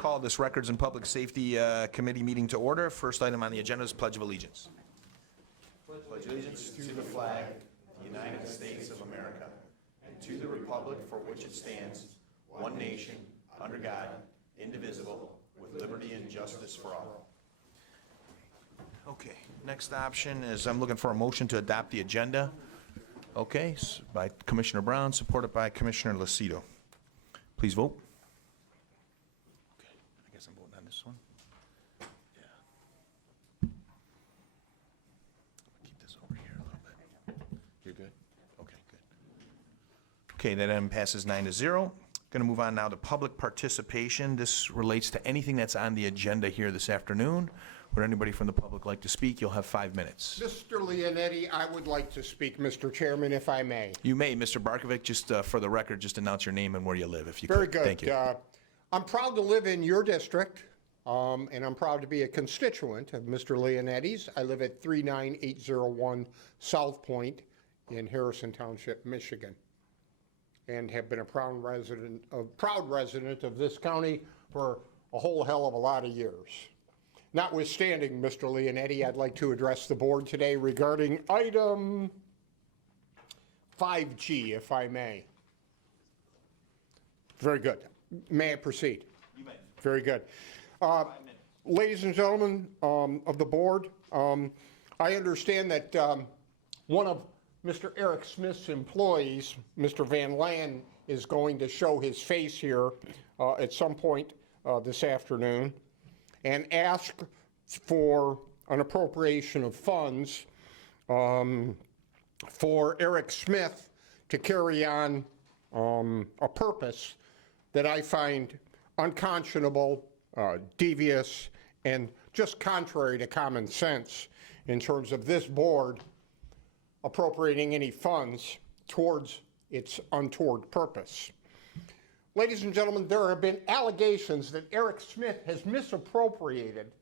call this Records and Public Safety Committee meeting to order. First item on the agenda is Pledge of Allegiance. Pledge allegiance to the flag of the United States of America and to the republic for which it stands, one nation, under God, indivisible, with liberty and justice for all. Okay, next option is I'm looking for a motion to adopt the agenda. Okay, by Commissioner Brown, supported by Commissioner Lucido. Please vote. Okay, I guess I'm voting on this one. Yeah. Keep this over here a little bit. You're good? Okay, good. Okay, that item passes 9-0. Going to move on now to public participation. This relates to anything that's on the agenda here this afternoon. Would anybody from the public like to speak? You'll have 5 minutes. Mr. Leonetti, I would like to speak, Mr. Chairman, if I may. You may, Mr. Barkovic. Just for the record, just announce your name and where you live, if you could. Very good. Thank you. I'm proud to live in your district, and I'm proud to be a constituent of Mr. Leonetti's. I live at 39801 South Point in Harrison Township, Michigan, and have been a proud resident of this county for a whole hell of a lot of years. Notwithstanding, Mr. Leonetti, I'd like to address the board today regarding item 5G, if I may. Very good. May I proceed? You may. Very good. Ladies and gentlemen of the board, I understand that one of Mr. Eric Smith's employees, Mr. Van Lan, is going to show his face here at some point this afternoon and ask for an appropriation of funds for Eric Smith to carry on a purpose that I find unconscionable, devious, and just contrary to common sense in terms of this board appropriating any funds towards its untoward purpose. Ladies and gentlemen, there have been allegations that Eric Smith has misappropriated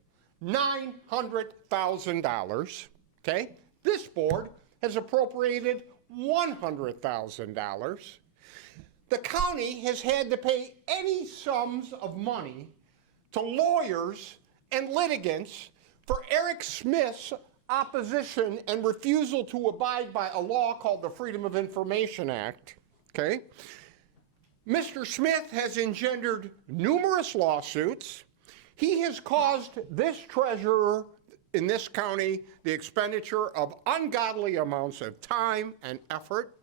$900,000, okay? This board has appropriated $100,000. The county has had to pay any sums of money to lawyers and litigants for Eric Smith's opposition and refusal to abide by a law called the Freedom of Information Act, okay? Mr. Smith has engendered numerous lawsuits. He has caused this treasurer in this county the expenditure of ungodly amounts of time and effort.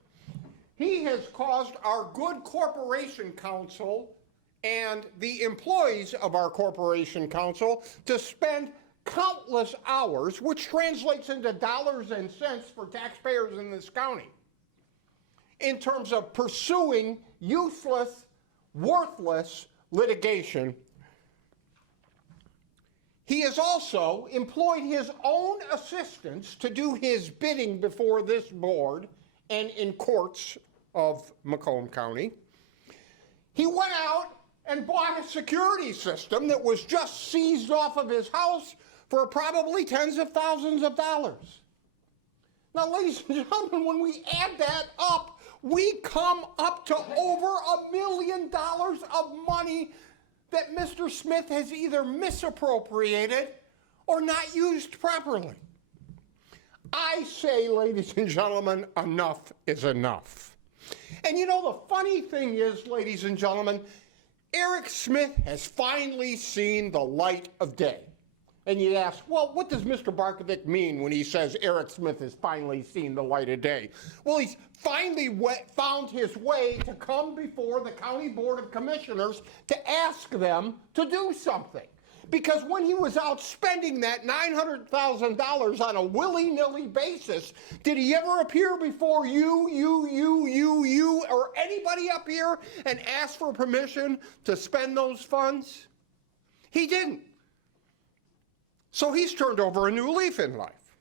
He has caused our good corporation counsel and the employees of our corporation counsel to spend countless hours, which translates into dollars and cents for taxpayers in this county, in terms of pursuing useless, worthless litigation. He has also employed his own assistants to do his bidding before this board and in courts of Macomb County. He went out and bought a security system that was just seized off of his house for probably tens of thousands of dollars. Now, ladies and gentlemen, when we add that up, we come up to over $1 million of money that Mr. Smith has either misappropriated or not used properly. I say, ladies and gentlemen, enough is enough. And you know, the funny thing is, ladies and gentlemen, Eric Smith has finally seen the light of day. And you ask, well, what does Mr. Barkovic mean when he says Eric Smith has finally seen the light of day? Well, he's finally found his way to come before the County Board of Commissioners to ask them to do something. Because when he was out spending that $900,000 on a willy-nilly basis, did he ever appear before you, or anybody up here and ask for permission to spend those funds? He didn't. So he's turned over a new leaf in life.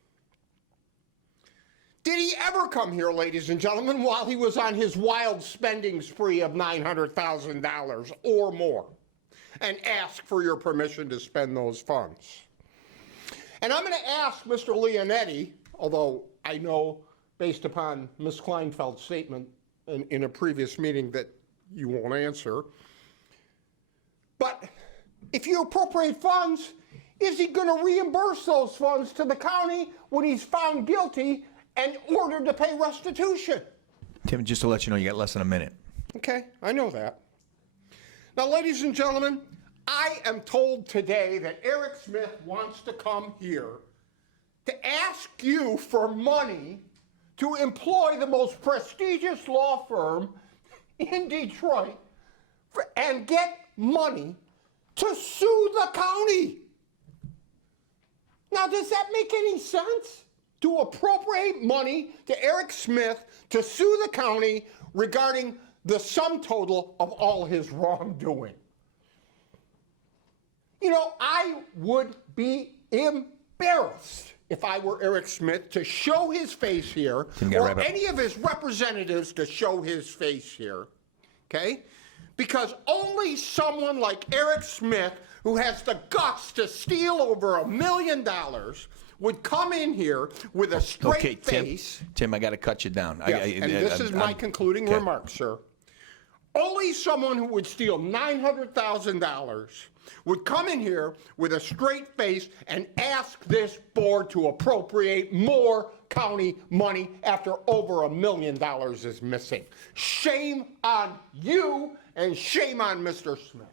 Did he ever come here, ladies and gentlemen, while he was on his wild spending spree of $900,000 or more, and ask for your permission to spend those funds? And I'm going to ask Mr. Leonetti, although I know based upon Ms. Kleinfeld's statement in a previous meeting that you won't answer, but if you appropriate funds, is he going to reimburse those funds to the county when he's found guilty and ordered to pay restitution? Tim, just to let you know, you got less than a minute. Okay, I know that. Now, ladies and gentlemen, I am told today that Eric Smith wants to come here to ask you for money to employ the most prestigious law firm in Detroit and get money to sue the county. Now, does that make any sense? To appropriate money to Eric Smith to sue the county regarding the sum total of all his wrongdoing. You know, I would be embarrassed if I were Eric Smith to show his face here, or any of his representatives to show his face here, okay? Because only someone like Eric Smith, who has the guts to steal over $1 million, would come in here with a straight face. Tim, I got to cut you down. Yes, and this is my concluding remark, sir. Only someone who would steal $900,000 would come in here with a straight face and ask this board to appropriate more county money after over $1 million is missing. Shame on you and shame on Mr. Smith.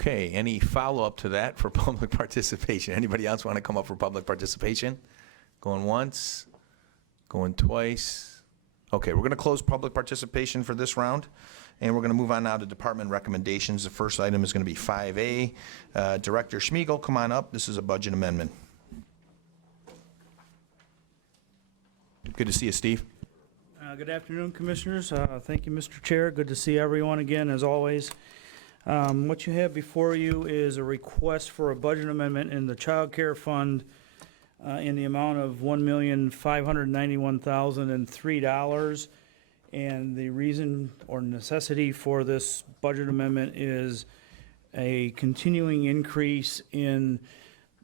Okay, any follow-up to that for public participation? Anybody else want to come up for public participation? Going once, going twice. Okay, we're going to close public participation for this round, and we're going to move on now to department recommendations. The first item is going to be 5A. Director Schmiegel, come on up. This is a budget amendment. Good to see you, Steve. Good afternoon, Commissioners. Thank you, Mr. Chair. Good to see everyone again, as always. What you have before you is a request for a budget amendment in the Child Care Fund in the amount of $1,591,003. And the reason or necessity for this budget amendment is a continuing increase in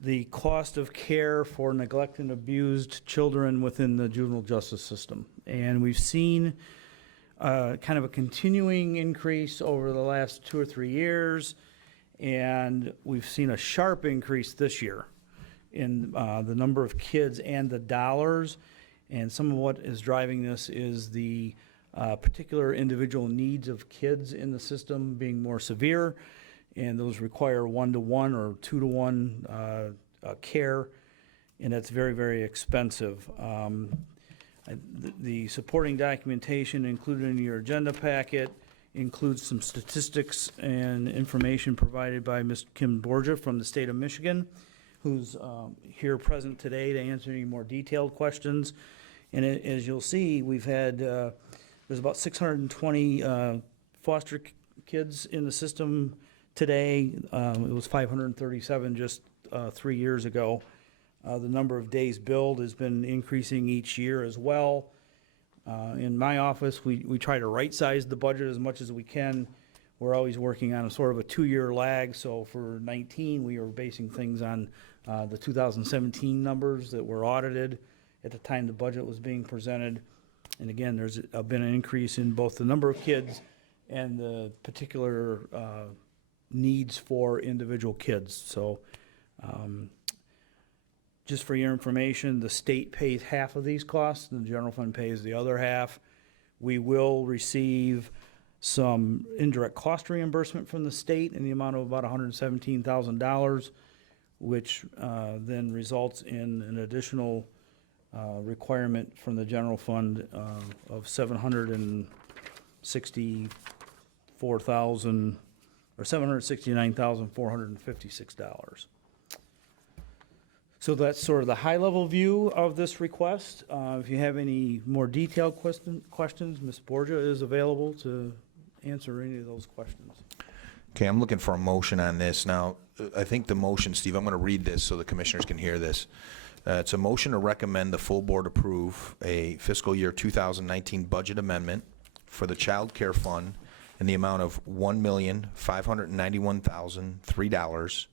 the cost of care for neglect and abused children within the juvenile justice system. And we've seen kind of a continuing increase over the last 2 or 3 years, and we've seen a sharp increase this year in the number of kids and the dollars. And some of what is driving this is the particular individual needs of kids in the system being more severe, and those require 1-to-1 or 2-to-1 care, and that's very, very expensive. The supporting documentation included in your agenda packet includes some statistics and information provided by Ms. Kim Borgia from the state of Michigan, who's here present today to answer any more detailed questions. And as you'll see, we've had, there's about 620 foster kids in the system today. It was 537 just 3 years ago. The number of days billed has been increasing each year as well. In my office, we try to right-size the budget as much as we can. We're always working on a sort of a 2-year lag. So for 19, we were basing things on the 2017 numbers that were audited at the time the budget was being presented. And again, there's been an increase in both the number of kids and the particular needs for individual kids. So just for your information, the state pays half of these costs and the general fund pays the other half. We will receive some indirect cost reimbursement from the state in the amount of about $117,000, which then results in an additional requirement from the general fund of $769,456. So that's sort of the high-level view of this request. If you have any more detailed questions, Ms. Borgia is available to answer any of those questions. Okay, I'm looking for a motion on this. Now, I think the motion, Steve, I'm going to read this so the commissioners can hear this. It's a motion to recommend the full board approve a fiscal year 2019 budget amendment for the Child Care Fund in the amount of $1,591,003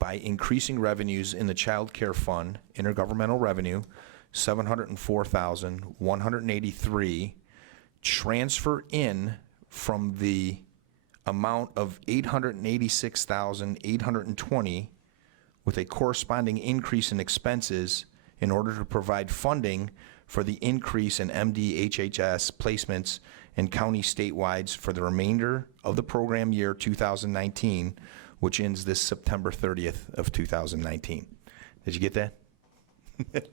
by increasing revenues in the Child Care Fund, intergovernmental revenue, $704,183, transfer in from the amount of $886,820 with a corresponding increase in expenses in order to provide funding for the increase in MDHHS placements and county statewides for the remainder of the program year 2019, which ends this September 30th of 2019. Did you get that?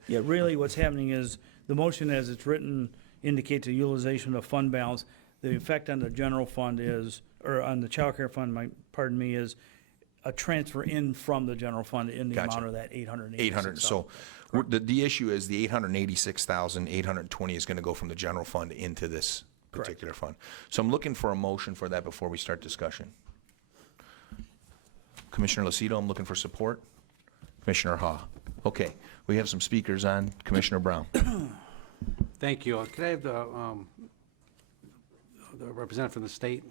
Yeah, really what's happening is the motion as it's written indicates a utilization of fund balance. The effect on the general fund is, or on the child care fund, pardon me, is a transfer in from the general fund in the Gotcha. amount of that 886. 800, so the issue is the 886,820 is going to go from the general fund into this particular fund. So I'm looking for a motion for that before we start discussion. Commissioner Lucido, I'm looking for support. Commissioner Ha. Okay, we have some speakers on. Commissioner Brown. Thank you. Could I have the representative from the state?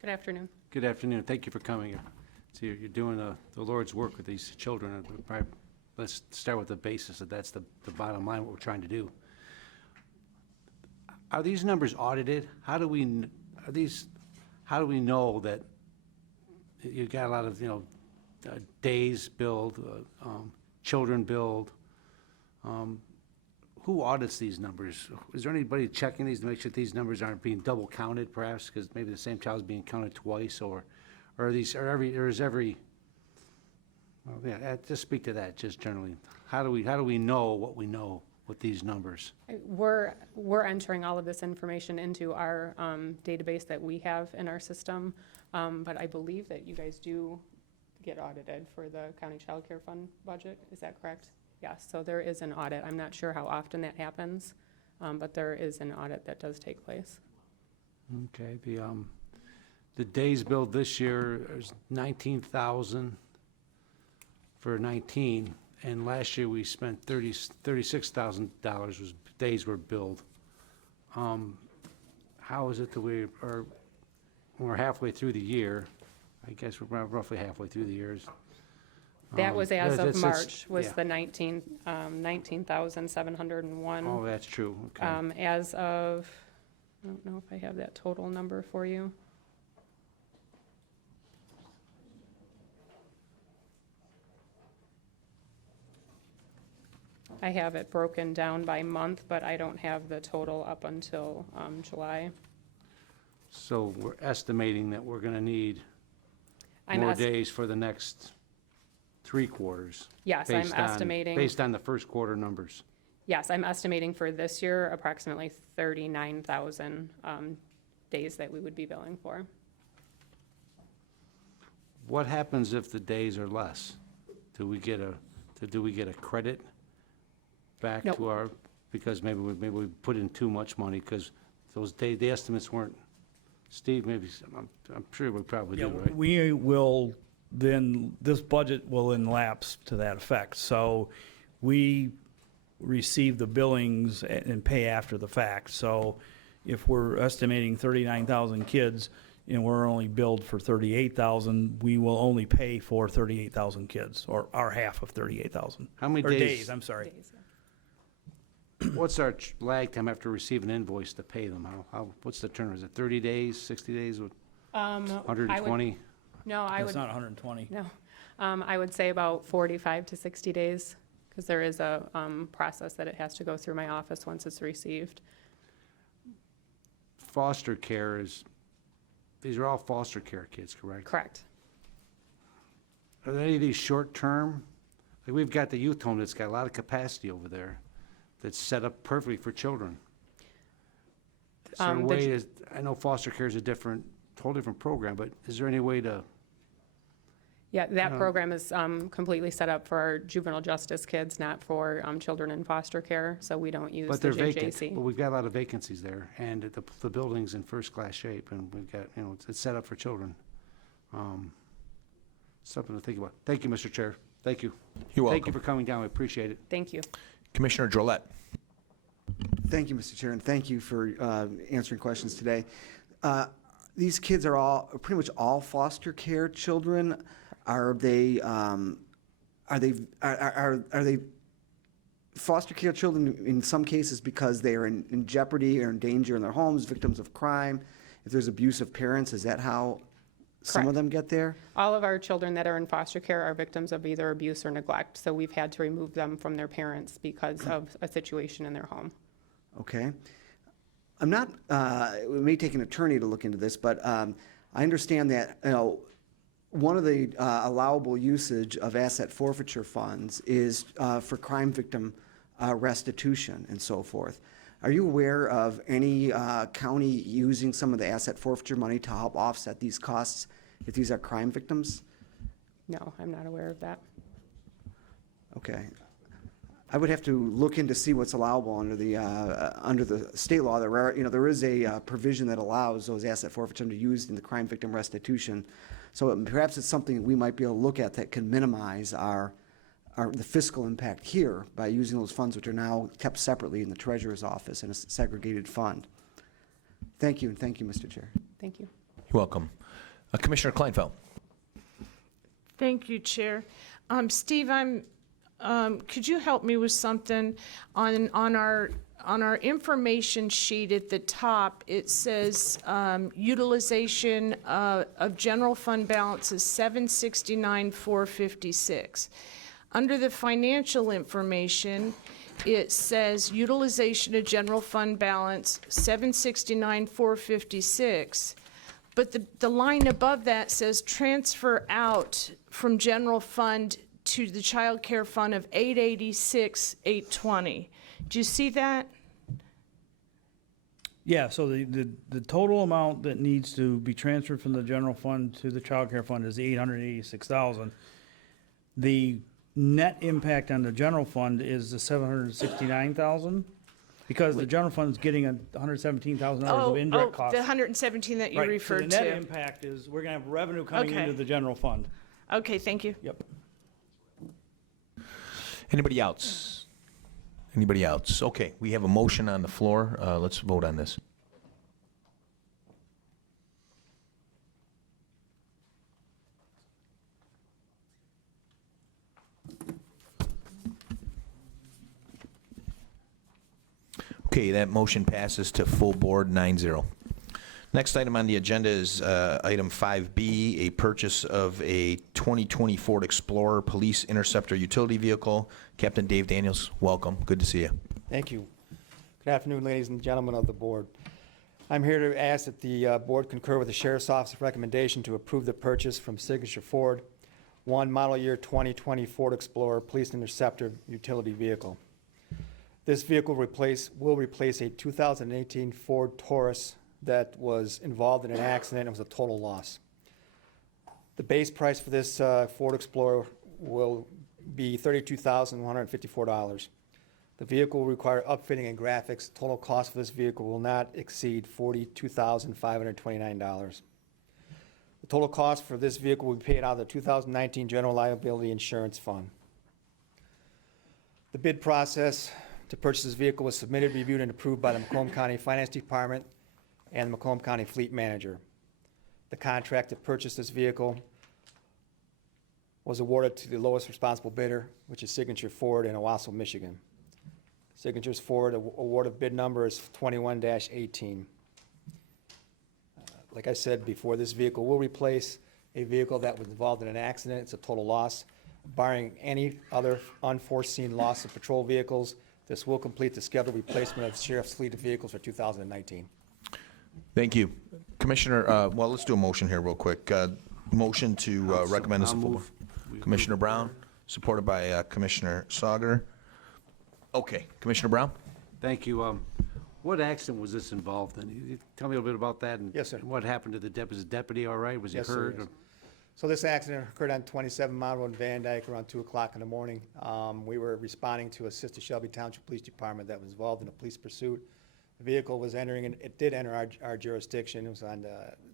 Good afternoon. Good afternoon. Thank you for coming. So you're doing the Lord's work with these children. Let's start with the basis that that's the bottom line, what we're trying to do. Are these numbers audited? How do we know that you got a lot of, days billed, children billed? Who audits these numbers? Is there anybody checking these to make sure these numbers aren't being double counted, perhaps, because maybe the same child's being counted twice, or is every? Well, yeah, just speak to that, just generally. How do we know what we know with these numbers? We're entering all of this information into our database that we have in our system, but I believe that you guys do get audited for the county child care fund budget. Is that correct? Yes, so there is an audit. I'm not sure how often that happens, but there is an audit that does take place. Okay, the days billed this year is 19,000 for 19, and last year we spent $36,000 was days were billed. How is it that we're halfway through the year? I guess we're roughly halfway through the years. That was as of it's- March, was yeah. the 19,701. Oh, that's true, okay. As of, I don't know if I have that total number for you. I have it broken down by month, but I don't have the total up until July. So we're estimating that we're gonna need I'm more es- days for the next 3 quarters. Yes, based I'm on- estimating. Based on the first quarter numbers. Yes, I'm estimating for this year approximately 39,000 days that we would be billing for. What happens if the days are less? Do we get a credit back No. to our, because maybe we put in too much money, because those the estimates weren't, Steve, maybe, I'm sure we probably Yeah, do, right? we will then, this budget will then lapse to that effect. So we receive the billings and pay after the fact. So if we're estimating 39,000 kids and we're only billed for 38,000, we will only pay for 38,000 kids, or our half of 38,000. How many Or days- days, I'm sorry. Days, yeah. What's our lag time after receiving an invoice to pay them? What's the turn? Is it 30 days, 60 days, I would- 120? No, I It's would, not 120. no. I would say about 45 to 60 days, because there is a process that it has to go through my office once it's received. Foster care these are all foster care kids, correct? Correct. Are there any of these short-term? Like, we've got the youth home that's got a lot of capacity over there, that's set up perfectly for children. Is there a way, I know foster care is a whole different program, but is there any way to, Yeah, that program is completely set up for our juvenile justice kids, not for children in foster care, so we don't use but the they're vacant? JJC. Well, we've got a lot of vacancies there, and the building's in first-class shape, and we've got, it's set up for children. Something to think about. Thank you, Mr. Chair. Thank you. You're welcome. Thank you for coming down. We appreciate it. Thank you. Commissioner Drollet. Thank you, Mr. Chair, and thank you for answering questions today. These kids are pretty much all foster care children. Are they foster care children in some cases because they are in jeopardy or in danger in their homes, victims of crime. If there's abusive parents, is that how some of Correct. them get there? All of our children that are in foster care are victims of either abuse or neglect, so we've had to remove them from their parents because of a situation in their home. Okay. I'm not, it may take an attorney to look into this, but I understand that, one of the allowable usage of asset forfeiture funds is for crime victim restitution and so forth. Are you aware of any county using some of the asset forfeiture money to help offset these costs if these are crime victims? No, I'm not aware of that. Okay. I would have to look in to see what's allowable under the state law. There is a provision that allows those asset forfeiture to be used in the crime victim restitution. So perhaps it's something we might be able to look at that can minimize the fiscal impact here by using those funds, which are now kept separately in the treasurer's office in a segregated fund. Thank you, and thank you, Mr. Chair. Thank you. You're welcome. Commissioner Kleinfeld. Thank you, Chair. Steve, could you help me with something? On our information sheet at the top, it says utilization of general fund balance is $769,456. Under the financial information, it says utilization of general fund balance $769,456. But the line above that says transfer out from general fund to the child care fund of $886,820. Do you see that? Yeah, so the total amount that needs to be transferred from the general fund to the child care fund is $886,000. The net impact on the general fund is the $769,000, because the general fund's getting $117,000 of indirect costs. The 117 that you Right, referred so the net to. impact is, we're gonna have revenue coming Okay. into the general fund. Okay, thank you. Yep. Anybody else? Anybody else? Okay, we have a motion on the floor. Let's vote on this. Okay, that motion passes to full board 9-0. Next item on the agenda is item 5B, a purchase of a 2020 Ford Explorer Police Interceptor utility vehicle. Captain Dave Daniels, welcome. Good to see you. Thank you. Good afternoon, ladies and gentlemen of the board. I'm here to ask that the board concur with the Sheriff's Office's recommendation to approve the purchase from Signature Ford, one model year 2020 Ford Explorer Police Interceptor utility vehicle. This vehicle will replace a 2018 Ford Taurus that was involved in an accident and was a total loss. The base price for this Ford Explorer will be $32,154. The vehicle will require upfitting and graphics. Total cost for this vehicle will not exceed $42,529. The total cost for this vehicle will be paid out of the 2019 General Liability Insurance Fund. The bid process to purchase this vehicle was submitted, reviewed, and approved by the Macomb County Finance Department and the Macomb County Fleet Manager. The contract to purchase this vehicle was awarded to the lowest responsible bidder, which is Signature Ford in Owasso, Michigan. Signature's Ford awarded bid number is 21-18. Like I said before, this vehicle will replace a vehicle that was involved in an accident. It's a total loss. Barring any other unforeseen loss of patrol vehicles, this will complete the scheduled replacement of the Sheriff's fleet of vehicles for 2019. Thank you. Commissioner, well, let's do a motion here real quick. Motion to recommend this. I'll move. Commissioner Brown, supported by Commissioner Sauger. Okay, Commissioner Brown? Thank you. What accident was this involved in? You tell me a little bit about that. And Yes, sir. What happened to the deputy? Was the deputy all right? Was he Yes, sir, hurt? yes. So this accident occurred on 27 Mile Road in Van Dyke around 2 o'clock in the morning. We were responding to assist the Shelby Township Police Department that was involved in a police pursuit. The vehicle was entering, and it did enter our jurisdiction. It was on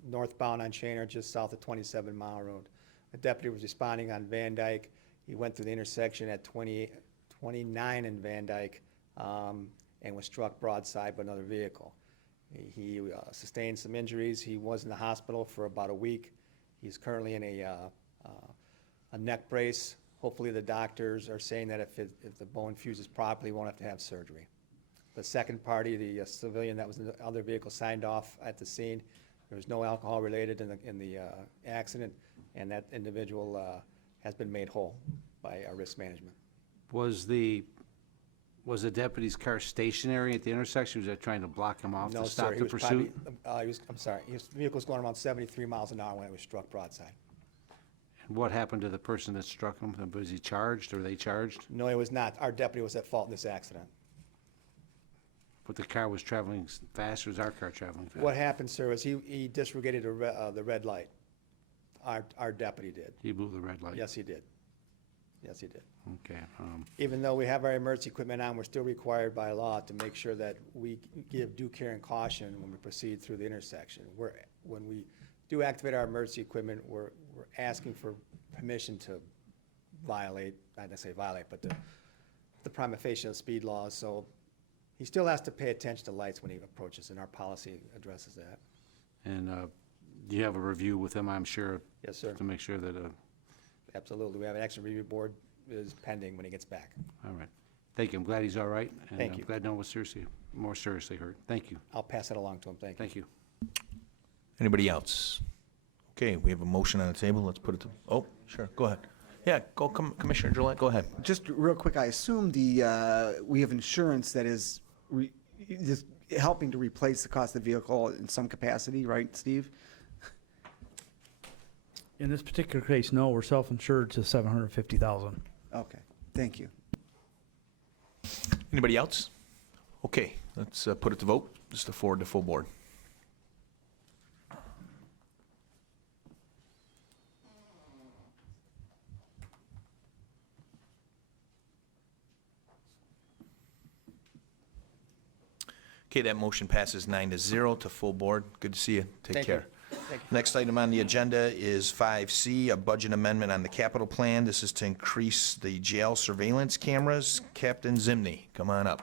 northbound on Shaner, just south of 27 Mile Road. The deputy was responding on Van Dyke. He went through the intersection at 29 in Van Dyke and was struck broadside by another vehicle. He sustained some injuries. He was in the hospital for about a week. He's currently in a neck brace Hopefully, the doctors are saying that if the bone fuses properly, he won't have to have surgery. The second party, the civilian that was in the other vehicle, signed off at the scene. There was no alcohol related in the accident, and that individual has been made whole by our risk management. Was the deputy's car stationary at the intersection? Was that trying to block him off No, to sir, stop he the was pursuit? probably, I'm sorry, his vehicle was going around 73 miles an hour when it was struck broadside. And what happened to the person that struck him? Was he charged, or they charged? No, it was not. Our deputy was at fault in this accident. But the car was traveling fast, or was our car traveling fast? What happened, sir, was he disregarded the red light. Our deputy did. He blew the red light? Yes, he did. Yes, he did. Okay. Even though we have our emergency equipment on, we're still required by law to make sure that we give due care and caution when we proceed through the intersection. When we do activate our emergency equipment, we're asking for permission to violate, not necessarily violate, but the prima facie of speed laws. So he still has to pay attention to lights when he approaches, and our policy addresses that. And you have a review with him, I'm sure? Yes, sir. To make sure that, Absolutely. We have an action review board is pending when he gets back. all right. Thank you. I'm glad he's all right. Thank And you. I'm glad no one was more seriously hurt. Thank you. I'll pass that along to him. Thank you. Thank you. Anybody else? Okay, we have a motion on the table. Let's put it to, oh, sure, go ahead. Yeah, go, Commissioner Gillette, go ahead. Just real quick, I assume we have insurance that is just helping to replace the cost of the vehicle in some capacity, right, Steve? In this particular case, no, we're self-insured to $750,000. Okay, thank you. Anybody else? Okay, let's put it to vote. Just to forward the full board. Okay, that motion passes 9-0 to full board. Good to see you. Take Thank you. care. Thank you. Next item on the agenda is 5C, a budget amendment on the capital plan. This is to increase the jail surveillance cameras. Captain Zimney, come on up.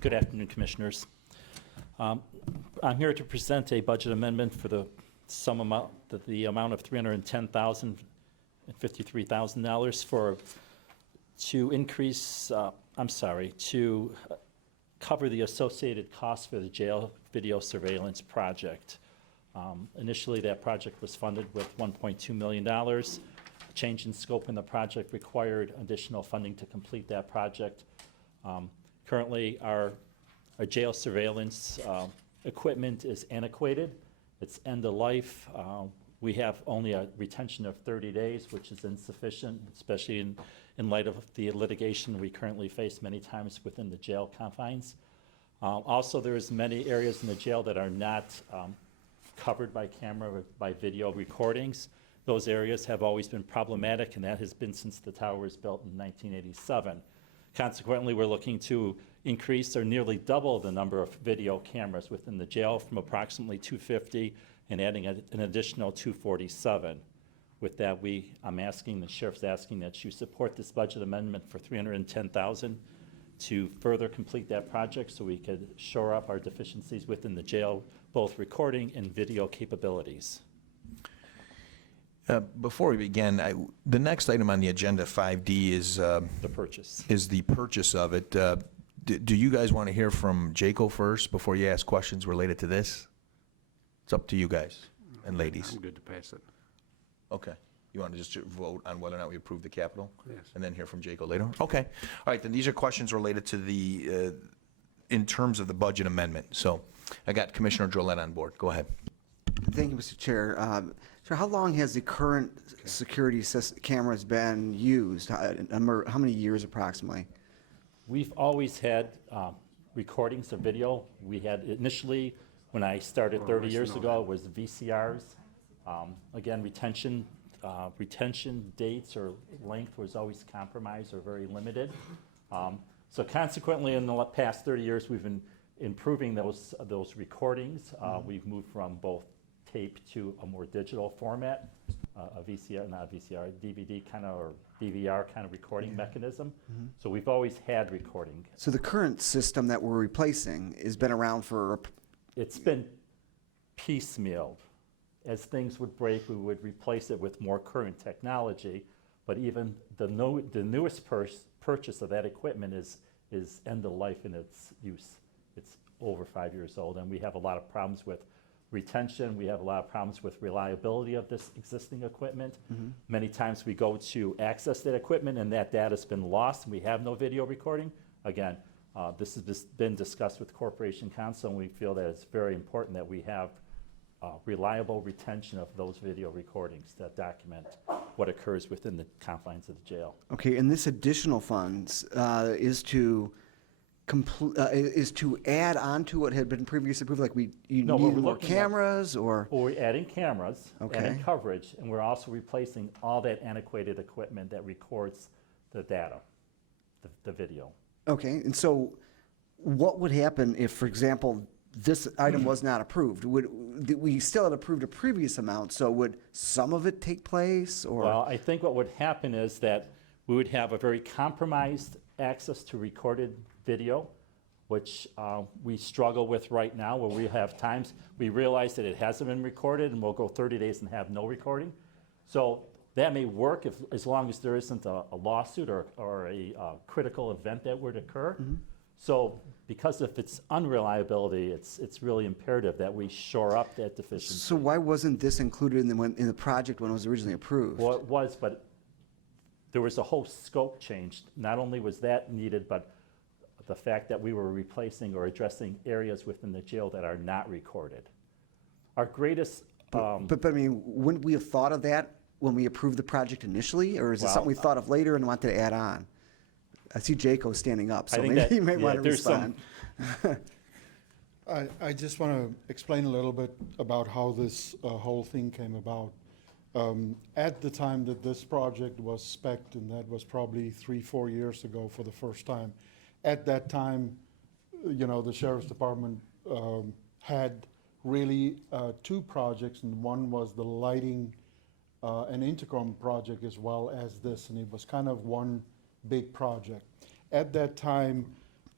Good afternoon, Commissioners. I'm here to present a budget amendment for the amount of $310,053,000 to increase, to cover the associated costs for the jail video surveillance project. Initially, that project was funded with $1.2 million. A change in scope in the project required additional funding to complete that project. Currently, our jail surveillance equipment is antiquated. It's end of life. We have only a retention of 30 days, which is insufficient, especially in light of the litigation we currently face many times within the jail confines. Also, there's many areas in the jail that are not covered by camera or by video recordings. Those areas have always been problematic, and that has been since the tower was built in 1987. Consequently, we're looking to increase or nearly double the number of video cameras within the jail from approximately 250 and adding an additional 247. With that, the sheriff's asking that you support this budget amendment for $310,000 to further complete that project so we could shore up our deficiencies within the jail, both recording and video capabilities. Before we begin, the next item on the agenda, 5D, is The purchase. the purchase of it. Do you guys want to hear from Jaco first before you ask questions related to this? It's up to you guys and ladies. I'm good to pass it. Okay. You want to just vote on whether or not we approve the capital? Yes. And then hear from Jaco later? Okay. All right, then these are questions related to the, in terms of the budget amendment. So I got Commissioner Drollet on board. Go ahead. Thank you, Mr. Chair. Sir, how long has the current security cameras been used? How many years approximately? We've always had recordings of video. We had initially, when I started 30 years ago, it was VCRs. Again, retention dates or length was always compromised or very limited. So consequently, in the past 30 years, we've been improving those recordings. We've moved from both tape to a more digital format, a DVD kind of, or DVR kind of recording mechanism. So we've always had recording. So the current system that we're replacing has been around for, It's been piecemealed. as things would break, we would replace it with more current technology. But even the newest purchase of that equipment is end of life in its use. It's over 5 years old, and we have a lot of problems with retention. We have a lot of problems with reliability of this existing equipment. Many times we go to access that equipment and that data's been lost and we have no video recording. Again, this has been discussed with Corporation Counsel, and we feel that it's very important that we have reliable retention of those video recordings that document what occurs within the confines of the jail. Okay, and this additional funds is to add on to what had been previously approved, like you No, need we're more looking at- cameras, or? Well, we're adding cameras, adding Okay. coverage, and we're also replacing all that antiquated equipment that records the data, the video. Okay, and so what would happen if, for example, this item was not approved? We still had approved a previous amount, so would some of it take place, or? Well, I think what would happen is that we would have a very compromised access to recorded video, which we struggle with right now, where we have times we realize that it hasn't been recorded and we'll go 30 days and have no recording. So that may work as long as there isn't a lawsuit or a critical event that would occur. So because if it's unreliability, it's really imperative that we shore up that deficiency. So why wasn't this included in the project when it was originally approved? Well, it was, but there was a whole scope change. Not only was that needed, but the fact that we were replacing or addressing areas within the jail that are not recorded. Our greatest, But I mean, wouldn't we have thought of that when we approved the project initially, or is it Well, something we thought of later and wanted to add on? I see Jaco standing up, I so think maybe that- you may yeah, want to there's some- respond. I just want to explain a little bit about how this whole thing came about. At the time that this project was spec'd, and that was probably 3-4 years ago for the first time, at that time, you know, the Sheriff's Department had really two projects, and one was the lighting and intercom project as well as this, and it was kind of one big project. At that time,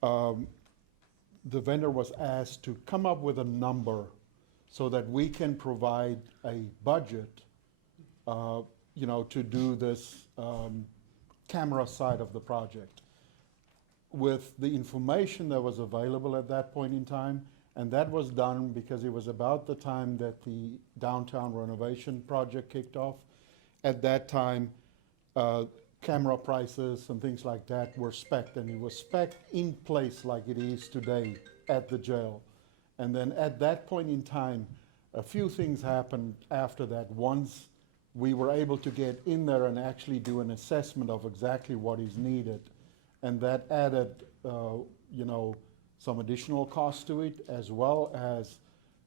the vendor was asked to come up with a number so that we can provide a budget, you know, to do this camera side of the project. With the information that was available at that point in time, and that was done because it was about the time that the downtown renovation project kicked off. At that time, camera prices and things like that were spec'd, and it was spec'd in place like it is today at the jail. And then at that point in time, a few things happened after that. Once we were able to get in there and actually do an assessment of exactly what is needed, and that added, you know, some additional cost to it, as well as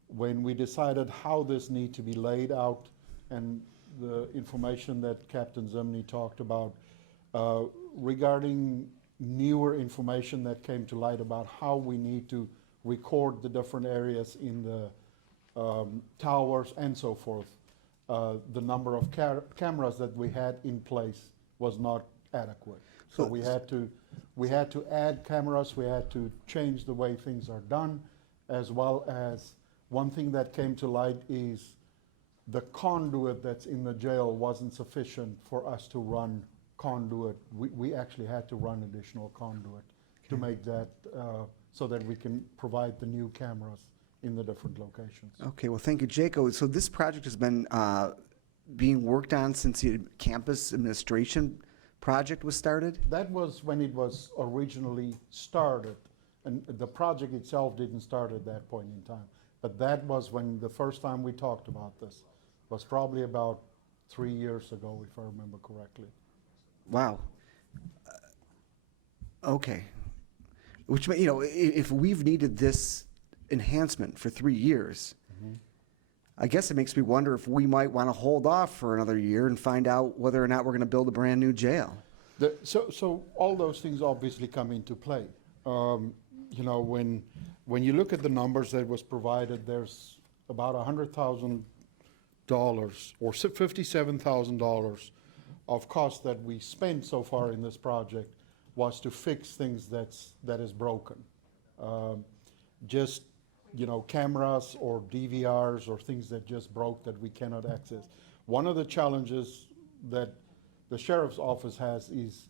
when we decided how this need to be laid out, and the information that Captain Zimney talked about regarding newer information that came to light about how we need to record the different areas in the towers and so forth. The number of cameras that we had in place was not adequate. So we had to add cameras, we had to change the way things are done, as well as one thing that came to light is the conduit that's in the jail wasn't sufficient for us to run conduit. We actually had to run additional conduit to make that, so that we can provide the new cameras in the different locations. Okay, well, thank you, Jaco. So this project has been being worked on since the campus administration project was started? That was when it was originally started, and the project itself didn't start at that point in time. But that was when the first time we talked about this, was probably about 3 years ago, if I remember correctly. Wow. Okay. Which, you know, if we've needed this enhancement for 3 years, I guess it makes me wonder if we might want to hold off for another year and find out whether or not we're going to build a brand new jail. So all those things obviously come into play. You know, when you look at the numbers that was provided, there's about $100,000 or $57,000 of cost that we spent so far in this project was to fix things that is broken. Just cameras or DVRs or things that just broke that we cannot access. One of the challenges that the sheriff's office has is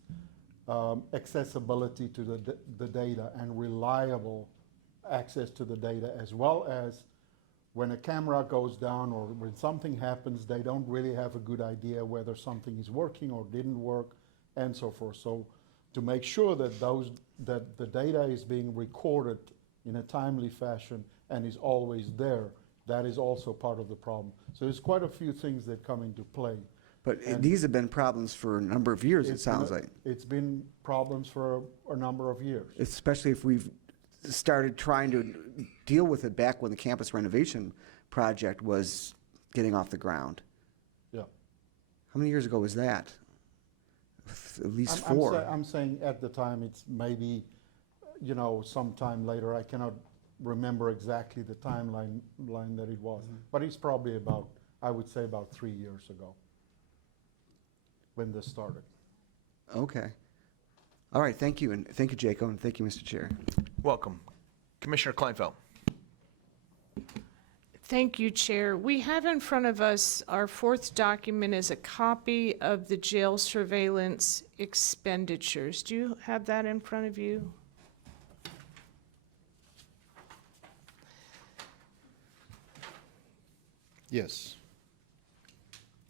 accessibility to the data and reliable access to the data, as well as when a camera goes down or when something happens, they don't really have a good idea whether something is working or didn't work, and so forth. So to make sure that the data is being recorded in a timely fashion and is always there, that is also part of the problem. So there's quite a few things that come into play. But these have been problems for a number of years, it sounds like. It's been problems for a number of years. Especially if we've started trying to deal with it back when the campus renovation project was getting off the ground. Yeah. How many years ago was that? At least I'm 4. I'm saying at the time, it's maybe, sometime later. I cannot remember exactly the timeline that it was. But it's probably I would say about 3 years ago when this started. Okay. All right, thank you, and thank you, Jacob, and thank you, Mr. Chair. Welcome. Commissioner Kleinfeld. Thank you, Chair. We have in front of us, our fourth document is a copy of the jail surveillance expenditures. Do you have that in front of you? Yes.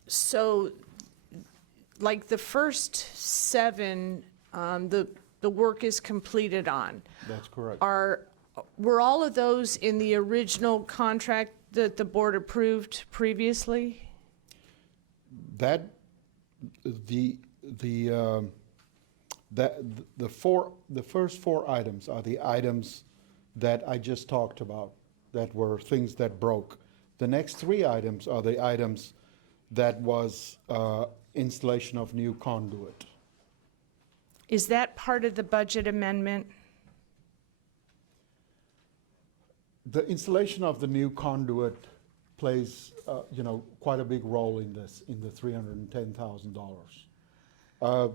So, like the first 7, the work is completed on. That's correct. Were all of those in the original contract that the board approved previously? That the first 4 items are the items that I just talked about, that were things that broke. The next 3 items are the items that was installation of new conduit. Is that part of the budget amendment? The installation of the new conduit plays, quite a big role in this, in the $310,000.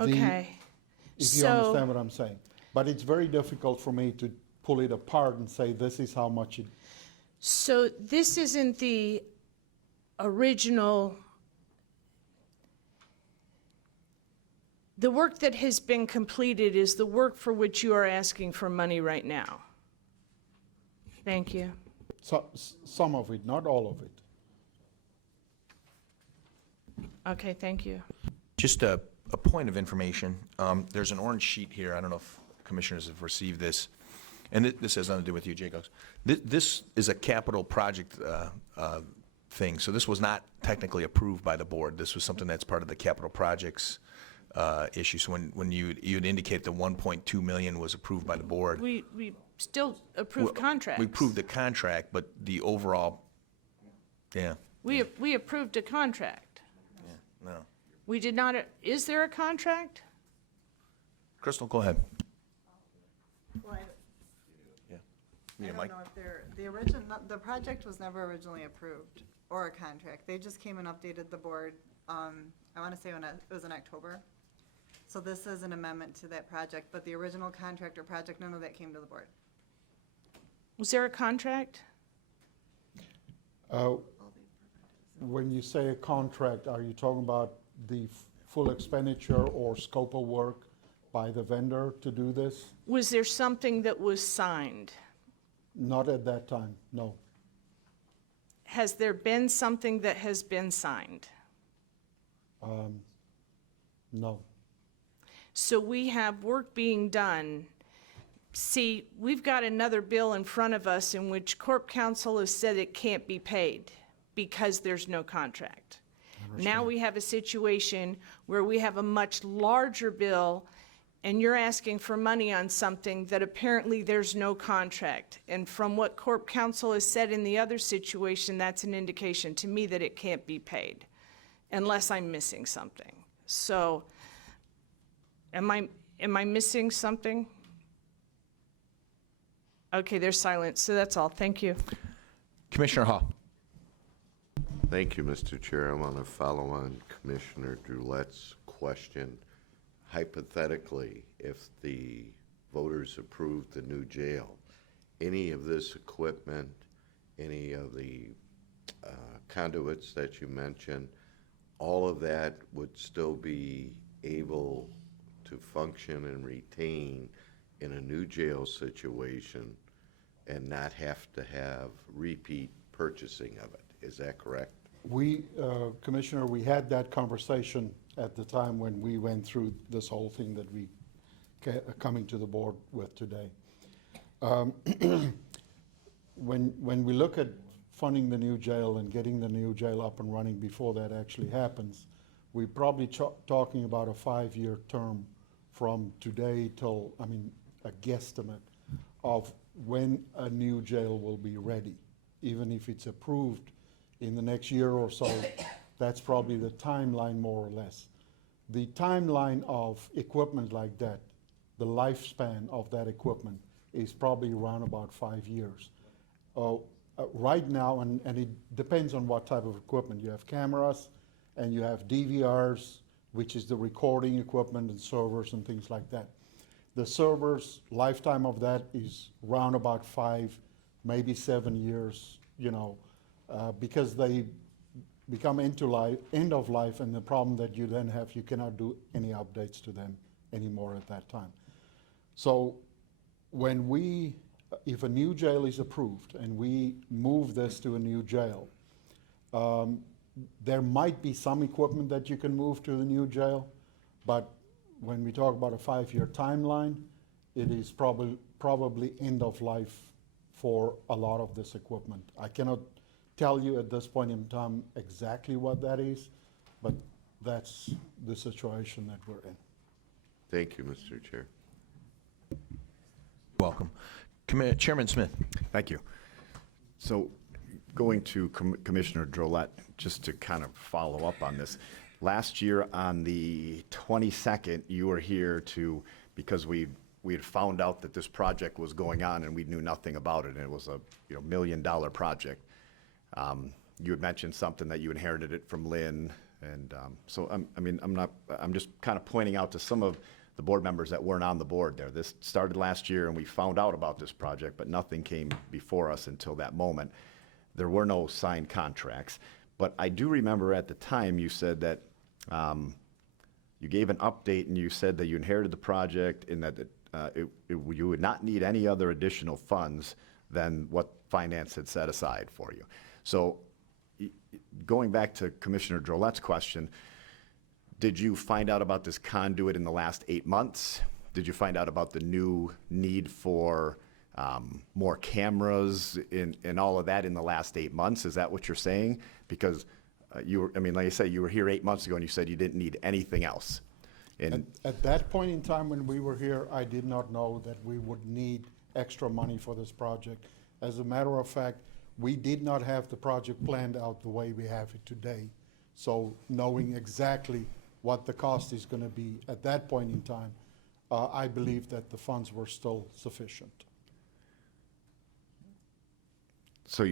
Okay. If you understand what I'm saying. But it's very difficult for me to pull it apart and say this is how much it. So this isn't the original. The work that has been completed is the work for which you are asking for money right now. Thank you. So, some of it, not all of it. Okay, thank you. Just a point of information. There's an orange sheet here. I don't know if commissioners have received this. And this has nothing to do with you, Jacobs. This is a capital project thing. So this was not technically approved by the board. This was something that's part of the capital projects issue. So when you'd indicate the 1.2 million was approved by the board. We still approve contracts. We approved the contract, but the overall, yeah. We approved a contract. No. We did not, is there a contract? Crystal, go ahead. Well, Yeah. I Yeah, don't Mike? know if the project was never originally approved, or a contract. They just came and updated the board, I want to say it was in October. So this is an amendment to that project, but the original contract or project, none of that came to the board. Was there a contract? When you say a contract, are you talking about the full expenditure or scope of work by the vendor to do this? Was there something that was signed? Not at that time, no. Has there been something that has been signed? No. So we have work being done. See, we've got another bill in front of us in which Corp Counsel has said it can't be paid because there's no contract. Now we have a situation where we have a much larger bill and you're asking for money on something that apparently there's no contract. And from what Corp Counsel has said in the other situation, that's an indication to me that it can't be paid unless I'm missing something. So, am I missing something? Okay, there's silence, so that's all. Thank you. Commissioner Hall. Thank you, Mr. Chair. I want to follow on Commissioner Droulette's question. Hypothetically, if the voters approved the new jail any of this equipment, any of the conduits that you mentioned, all of that would still be able to function and retain in a new jail situation and not have to have repeat purchasing of it. Is that correct? We, Commissioner, we had that conversation at the time when we went through this whole thing that we coming to the board with today. When we look at funding the new jail and getting the new jail up and running before that actually happens, we're probably talking about a 5-year term from today till, I mean, a guesstimate of when a new jail will be ready. Even if it's approved in the next year or so, that's probably the timeline more or less. The timeline of equipment like that, the lifespan of that equipment is probably around about 5 years. Right now, and it depends on what type of equipment. You have cameras and you have DVRs, which is the recording equipment and servers and things like that. The servers, lifetime of that is round about 5, maybe 7 years, you know, because they become end of life, and the problem that you then have, you cannot do any updates to them anymore at that time. So when if a new jail is approved and we move this to a new jail, there might be some equipment that you can move to the new jail, but when we talk about a 5-year timeline, it is probably end of life for a lot of this equipment. I cannot tell you at this point in time exactly what that is, but that's the situation that we're in. Thank you, Mr. Chair. Welcome. Chairman Smith. Thank you. So going to Commissioner Drollet, just to kind of follow up on this. Last year on the 22nd, you were here because we had found out that this project was going on and we knew nothing about it, and it was a $1 million project. You had mentioned something that you inherited it from Lynn, and so I'm just kind of pointing out to some of the board members that weren't on the board there. This started last year and we found out about this project, but nothing came before us until that moment. There were no signed contracts, but I do remember at the time you said that you gave an update and you said that you inherited the project and that you would not need any other additional funds than what finance had set aside for you. So going back to Commissioner Drollet's question, did you find out about this conduit in the last 8 months? Did you find out about the new need for more cameras and all of that in the last 8 months? Is that what you're saying? Because like I said, you were here 8 months ago and you said you didn't need anything else. And At that point in time when we were here, I did not know that we would need extra money for this project. As a matter of fact, we did not have the project planned out the way we have it today. So knowing exactly what the cost is going to be at that point in time, I believe that the funds were still sufficient. so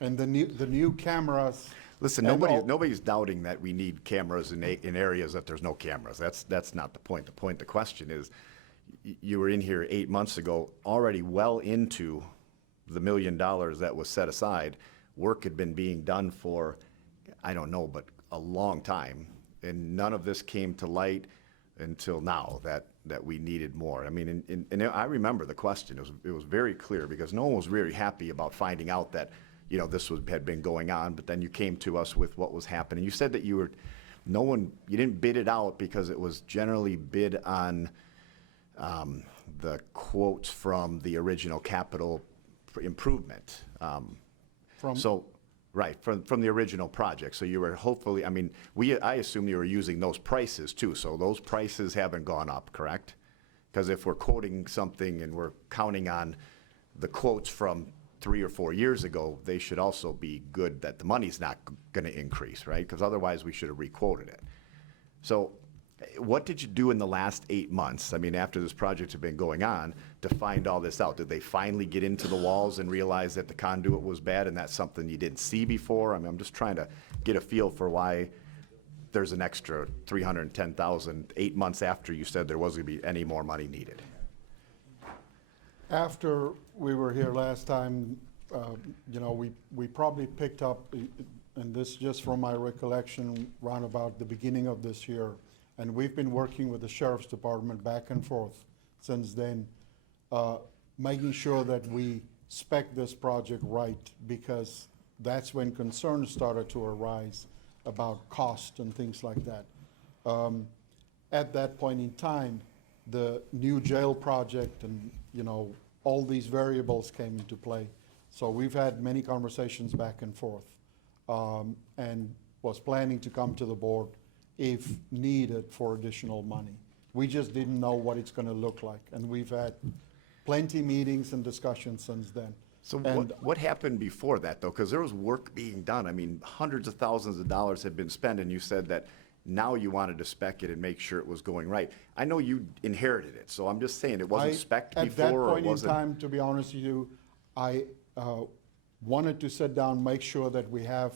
And the new cameras. listen, and nobody's doubting that we need cameras in areas that there's no cameras. That's not the point. The question is, you were in here 8 months ago, already well into the $1 million that was set aside. Work had been being done for, I don't know, but a long time. And none of this came to light until now that we needed more. I mean, and I remember the question. It was very clear because no one was very happy about finding out that, this had been going on. But then you came to us with what was happening. You said that you didn't bid it out because it was generally bid on the quotes from the original capital improvement. From the original project. So you were hopefully, I assume you were using those prices too. So those prices haven't gone up, correct? Because if we're quoting something and we're counting on the quotes from 3 or 4 years ago, they should also be good that the money's not going to increase, right? Because otherwise we should have requoted it. So what did you do in the last 8 months, after this project had been going on, to find all this out? Did they finally get into the walls and realize that the conduit was bad and that's something you didn't see before? I'm just trying to get a feel for why there's an extra $310,000 8 months after you said there wasn't going to be any more money needed. After we were here last time, we probably picked up, and this just from my recollection, round about the beginning of this year. And we've been working with the Sheriff's Department back and forth since then, making sure that we spec this project right, because that's when concerns started to arise about cost and things like that. At that point in time, the new jail project and, all these variables came into play. So we've had many conversations back and forth, and was planning to come to the board if needed for additional money. We just didn't know what it's gonna look like, and we've had plenty meetings and discussions since then. So And what happened before that, though? Because there was work being done. I mean, hundreds of thousands of dollars had been spent, and you said that now you wanted to spec it and make sure it was going right. I know you inherited it, so I'm just saying, it wasn't spec'd At that before, or point in was it? time, to be honest with you, I wanted to sit down, make sure that we have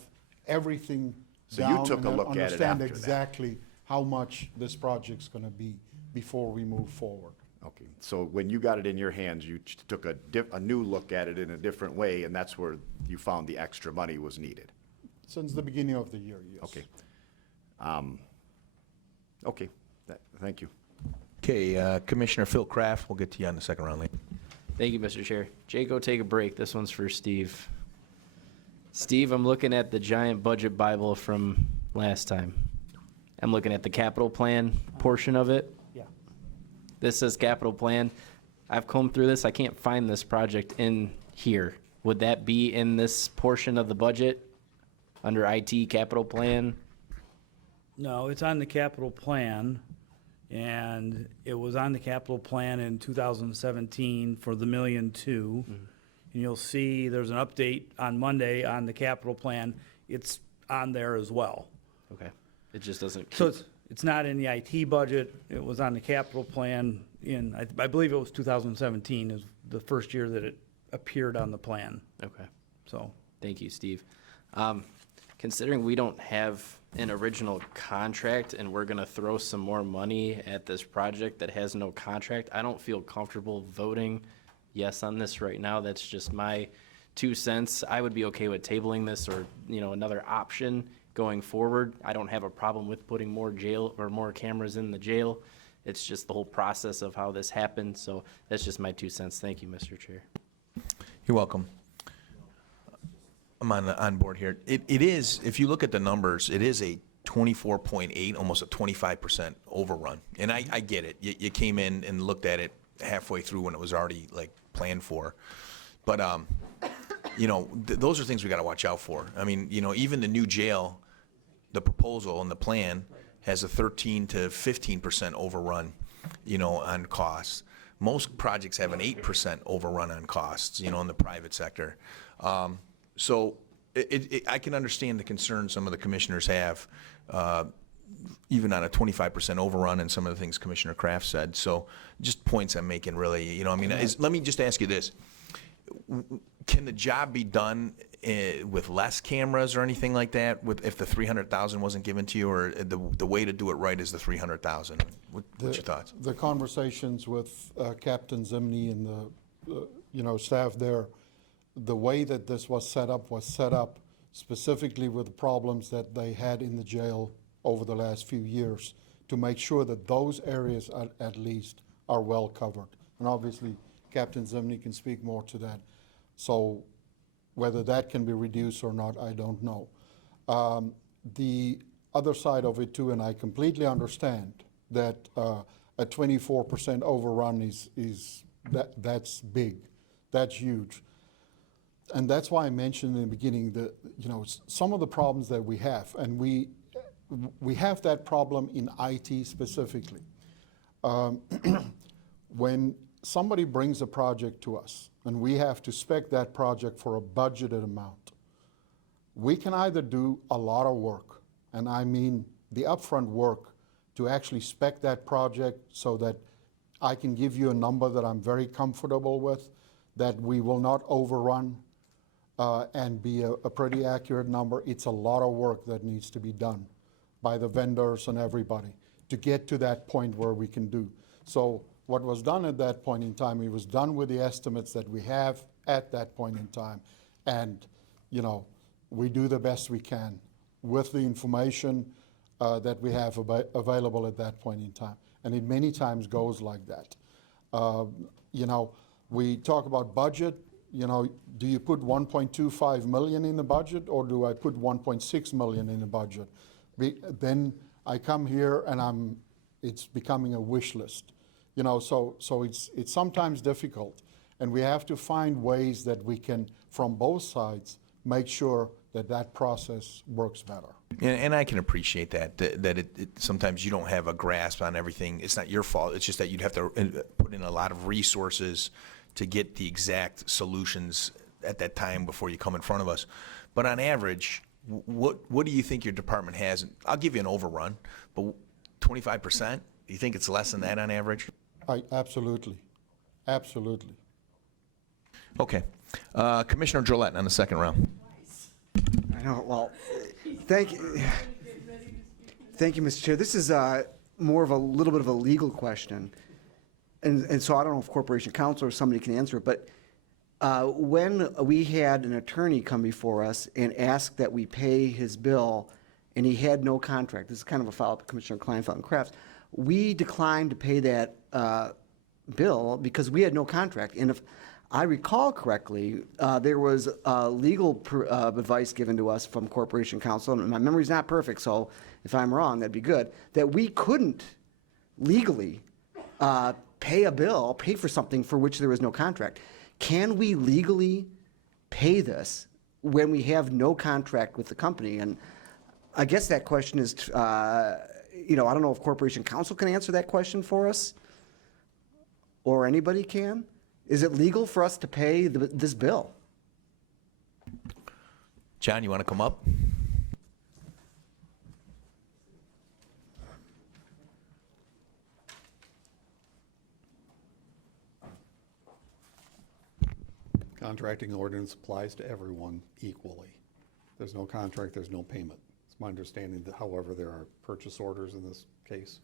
everything So you down took a and look at it understand after that. exactly how much this project's gonna be before we move forward. Okay, so when you got it in your hands, you took a new look at it in a different way, and that's where you found the extra money was needed. Since the beginning of the year, yes. Okay. Okay, thank you. Okay, Commissioner Phil Kraft, we'll get to you on the second round, Lee. Thank you, Mr. Chair. Jay, go take a break. This one's for Steve. Steve, I'm looking at the giant budget Bible from last time. I'm looking at the capital plan portion of it. Yeah. This says capital plan. I've combed through this. I can't find this project in here. Would that be in this portion of the budget under IT capital plan? No, it's on the capital plan, and it was on the capital plan in 2017 for the $1.2 million. And you'll see there's an update on Monday on the capital plan. It's on there as well. Okay. It just doesn't. So it's not in the IT budget. It was on the capital plan in, I believe it was 2017 is the first year that it appeared on the plan. Okay. So, Thank you, Steve. Considering we don't have an original contract and we're gonna throw some more money at this project that has no contract, I don't feel comfortable voting yes on this right now. That's just my 2 cents. I would be okay with tabling this or, another option going forward. I don't have a problem with putting more jail or more cameras in the jail. It's just the whole process of how this happened. So that's just my 2 cents. Thank you, Mr. Chair. You're welcome. I'm on board here. It is, if you look at the numbers, it is a 24.8, almost a 25% overrun. And I get it. You came in and looked at it halfway through when it was already like planned for. But, those are things we got to watch out for. I mean, even the new jail, the proposal and the plan has a 13 to 15% overrun, on costs. Most projects have an 8% overrun on costs, in the private sector. So I can understand the concern some of the commissioners have, even on a 25% overrun and some of the things Commissioner Kraft said. So just points I'm making really, let me just ask you this. Can the job be done with less cameras or anything like that if the 300,000 wasn't given to you, or the way to do it right is the 300,000? What's your thoughts? The conversations with Captain Zimney and the staff there, the way that this was set up specifically with the problems that they had in the jail over the last few years, to make sure that those areas at least are well covered. And obviously, Captain Zimney can speak more to that. So whether that can be reduced or not, I don't know. The other side of it too, and I completely understand that a 24% overrun that's big, that's huge. And that's why I mentioned in the beginning that, some of the problems that we have, and we have that problem in IT specifically. When somebody brings a project to us and we have to spec that project for a budgeted amount, we can either do a lot of work, and I mean the upfront work to actually spec that project so that I can give you a number that I'm very comfortable with, that we will not overrun, and be a pretty accurate number. It's a lot of work that needs to be done by the vendors and everybody to get to that point where we can do. So what was done at that point in time, it was done with the estimates that we have at that point in time. And, you know, we do the best we can with the information that we have available at that point in time. And it many times goes like that. You know, we talk about budget, you know, do you put 1.25 million in the budget, or do I put 1.6 million in the budget? Then I come here and it's becoming a wish list. You know, so it's sometimes difficult, and we have to find ways that we can, from both sides, make sure that process works better. And I can appreciate that sometimes you don't have a grasp on everything. It's not your fault. It's just that you'd have to put in a lot of resources to get the exact solutions at that time before you come in front of us. But on average, what do you think your department has? I'll give you an overrun, but 25%? Do you think it's less than that on average? Absolutely. Absolutely. Okay. Commissioner Drollet on the second round. I know, well, thank you. Thank you, Mr. Chair. This is more of a little bit of a legal question. And so I don't know if Corporation Counsel or somebody can answer it, but when we had an attorney come before us and ask that we pay his bill, and he had no contract, this is kind of a follow-up to Commissioner Kleinfeld and Crafts, we declined to pay that bill because we had no contract. And if I recall correctly, there was legal advice given to us from Corporation Counsel, and my memory's not perfect, so if I'm wrong, that'd be good, that we couldn't legally pay for something for which there was no contract. Can we legally pay this when we have no contract with the company? And I guess that question is, you know, I don't know if Corporation Counsel can answer that question for us, or anybody can. Is it legal for us to pay this bill? John, you want to come up? Contracting ordinance applies to everyone equally. There's no contract, there's no payment. It's my understanding that, however, there are purchase orders in this case.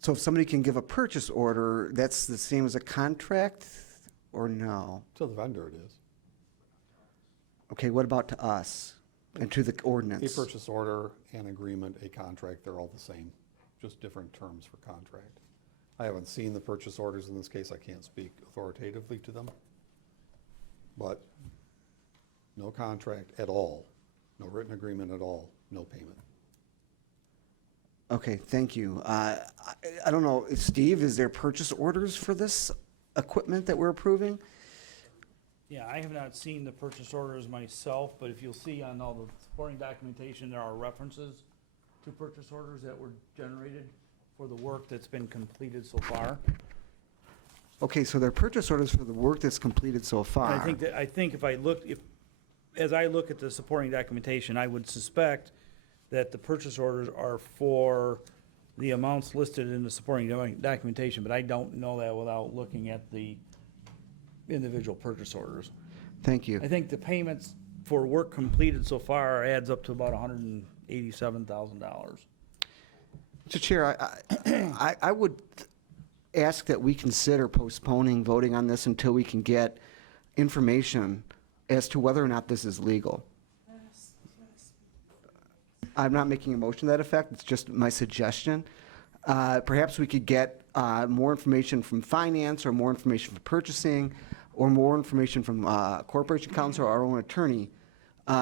So if somebody can give a purchase order, that's the same as a contract, or no? To the vendor it is. Okay, what about to us and to the A ordinance? purchase order, an agreement, a contract, they're all the same, just different terms for contract. I haven't seen the purchase orders in this case, I can't speak authoritatively to them. But no contract at all, no written agreement at all, no payment. Okay, thank you. I don't know, Steve, is there purchase orders for this equipment that we're approving? Yeah, I have not seen the purchase orders myself, but if you'll see on all the supporting documentation, there are references to purchase orders that were generated for the work that's been completed so far. Okay, so there are purchase orders for the work that's completed so far. I think as I look at the supporting documentation, I would suspect that the purchase orders are for the amounts listed in the supporting documentation, but I don't know that without looking at the individual purchase orders. Thank you. I think the payments for work completed so far adds up to about $187,000. Mr. Chair, I would ask that we consider postponing voting on this until we can get information as to whether or not this is legal. I'm not making a motion to that effect, it's just my suggestion. Perhaps we could get more information from finance, or more information from purchasing, or more information from Corporation Counsel or our own attorney,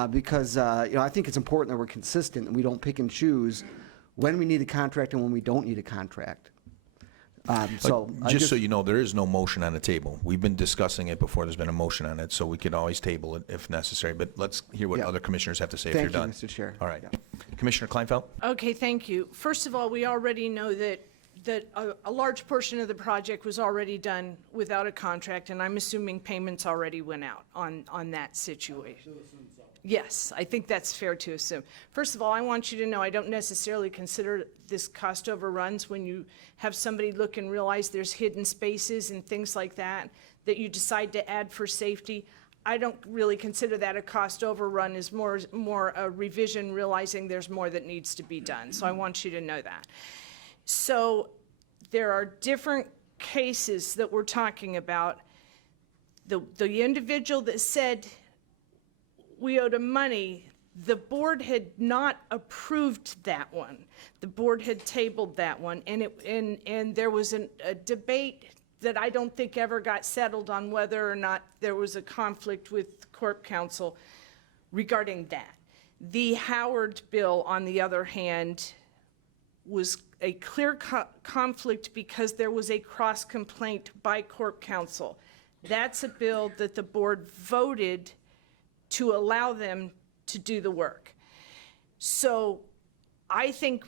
because you know, I think it's important that we're consistent and we don't pick and choose when we need a contract and when we don't need a contract. So Just so you know, there is no motion on the table. We've been discussing it before there's been a motion on it, so we could always table it if necessary. But let's hear what Yeah. other commissioners have to say if you're Thank you, done. Mr. Chair. All right. Yeah. Commissioner Kleinfeld? Okay, thank you. First of all, we already know that a large portion of the project was already done without a contract, and I'm assuming payments already went out on that situation. Yes, I think that's fair to assume. First of all, I want you to know I don't necessarily consider this cost overruns when you have somebody look and realize there's hidden spaces and things like that you decide to add for safety. I don't really consider that a cost overrun, is more a revision, realizing there's more that needs to be done. So I want you to know that. So there are different cases that we're talking about, the individual that said we owed him money, the board had not approved that one. The board had tabled that one, and there was a debate that I don't think ever got settled on whether or not there was a conflict with Corp Counsel regarding that. The Howard bill, on the other hand, was a clear conflict because there was a cross complaint by Corp Counsel. That's a bill that the board voted to allow them to do the work. So I think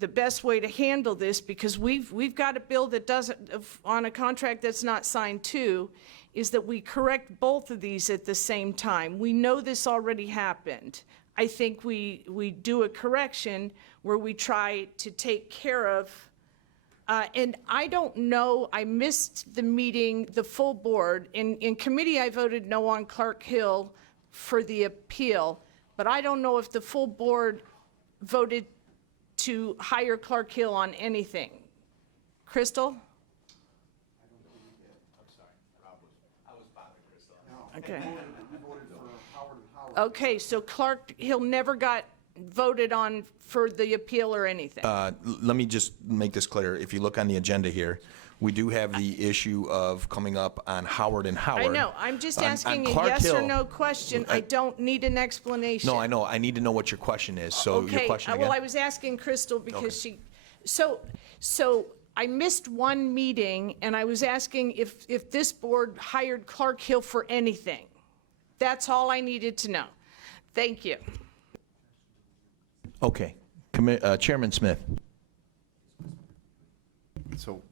the best way to handle this, because we've got a bill that doesn't, on a contract that's not signed too, is that we correct both of these at the same time. We know this already happened. I think we do a correction where we try to take care of, and I don't know, I missed the meeting, the full board. In committee, I voted no on Clark Hill for the appeal, but I don't know if the full board voted to hire Clark Hill on anything. Crystal? Okay. Okay, so Clark Hill never got voted on for the appeal or anything? Let me just make this clear. If you look on the agenda here, we do have the issue of coming up on Howard and Howard. I know, I'm just On asking a Clark yes or Hill, no question. I don't need an explanation. No, I know. I need to know what your question is. So your Okay, question well, I again? was asking Crystal because Okay. so I missed one meeting, and I was asking if this board hired Clark Hill for anything. That's all I needed to know. Thank you. Okay. Chairman Smith. So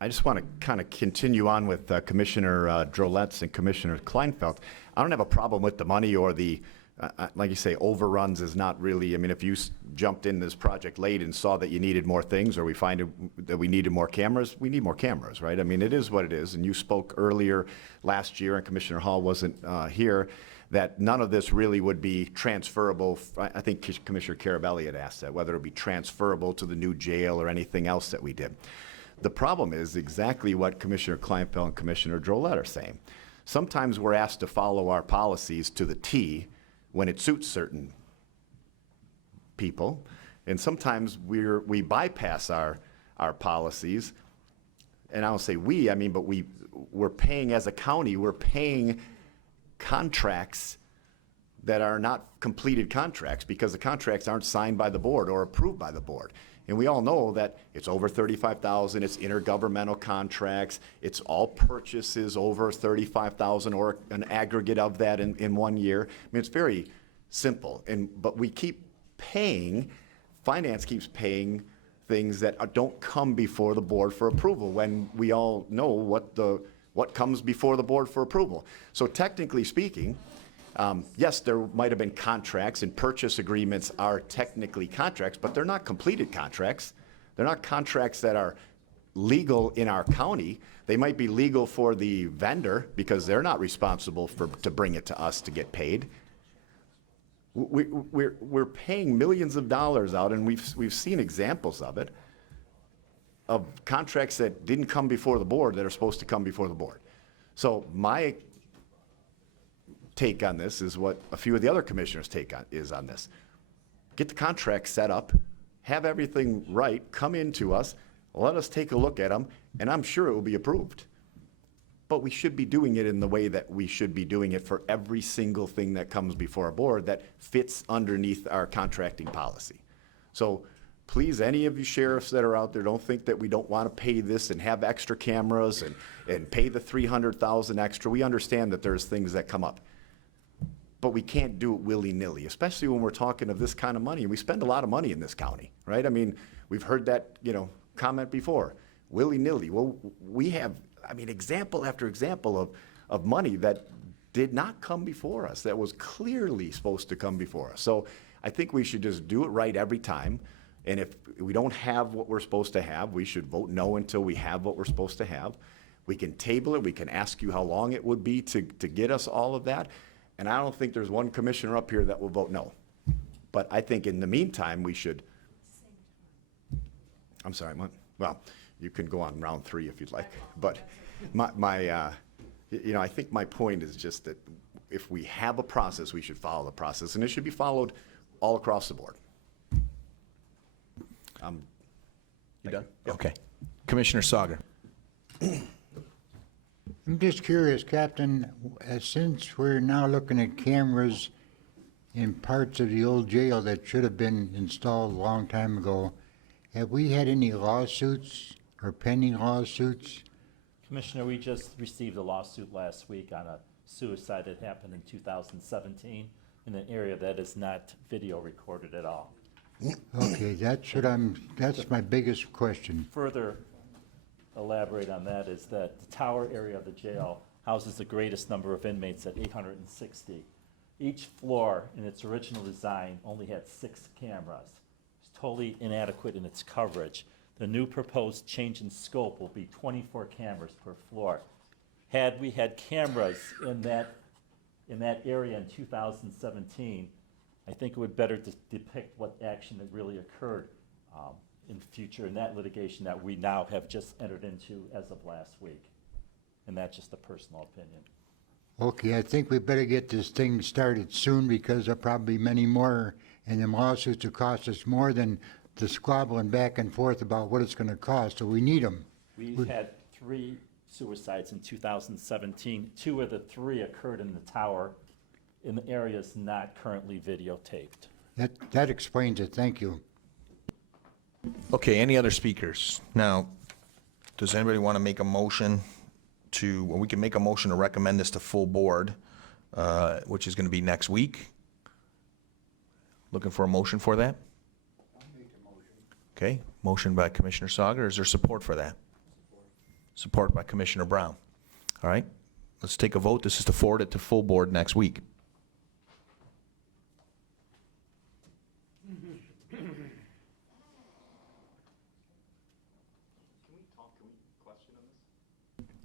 I just want to kind of continue on with Commissioner Drolet's and Commissioner Kleinfeld. I don't have a problem with the money or the, like you say, overruns is not really, I mean, if you jumped in this project late and saw that you needed more things, or we find that we needed more cameras, we need more cameras, right? I mean, it is what it is. And you spoke earlier last year, and Commissioner Hall wasn't here, that none of this really would be transferable. I think Commissioner Carabelli had asked that, whether it would be transferable to the new jail or anything else that we did. The problem is exactly what Commissioner Kleinfeld and Commissioner Drolet are saying. Sometimes we're asked to follow our policies to the T when it suits certain people, and sometimes we bypass our policies. And I don't say we, I mean, but we're paying as a county, we're paying contracts that are not completed contracts because the contracts aren't signed by the board or approved by the board. And we all know that it's over $35,000, it's intergovernmental contracts, it's all purchases over $35,000 or an aggregate of that in 1 year. I mean, it's very simple, but we keep paying, finance keeps paying things that don't come before the board for approval when we all know what comes before the board for approval. So technically speaking, yes, there might have been contracts, and purchase agreements are technically contracts, but they're not completed contracts. They're not contracts that are legal in our county. They might be legal for the vendor because they're not responsible to bring it to us to get paid. We're paying millions of dollars out, and we've seen examples of it, of contracts that didn't come before the board that are supposed to come before the board. So my take on this is what a few of the other commissioners' take on is on this. Get the contract set up, have everything right, come into us, let us take a look at them, and I'm sure it will be approved. But we should be doing it in the way that we should be doing it for every single thing that comes before our board that fits underneath our contracting policy. So please, any of you sheriffs that are out there, don't think that we don't want to pay this and have extra cameras and pay the $300,000 extra. We understand that there's things that come up. But we can't do it willy-nilly, especially when we're talking of this kind of money. And we spend a lot of money in this county, right? I mean, we've heard that, comment before, willy-nilly. Well, we have, example after example of money that did not come before us, that was clearly supposed to come before us. So I think we should just do it right every time. And if we don't have what we're supposed to have, we should vote no until we have what we're supposed to have. We can table it. We can ask you how long it would be to get us all of that. And I don't think there's one commissioner up here that will vote no. But I think in the meantime, we should, I'm sorry, what? Well, You can go on round 3 if you'd like. But I think my point is just that if we have a process, we should follow the process, and it should be followed all across the board. You done? Okay. Commissioner Sauger. I'm just curious, Captain, since we're now looking at cameras in parts of the old jail that should have been installed a long time ago, have we had any lawsuits or pending lawsuits? Commissioner, we just received a lawsuit last week on a suicide that happened in 2017 in an area that is not video recorded at all. Okay, that's my biggest question. Further elaborate on that is that the tower area of the jail houses the greatest number of inmates at 860. Each floor in its original design only had 6 cameras. It's totally inadequate in its coverage. The new proposed change in scope will be 24 cameras per floor. Had we had cameras in that area in 2017, I think it would better depict what action that really occurred in the future in that litigation that we now have just entered into as of last week. And that's just a personal opinion. Okay, I think we better get this thing started soon because there'll probably be many more, and them lawsuits will cost us more than the squabbling back and forth about what it's going to cost, so we need them. We had 3 suicides in 2017. 2 of the 3 occurred in the tower in the areas not currently videotaped. That explains it, thank you. Okay, any other speakers? Now, does anybody want to make a motion well, we can make a motion to recommend this to full board, which is going to be next week. Looking for a motion for that? Okay, motion by Commissioner Sauger. Is there support for that? Support by Commissioner Brown. All right, let's take a vote. This is to forward it to full board next week.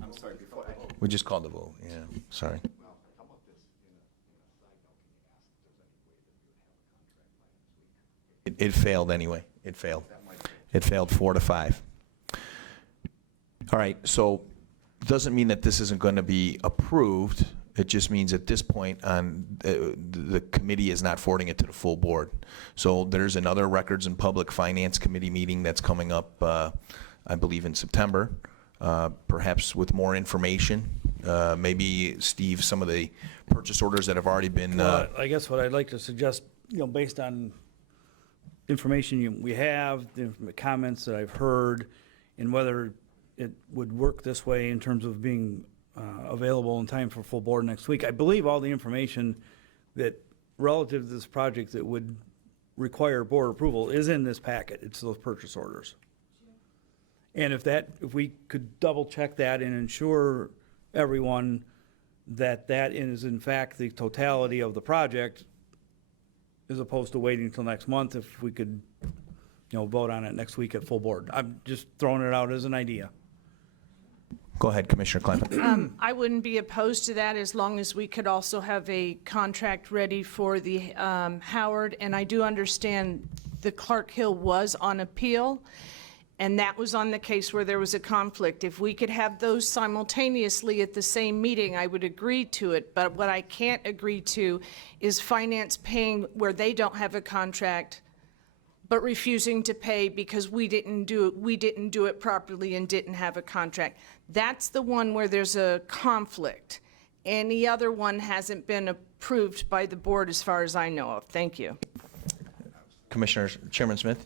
I'm sorry, before We just called the vote, yeah, sorry. It failed anyway. It failed. It failed 4-5. All right, so doesn't mean that this isn't going to be approved. It just means at this point the committee is not forwarding it to the full board. So there's another Records and Public Finance Committee meeting that's coming up, I believe in September, perhaps with more information. Maybe, Steve, some of the purchase orders that have already been. Well, I guess what I'd like to suggest, based on information we have, the comments that I've heard, and whether it would work this way in terms of being available in time for full board next week. I believe all the information that relative to this project that would require board approval is in this packet. It's those purchase orders. And if we could double check that and ensure everyone that that is in fact the totality of the project, as opposed to waiting until next month, if we could, vote on it next week at full board. I'm just throwing it out as an idea. Go ahead, Commissioner Clement. I wouldn't be opposed to that as long as we could also have a contract ready for the Howard. And I do understand the Clark Hill was on appeal, and that was on the case where there was a conflict. If we could have those simultaneously at the same meeting, I would agree to it. But what I can't agree to is finance paying where they don't have a contract, but refusing to pay because we didn't do it properly and didn't have a contract. That's the one where there's a conflict. Any other one hasn't been approved by the board as far as I know of. Thank you. Chairman Smith?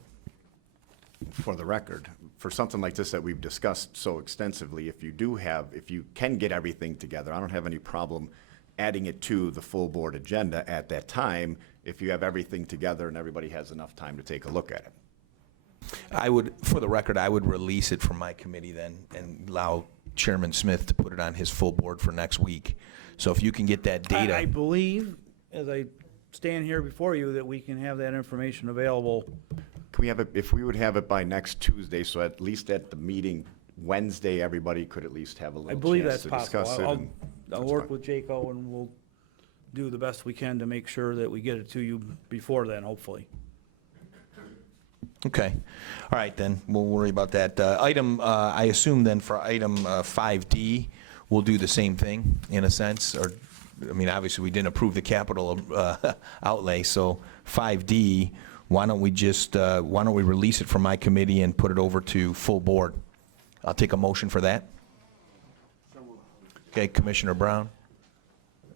For the record, for something like this that we've discussed so extensively, if you can get everything together, I don't have any problem adding it to the full board agenda at that time if you have everything together and everybody has enough time to take a look at it. For the record, I would release it from my committee then and allow Chairman Smith to put it on his full board for next week. So if you can get that data. I believe, as I stand here before you, that we can have that information available. Can we have it, if we would have it by next Tuesday, so at least at the meeting Wednesday, everybody could at least have a little I believe chance that's to discuss possible. it. I'll work with Jaco and we'll do the best we can to make sure that we get it to you before then, hopefully. Okay. All right, then, we'll worry about that. I assume then for item 5D, we'll do the same thing, in a sense, or, I mean, obviously, we didn't approve the capital outlay, so 5D, why don't we release it from my committee and put it over to full board? I'll take a motion for that. Okay, Commissioner Brown?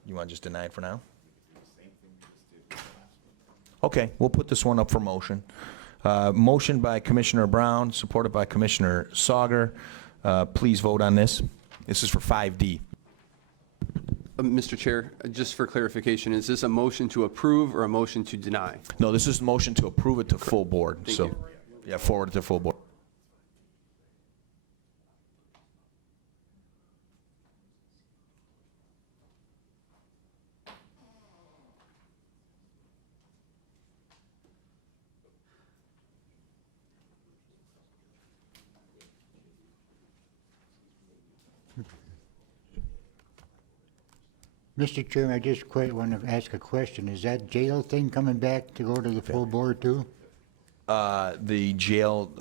You want to just deny it for now? Okay, we'll put this one up for motion. Motion by Commissioner Brown, supported by Commissioner Sauger. Please vote on this. This is for 5D. Mr. Chair, just for clarification, is this a motion to approve or a motion to deny? No, this is a motion to approve it to full board. Thank So, you. yeah, forward it to full board. Mr. Chairman, I just quite want to ask a question. Is that jail thing coming back to go to the full board too? The jail,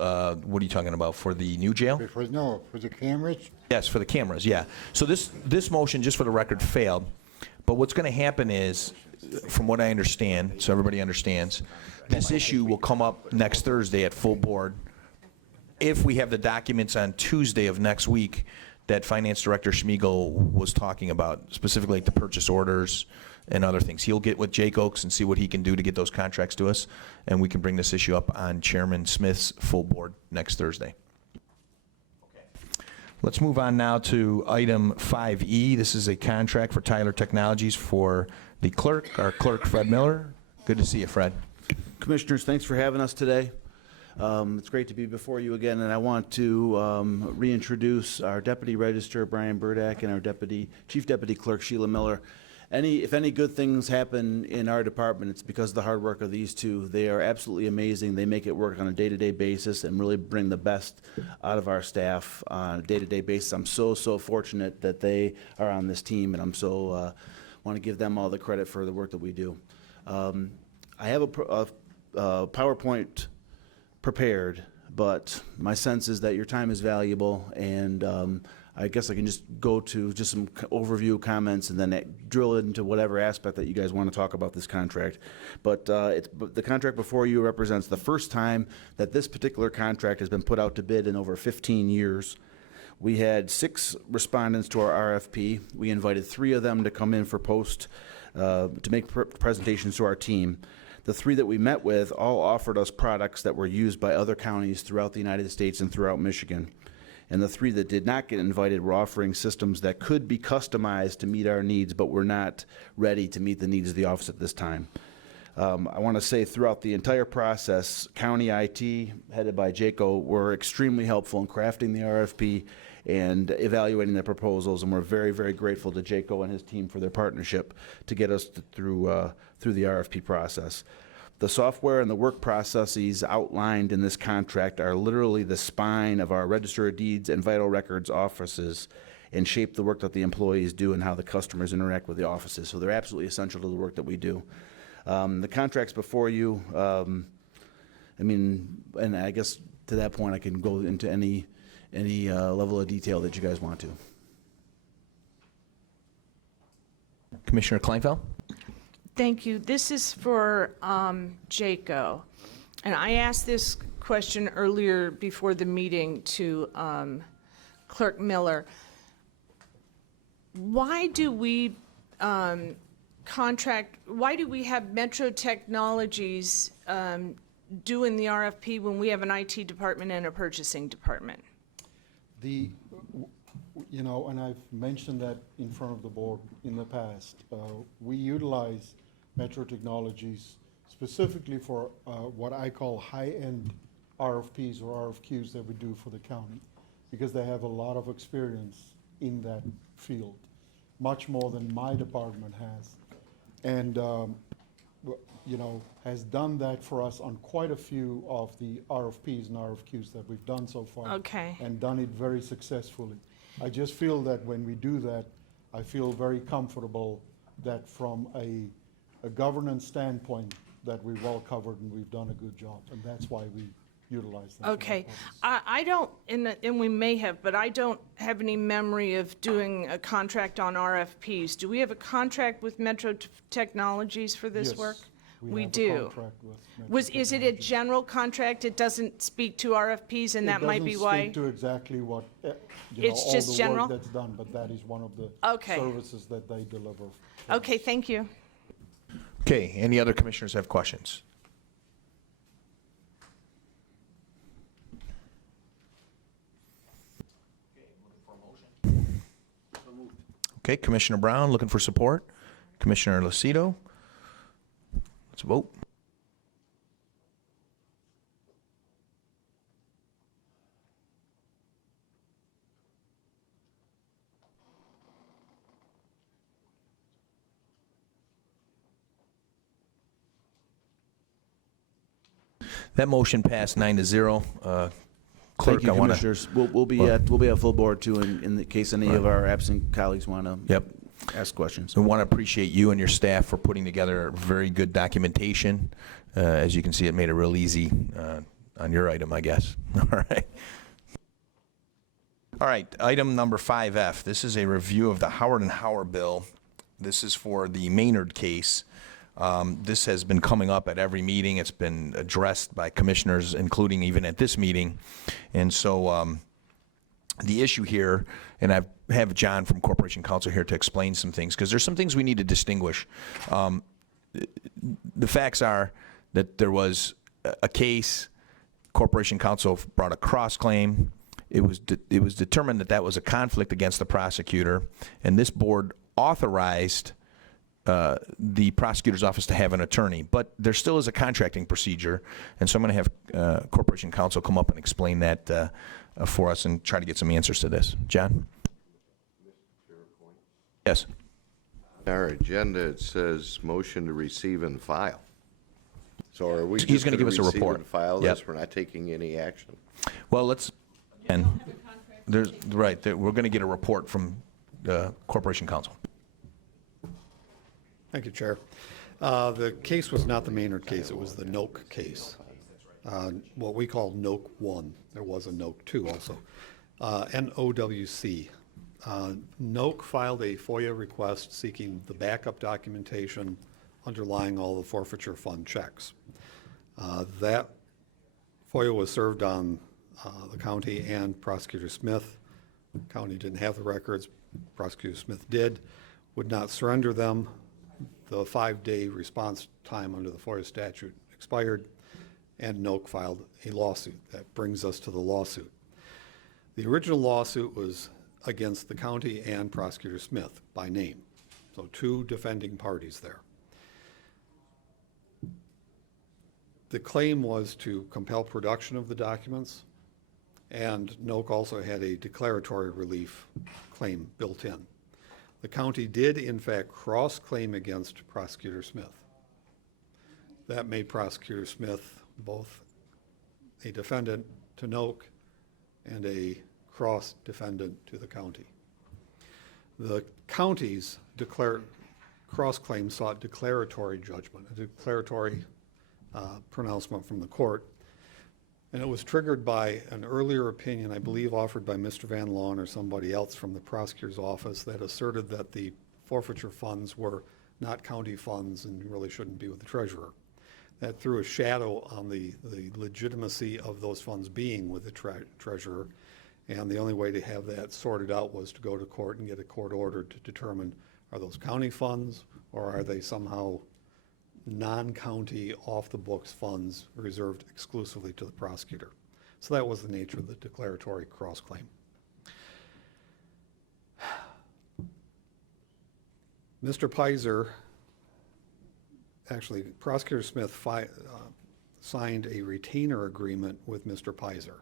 what are you talking about, for the new jail? For the cameras? Yes, for the cameras, yeah. So this motion, just for the record, failed. But what's going to happen is, from what I understand, so everybody understands, this issue will come up next Thursday at full board. If we have the documents on Tuesday of next week that Finance Director Schmiegel was talking about, specifically like the purchase orders and other things. He'll get with Jake Oaks and see what he can do to get those contracts to us, and we can bring this issue up on Chairman Smith's full board next Thursday. Let's move on now to item 5E. This is a contract for Tyler Technologies for the clerk, our clerk, Fred Miller. Good to see you, Fred. Commissioners, thanks for having us today. It's great to be before you again, and I want to reintroduce our Deputy Register, Brian Burdak, and our Chief Deputy Clerk, Sheila Miller. If any good things happen in our department, it's because of the hard work of these two. They are absolutely amazing. They make it work on a day-to-day basis and really bring the best out of our staff on a day-to-day basis. I'm so fortunate that they are on this team, and I'm want to give them all the credit for the work that we do. I have a PowerPoint prepared, but my sense is that your time is valuable, and I guess I can just go to just some overview comments and then drill into whatever aspect that you guys want to talk about this contract. But the contract before you represents the first time that this particular contract has been put out to bid in over 15 years. We had 6 respondents to our RFP. We invited 3 of them to come in for to make presentations to our team. The 3 that we met with all offered us products that were used by other counties throughout the United States and throughout Michigan. And the 3 that did not get invited were offering systems that could be customized to meet our needs, but were not ready to meet the needs of the office at this time. I want to say throughout the entire process, County IT, headed by Jaco, were extremely helpful in crafting the RFP and evaluating the proposals, and we're very, very grateful to Jaco and his team for their partnership to get us through the RFP process. The software and the work processes outlined in this contract are literally the spine of our Register of Deeds and Vital Records offices and shape the work that the employees do and how the customers interact with the offices. So they're absolutely essential to the work that we do. The contracts before you, and I guess to that point I can go into any level of detail that you guys want to. Commissioner Kleinfeld? Thank you. This is for Jaco. And I asked this question earlier before the meeting to Clerk Miller. Why do we why do we have Metro Technologies doing the RFP when we have an IT department and a purchasing department? And I've mentioned that in front of the board in the past. We utilize Metro Technologies specifically for what I call high-end RFPs or RFQs that we do for the county, because they have a lot of experience in that field, much more than my department has. And, has done that for us on quite a few of the RFPs and RFQs that we've done so far. Okay. And done it very successfully. I just feel that when we do that, I feel very comfortable that from a governance standpoint, that we're well covered and we've done a good job. And that's why utilize them. for that Okay, purpose. I don't, and we may have, but I don't have any memory of doing a contract on RFPs. Do we have a contract with Metro Technologies for this Yes, we have a do. contract with Metro Is it a Technologies. general contract? It doesn't speak to RFPs, and that might be It why? doesn't speak to exactly what, It's all just the general? work that's done, but that is one of the Okay. services that they deliver. Okay, thank you. Okay, any other commissioners have questions? Okay, Commissioner Brown looking for support. Commissioner Lucido. Let's vote. That motion passed 9-0. Clerk, Thank you, I want to. Commissioners. We'll be at full board too, in the case any of our absent colleagues want to Yep. ask questions. We want to appreciate you and your staff for putting together very good documentation. As you can see, it made it real easy on your item, I guess. All right. All right, item number 5F. This is a review of the Howard and Howard bill. This is for the Maynard case. This has been coming up at every meeting. It's been addressed by commissioners, including even at this meeting. And so the issue here, and I have John from Corporation Counsel here to explain some things, because there's some things we need to distinguish. The facts are that there was a case, Corporation Counsel brought a cross-claim. It was determined that that was a conflict against the prosecutor, and this board authorized the prosecutor's office to have an attorney, but there still is a contracting procedure, and so I'm going to have Corporation Counsel come up and explain that for us and try to get some answers to this. John? Yes. Our agenda, it says motion to receive and file. So are we He's just gonna going give to us a receive report. and file Yep. this? We're not taking any action? Well, and we're going to get a report from Corporation Counsel. Thank you, Chair. The case was not the Maynard case, it was the Noak case. What we call Noak 1. There was a Noak 2 also. NOWC. Noak filed a FOIA request seeking the backup documentation underlying all the forfeiture fund checks. That FOIA was served on the county and Prosecutor Smith. The county didn't have the records. Prosecutor Smith did, would not surrender them. The 5-day response time under the FOIA statute expired, and Noak filed a lawsuit. That brings us to the lawsuit. The original lawsuit was against the county and Prosecutor Smith by name. So 2 defending parties there. The claim was to compel production of the documents, and Noak also had a declaratory relief claim built in. The county did, in fact, cross-claim against Prosecutor Smith. That made Prosecutor Smith both a defendant to Noak and a cross-defendant to the county. The county's cross-claim sought declaratory judgment, a declaratory pronouncement from the court, and it was triggered by an earlier opinion, I believe offered by Mr. Van Loan or somebody else from the prosecutor's office, that asserted that the forfeiture funds were not county funds and really shouldn't be with the treasurer. That threw a shadow on the legitimacy of those funds being with the treasurer, and the only way to have that sorted out was to go to court and get a court order to determine, are those county funds or are they somehow non-county, off-the-books funds reserved exclusively to the prosecutor. So that was the nature of the declaratory cross-claim. Mr. Pizer, actually, Prosecutor Smith signed a retainer agreement with Mr. Pizer.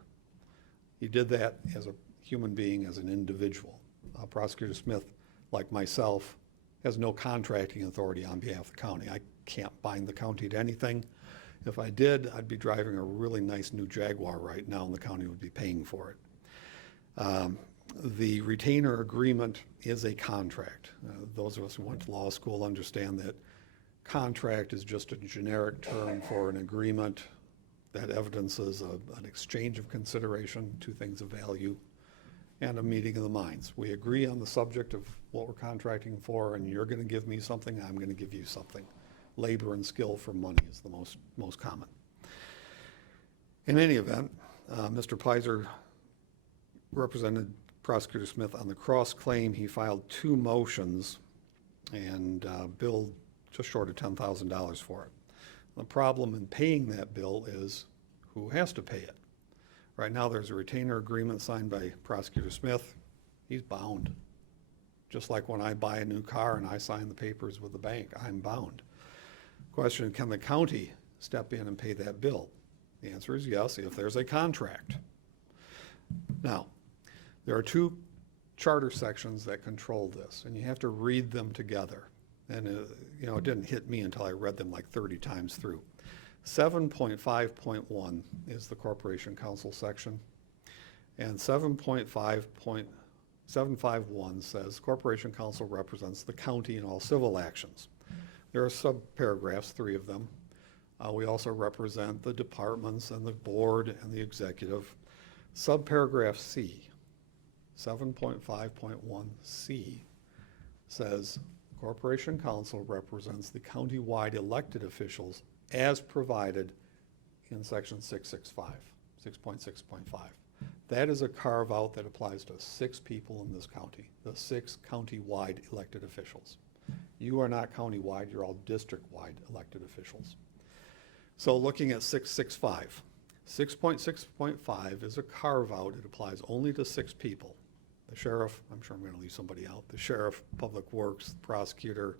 He did that as a human being, as an individual. Prosecutor Smith, like myself, has no contracting authority on behalf of the county. I can't bind the county to anything. If I did, I'd be driving a really nice new Jaguar right now, and the county would be paying for it. The retainer agreement is a contract. Those of us who went to law school understand that contract is just a generic term for an agreement That evidences an exchange of consideration, two things of value, and a meeting of the minds. We agree on the subject of what we're contracting for, and you're going to give me something, I'm going to give you something. Labor and skill for money is the most common. In any event, Mr. Pizer represented Prosecutor Smith on the cross-claim. He filed 2 motions and billed just short of $10,000 for it. The problem in paying that bill is who has to pay it. Right now, there's a retainer agreement signed by Prosecutor Smith. He's bound. Just like when I buy a new car and I sign the papers with the bank, I'm bound. Question, can the county step in and pay that bill? The answer is yes, if there's a contract. Now, there are 2 charter sections that control this, and you have to read them together. And you know, it didn't hit me until I read them like 30 times through. 7.5.1 is the Corporation Council section, and 7.5.751 says Corporation Council represents the county in all civil actions. There are subparagraphs, 3 of them. We also represent the departments and the board and the executive. Subparagraph C, 7.5.1C, says Corporation Council represents the county-wide elected officials as provided in section 6.6.5. That is a carve-out that applies to 6 people in this county, the 6 county-wide elected officials. You are not county-wide, you're all district-wide elected officials. So looking at 6.6.5. 6.6.5 is a carve-out. It applies only to 6 people. The sheriff, I'm sure I'm going to leave somebody out, the sheriff, public works, prosecutor,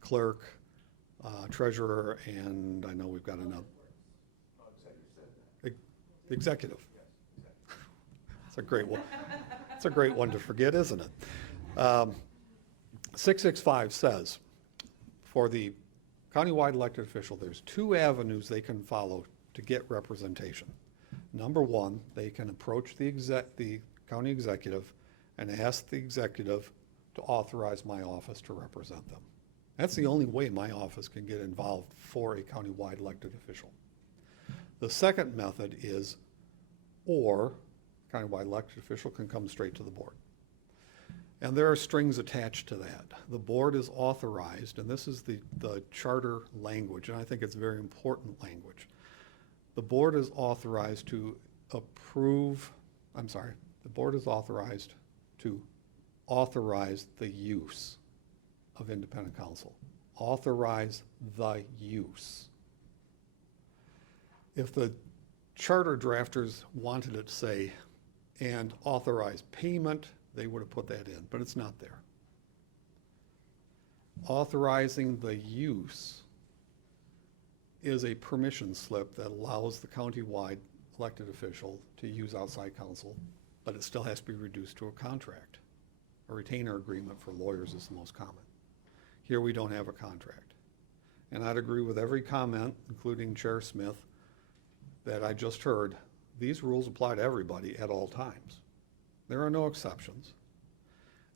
clerk, treasurer, and I know we've got another. Executive. It's a great one. It's a great one to forget, isn't it? 6.6.5 says, for the countywide elected official, there's 2 avenues they can follow to get representation. Number 1, they can approach the county executive and ask the executive to authorize my office to represent them. That's the only way my office can get involved for a countywide elected official. The second method is, or countywide elected official can come straight to the board. And there are strings attached to that. The board is authorized, and this is the charter language, and I think it's very important language. The board is authorized to the board is authorized to authorize the use of independent counsel. Authorize the use. If the charter drafters wanted it to say, and authorize payment, they would have put that in, but it's not there. Authorizing the use is a permission slip that allows the county-wide elected official to use outside counsel, but it still has to be reduced to a contract. A retainer agreement for lawyers is the most common. Here we don't have a contract. And I'd agree with every comment, including Chair Smith, that I just heard. These rules apply to everybody at all times. There are no exceptions.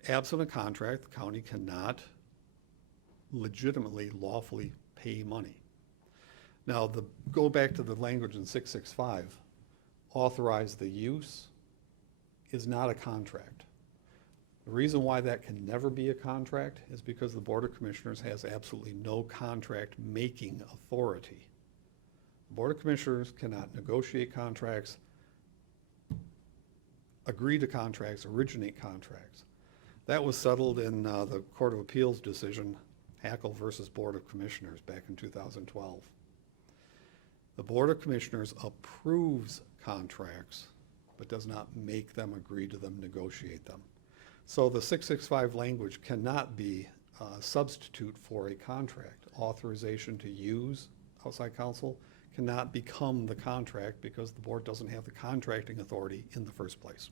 Absent a contract, the county cannot legitimately, lawfully pay money. Now, go back to the language in 6.6.5. Authorize the use is not a contract. The reason why that can never be a contract is because the Board of Commissioners has absolutely no contract-making authority. The Board of Commissioners cannot negotiate contracts, agree to contracts, originate contracts. That was settled in the Court of Appeals decision, Hackle versus Board of Commissioners, back in 2012. The Board of Commissioners approves contracts, but does not make them agree to them, negotiate them. So the 6.6.5 language cannot be a substitute for a contract. Authorization to use outside counsel cannot become the contract because the board doesn't have the contracting authority in the first place.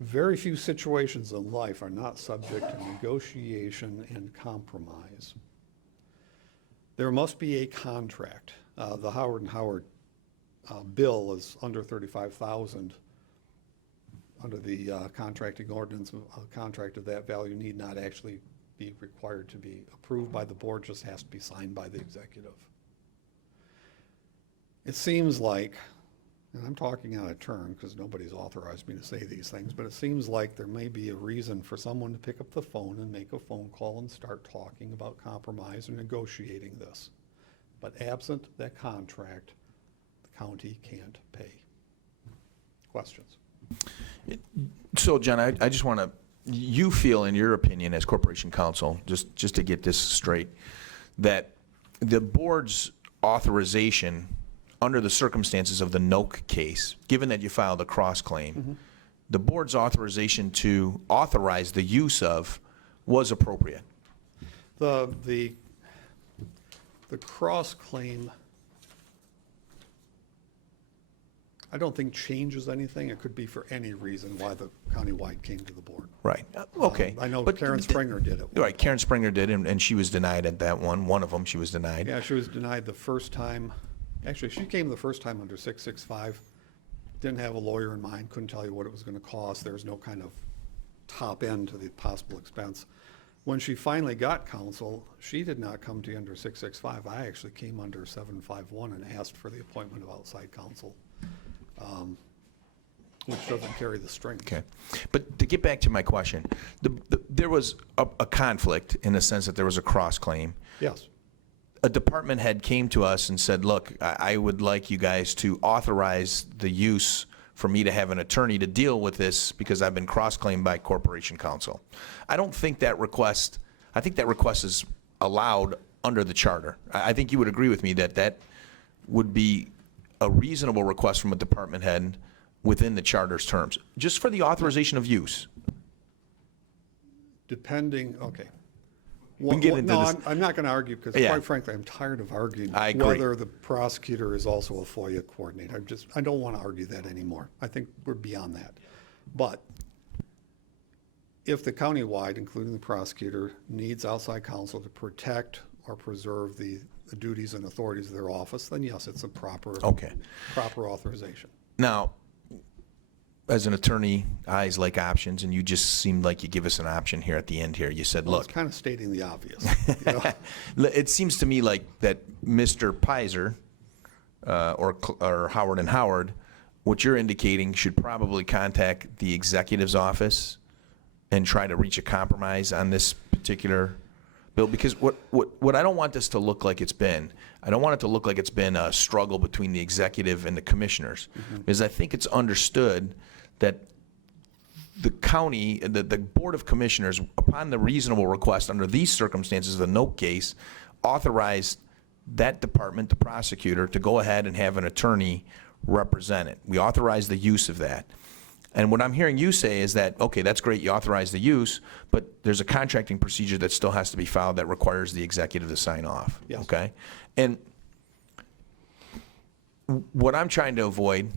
Very few situations in life are not subject to negotiation and compromise. There must be a contract. The Howard and Howard bill is under $35,000. Under the contracting ordinance, a contract of that value need not actually be required to be approved by the board, just has to be signed by the executive. It seems like, and I'm talking out of turn because nobody's authorized me to say these things, but it seems like there may be a reason for someone to pick up the phone and make a phone call and start talking about compromise or negotiating this. But absent that contract, the county can't pay. Questions? So, John, I just want to, you feel, in your opinion, as Corporation Counsel, just to get this straight, that the board's authorization under the circumstances of the Noak case, given that you filed a cross-claim, the board's authorization to authorize the use of was appropriate? The cross-claim, I don't think changes anything. It could be for any reason why the countywide came to the board. Right. Okay. I know But Karen Springer did it. Right, Karen Springer did, and she was denied at that one. One of them, she was denied. Yeah, she was denied the first time. Actually, she came the first time under 665. Didn't have a lawyer in mind, couldn't tell you what it was going to cost. There was no kind of top end to the possible expense. When she finally got counsel, she did not come to you under 665. I actually came under 751 and asked for the appointment of outside counsel, which doesn't carry the strength. Okay. But to get back to my question, there was a conflict in the sense that there was a cross-claim. Yes. A department head came to us and said, look, I would like you guys to authorize the use for me to have an attorney to deal with this because I've been cross-claimed by Corporation Counsel. I don't think that request, I think that request is allowed under the charter. I think you would agree with me that that would be a reasonable request from a department head within the charter's terms, just for the authorization of use. Depending, okay. We can get into No, this. I'm not going to argue because Yeah. quite frankly, I'm tired of arguing I agree. whether the prosecutor is also a FOIA coordinator. I don't want to argue that anymore. I think we're beyond that. But if the countywide, including the prosecutor, needs outside counsel to protect or preserve the duties and authorities of their office, then yes, it's a proper authorization. Now, as an attorney, eyes like options, and you just seemed like you give us an option here at the end here. You said, Well, look. it's kind of stating the obvious. You know? It seems to me like that Mr. Pizer or Howard and Howard, what you're indicating should probably contact the executive's office and try to reach a compromise on this particular bill, because what I don't want this to look like it's been, I don't want it to look like it's been a struggle between the executive and the commissioners, because I think it's understood that the county, the Board of Commissioners, upon the reasonable request under these circumstances, the Noak case, authorized that department, the prosecutor, to go ahead and have an attorney represent it. We authorized the use of that. And what I'm hearing you say is that, okay, that's great, you authorize the use, but there's a contracting procedure that still has to be filed that requires the executive to sign off. Yes. Okay? And what I'm trying to avoid,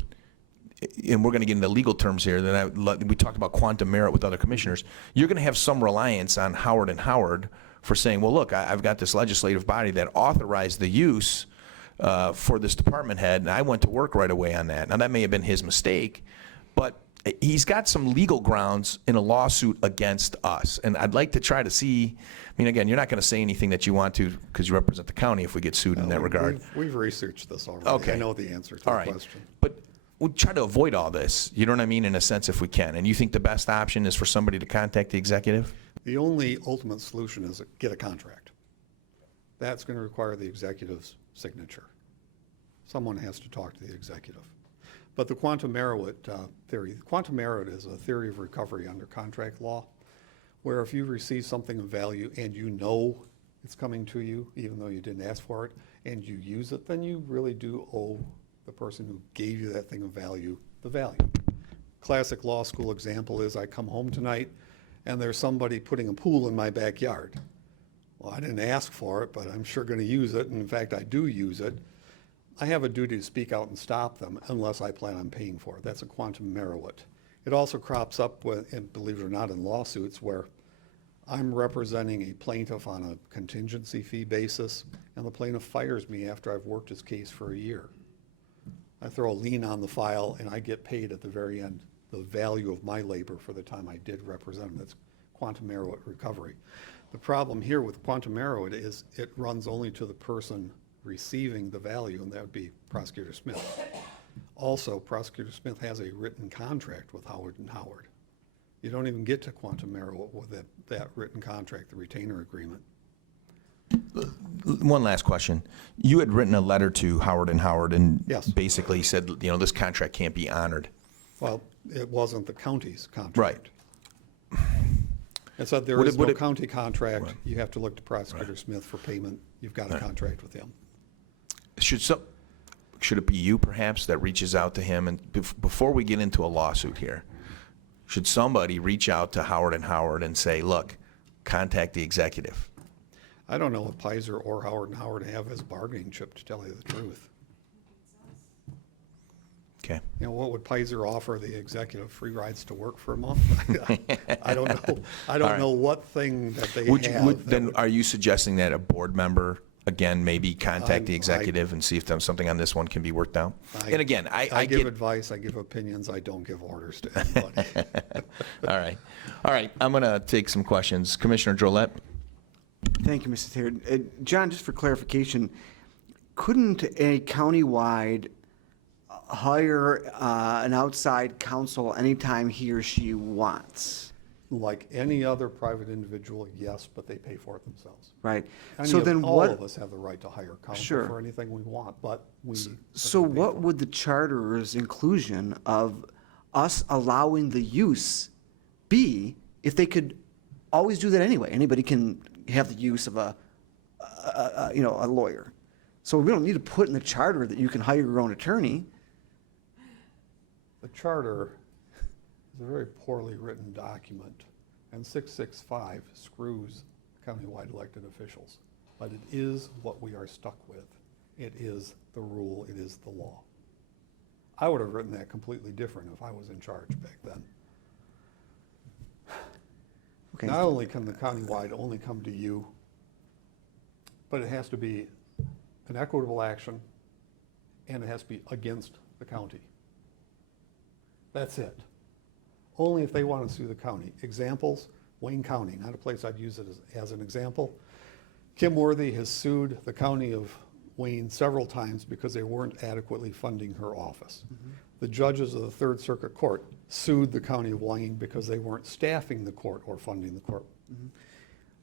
and we're going to get into legal terms here, we talked about quantum merit with other commissioners, you're going to have some reliance on Howard and Howard for saying, well, look, I've got this legislative body that authorized the use for this department head, and I went to work right away on that. Now, that may have been his mistake, but he's got some legal grounds in a lawsuit against us. And I'd like to try to see, I mean, again, you're not going to say anything that you want to because you represent the county if we get sued in that regard. We've researched this already. Okay. I know the answer to All the right. question. But we'll try to avoid all this, you know what I mean, in a sense, if we can. And you think the best option is for somebody to contact the executive? The only ultimate solution is get a contract. That's going to require the executive's signature. Someone has to talk to the executive. But the quantum merit theory, quantum merit is a theory of recovery under contract law, where if you receive something of value and you know it's coming to you, even though you didn't ask for it, and you use it, then you really do owe the person who gave you that thing of value the value. Classic law school example is I come home tonight and there's somebody putting a pool in my backyard. Well, I didn't ask for it, but I'm sure going to use it, and in fact, I do use it. I have a duty to speak out and stop them unless I plan on paying for it. That's a quantum merit. It also crops up, and believe it or not, in lawsuits where I'm representing a plaintiff on a contingency fee basis, and the plaintiff fires me after I've worked his case for a year. I throw a lien on the file, and I get paid at the very end the value of my labor for the time I did represent him. That's quantum merit recovery. The problem here with quantum merit is it runs only to the person receiving the value, and that would be Prosecutor Smith. Also, Prosecutor Smith has a written contract with Howard and Howard. You don't even get to quantum merit with that written contract, the retainer agreement. One last question. You had written a letter to Howard and Howard and Yes. basically said, this contract can't be honored. Well, it wasn't the county's contract. Right. It said there Would is it- would no it- county contract. You have to look to Prosecutor Smith for payment. You've got a contract with him. Should it be you perhaps that reaches out to him? And before we get into a lawsuit here, should somebody reach out to Howard and Howard and say, look, contact the executive? I don't know what Pizer or Howard and Howard have as bargaining chip, to tell you the truth. Okay. What would Pizer offer the executive? Free rides to work for a month? I don't know. I don't know what thing that they have. Then are you suggesting that a board member, again, maybe contact the I- executive and see if something on this one can be worked out? And again, I give advice, I give opinions, I don't give orders to anybody. All right. All right. I'm going to take some questions. Commissioner Drollet? Thank you, Mr. Taylor. John, just for clarification, couldn't a countywide hire an outside counsel anytime he or she wants? Like any other private individual, yes, but they pay for it themselves. Right. So then All what? of us have the right to hire counsel Sure. for anything we want, but we. So what would the charter's inclusion of us allowing the use be if they could always do that anyway? Anybody can have the use of a lawyer. So we don't need to put in the charter that you can hire your own attorney. The charter is a very poorly written document, and 665 screws countywide elected officials. But it is what we are stuck with. It is the rule, it is the law. I would have written that completely different if I was in charge back then. Okay. Not only can the countywide only come to you, but it has to be an equitable action, and it has to be against the county. That's it. Only if they want to sue the county. Examples, Wayne County, not a place I'd use it as an example. Kim Worthy has sued the county of Wayne several times because they weren't adequately funding her office. The judges of the Third Circuit Court sued the county of Wayne because they weren't staffing the court or funding the court.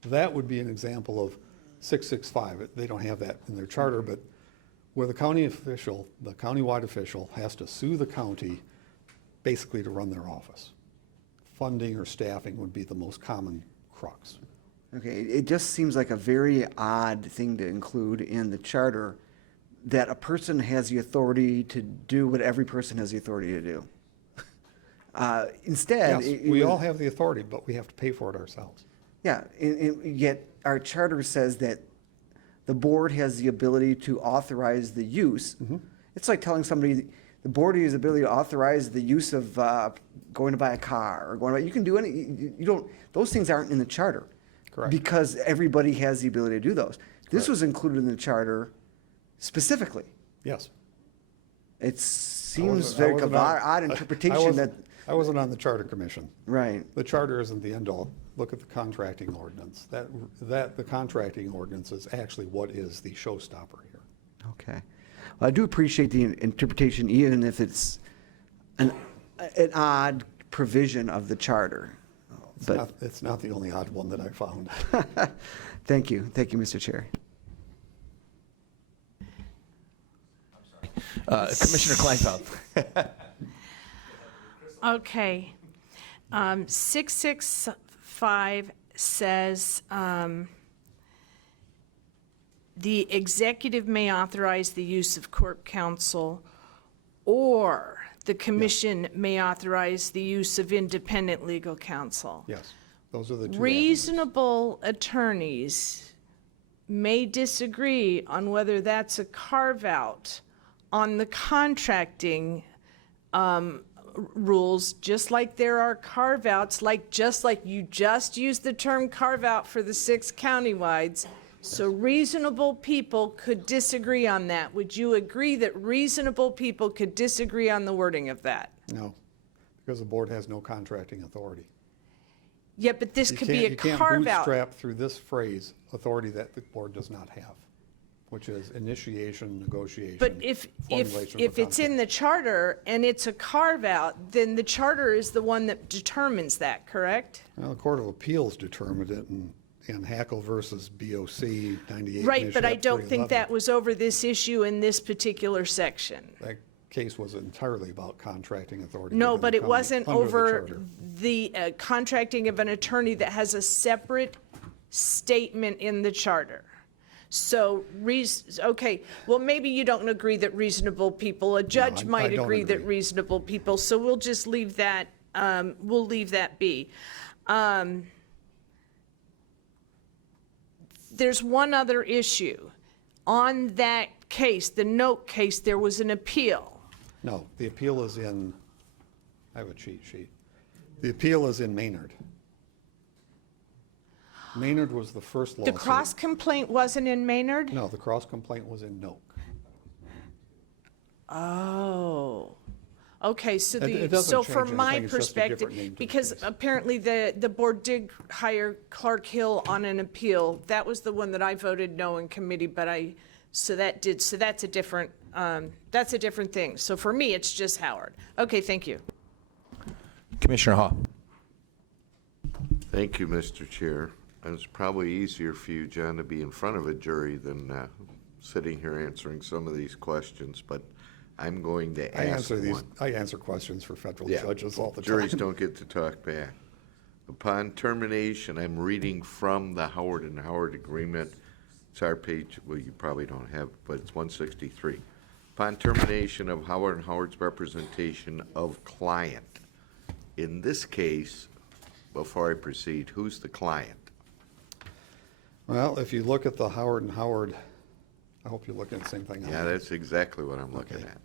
That would be an example of 665. They don't have that in their charter, but where the county official, the countywide official, has to sue the county basically to run their office. Funding or staffing would be the most common crux. Okay, it just seems like a very odd thing to include in the charter, that a person has the authority to do what every person has the authority to do. Instead. Yes, we all have the authority, but we have to pay for it ourselves. Yeah, yet our charter says that the board has the ability to authorize the use. It's like telling somebody, the board has the ability to authorize the use of going to buy a car or going to buy, you can do any, you don't, those things aren't in the charter. Correct. Because everybody has the ability to do those. This was included in the charter specifically. Yes. It seems very odd interpretation that. I wasn't on the Charter Commission. Right. The charter isn't the end all. Look at the contracting ordinance. The contracting ordinance is actually what is the showstopper here. Okay. Well, I do appreciate the interpretation, even if it's an odd provision of the charter. It's not the only odd one that I found. Thank you. Thank you, Mr. Chair. Commissioner Kleinfeld. Okay. 665 says, the executive may authorize the use of court counsel, or the commission may authorize the use of independent legal counsel. Yes, those are the two. Reasonable attorneys may disagree on whether that's a carve-out on the contracting rules, just like there are carve-outs, just like you just used the term carve-out for the 6 countywides. So reasonable people could disagree on that. Would you agree that reasonable people could disagree on the wording of that? No, because the board has no contracting authority. Yeah, but this could be a You can't carve-out. bootstrap through this phrase authority that the board does not have. which is initiation, negotiation. But if formulation of a it's in the charter and it's a carve-out, then the charter is the one that determines that, correct? Well, the Court of Appeals determined it in Hackle versus BOC 98. Right, but I Initiative don't think 311. that was over this issue in this particular section. That case was entirely about contracting authority. No, within but the it county wasn't under the over charter. the contracting of an attorney that has a separate statement in the charter. So, okay, well, maybe you don't agree that reasonable people, a judge I might don't agree that agree. reasonable people, so we'll just leave that, we'll leave that be. There's one other issue. On that case, the Noak case, there was an appeal. No, the appeal is in, I have a cheat sheet. The appeal is in Maynard. Maynard was the first The lawsuit. cross complaint wasn't in Maynard? No, the cross complaint was in Noak. Oh, okay, so It doesn't so change from my anything, it's just a different perspective, name to the because case. apparently the board did hire Clark Hill on an appeal. That was the one that I voted no in committee, but so that's a different thing. So for me, it's just Howard. Okay, thank you. Commissioner Hall. Thank you, Mr. Chair. And it's probably easier for you, John, to be in front of a jury than sitting here answering some of these questions, but I'm going to ask one. I answer questions for federal Yeah, judges all the time. juries don't get to talk back. Upon termination, I'm reading from the Howard and Howard agreement. It's our page, well, you probably don't have, but it's 163. Upon termination of Howard and Howard's representation of client. In this case, before I proceed, who's the client? Well, if you look at the Howard and Howard, I hope you're looking at the same thing. Yeah, that's exactly what I'm looking at.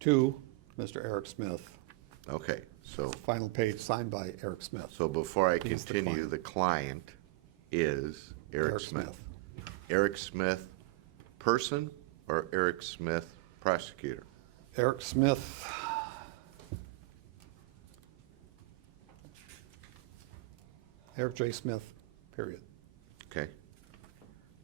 To Mr. Eric Smith. Okay, so, Final page signed by Eric Smith. so before I He's the continue, the client is Eric Eric Smith. Smith. Eric Smith, person, or Eric Smith, prosecutor? Eric Smith. Eric J. Smith, period. Okay.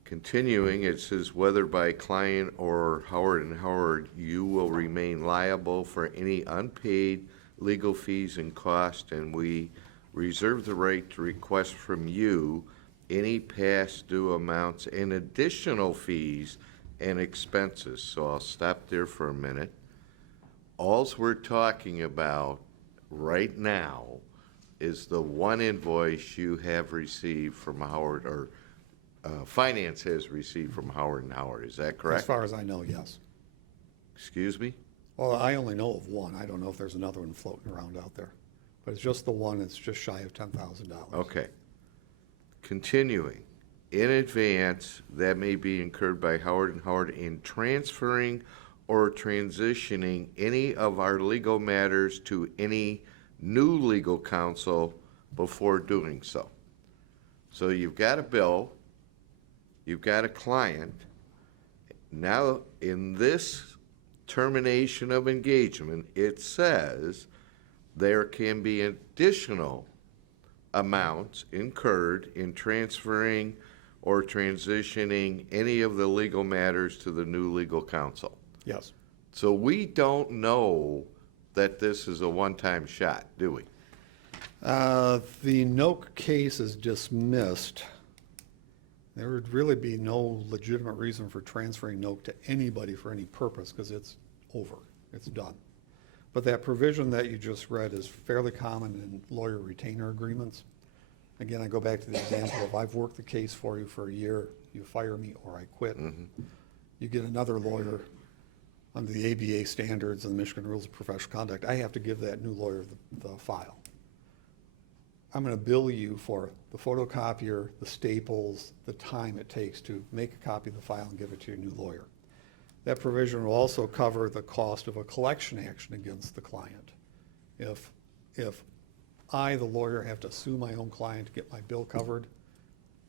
Continuing, it says whether by client or Howard and Howard, you will remain liable for any unpaid legal fees and costs, and we reserve the right to request from you any past due amounts and additional fees and expenses. So I'll stop there for a minute. Alls we're talking about right now is the one invoice you have received from Howard, or Finance has received from Howard and Howard. Is that correct? As far as I know, yes. Excuse me? Well, I only know of one. I don't know if there's another one floating around out there. But it's just the one that's just shy of $10,000. Okay. Continuing, in advance, that may be incurred by Howard and Howard in transferring or transitioning any of our legal matters to any new legal counsel before doing so. So you've got a bill, you've got a client. Now, in this termination of engagement, it says there can be additional amounts incurred in transferring or transitioning any of the legal matters to the new legal counsel. Yes. So we don't know that this is a one-time shot, do we? The Noak case is dismissed. There would really be no legitimate reason for transferring Noak to anybody for any purpose, because it's over, it's done. But that provision that you just read is fairly common in lawyer retainer agreements. Again, I go back to the example of I've worked the case for you for a year, you fire me or I quit. You get another lawyer under the ABA standards and the Michigan Rules of Professional Conduct, I have to give that new lawyer the file. I'm going to bill you for the photocopier, the staples, the time it takes to make a copy of the file and give it to your new lawyer. That provision will also cover the cost of a collection action against the client. If I, the lawyer, have to sue my own client to get my bill covered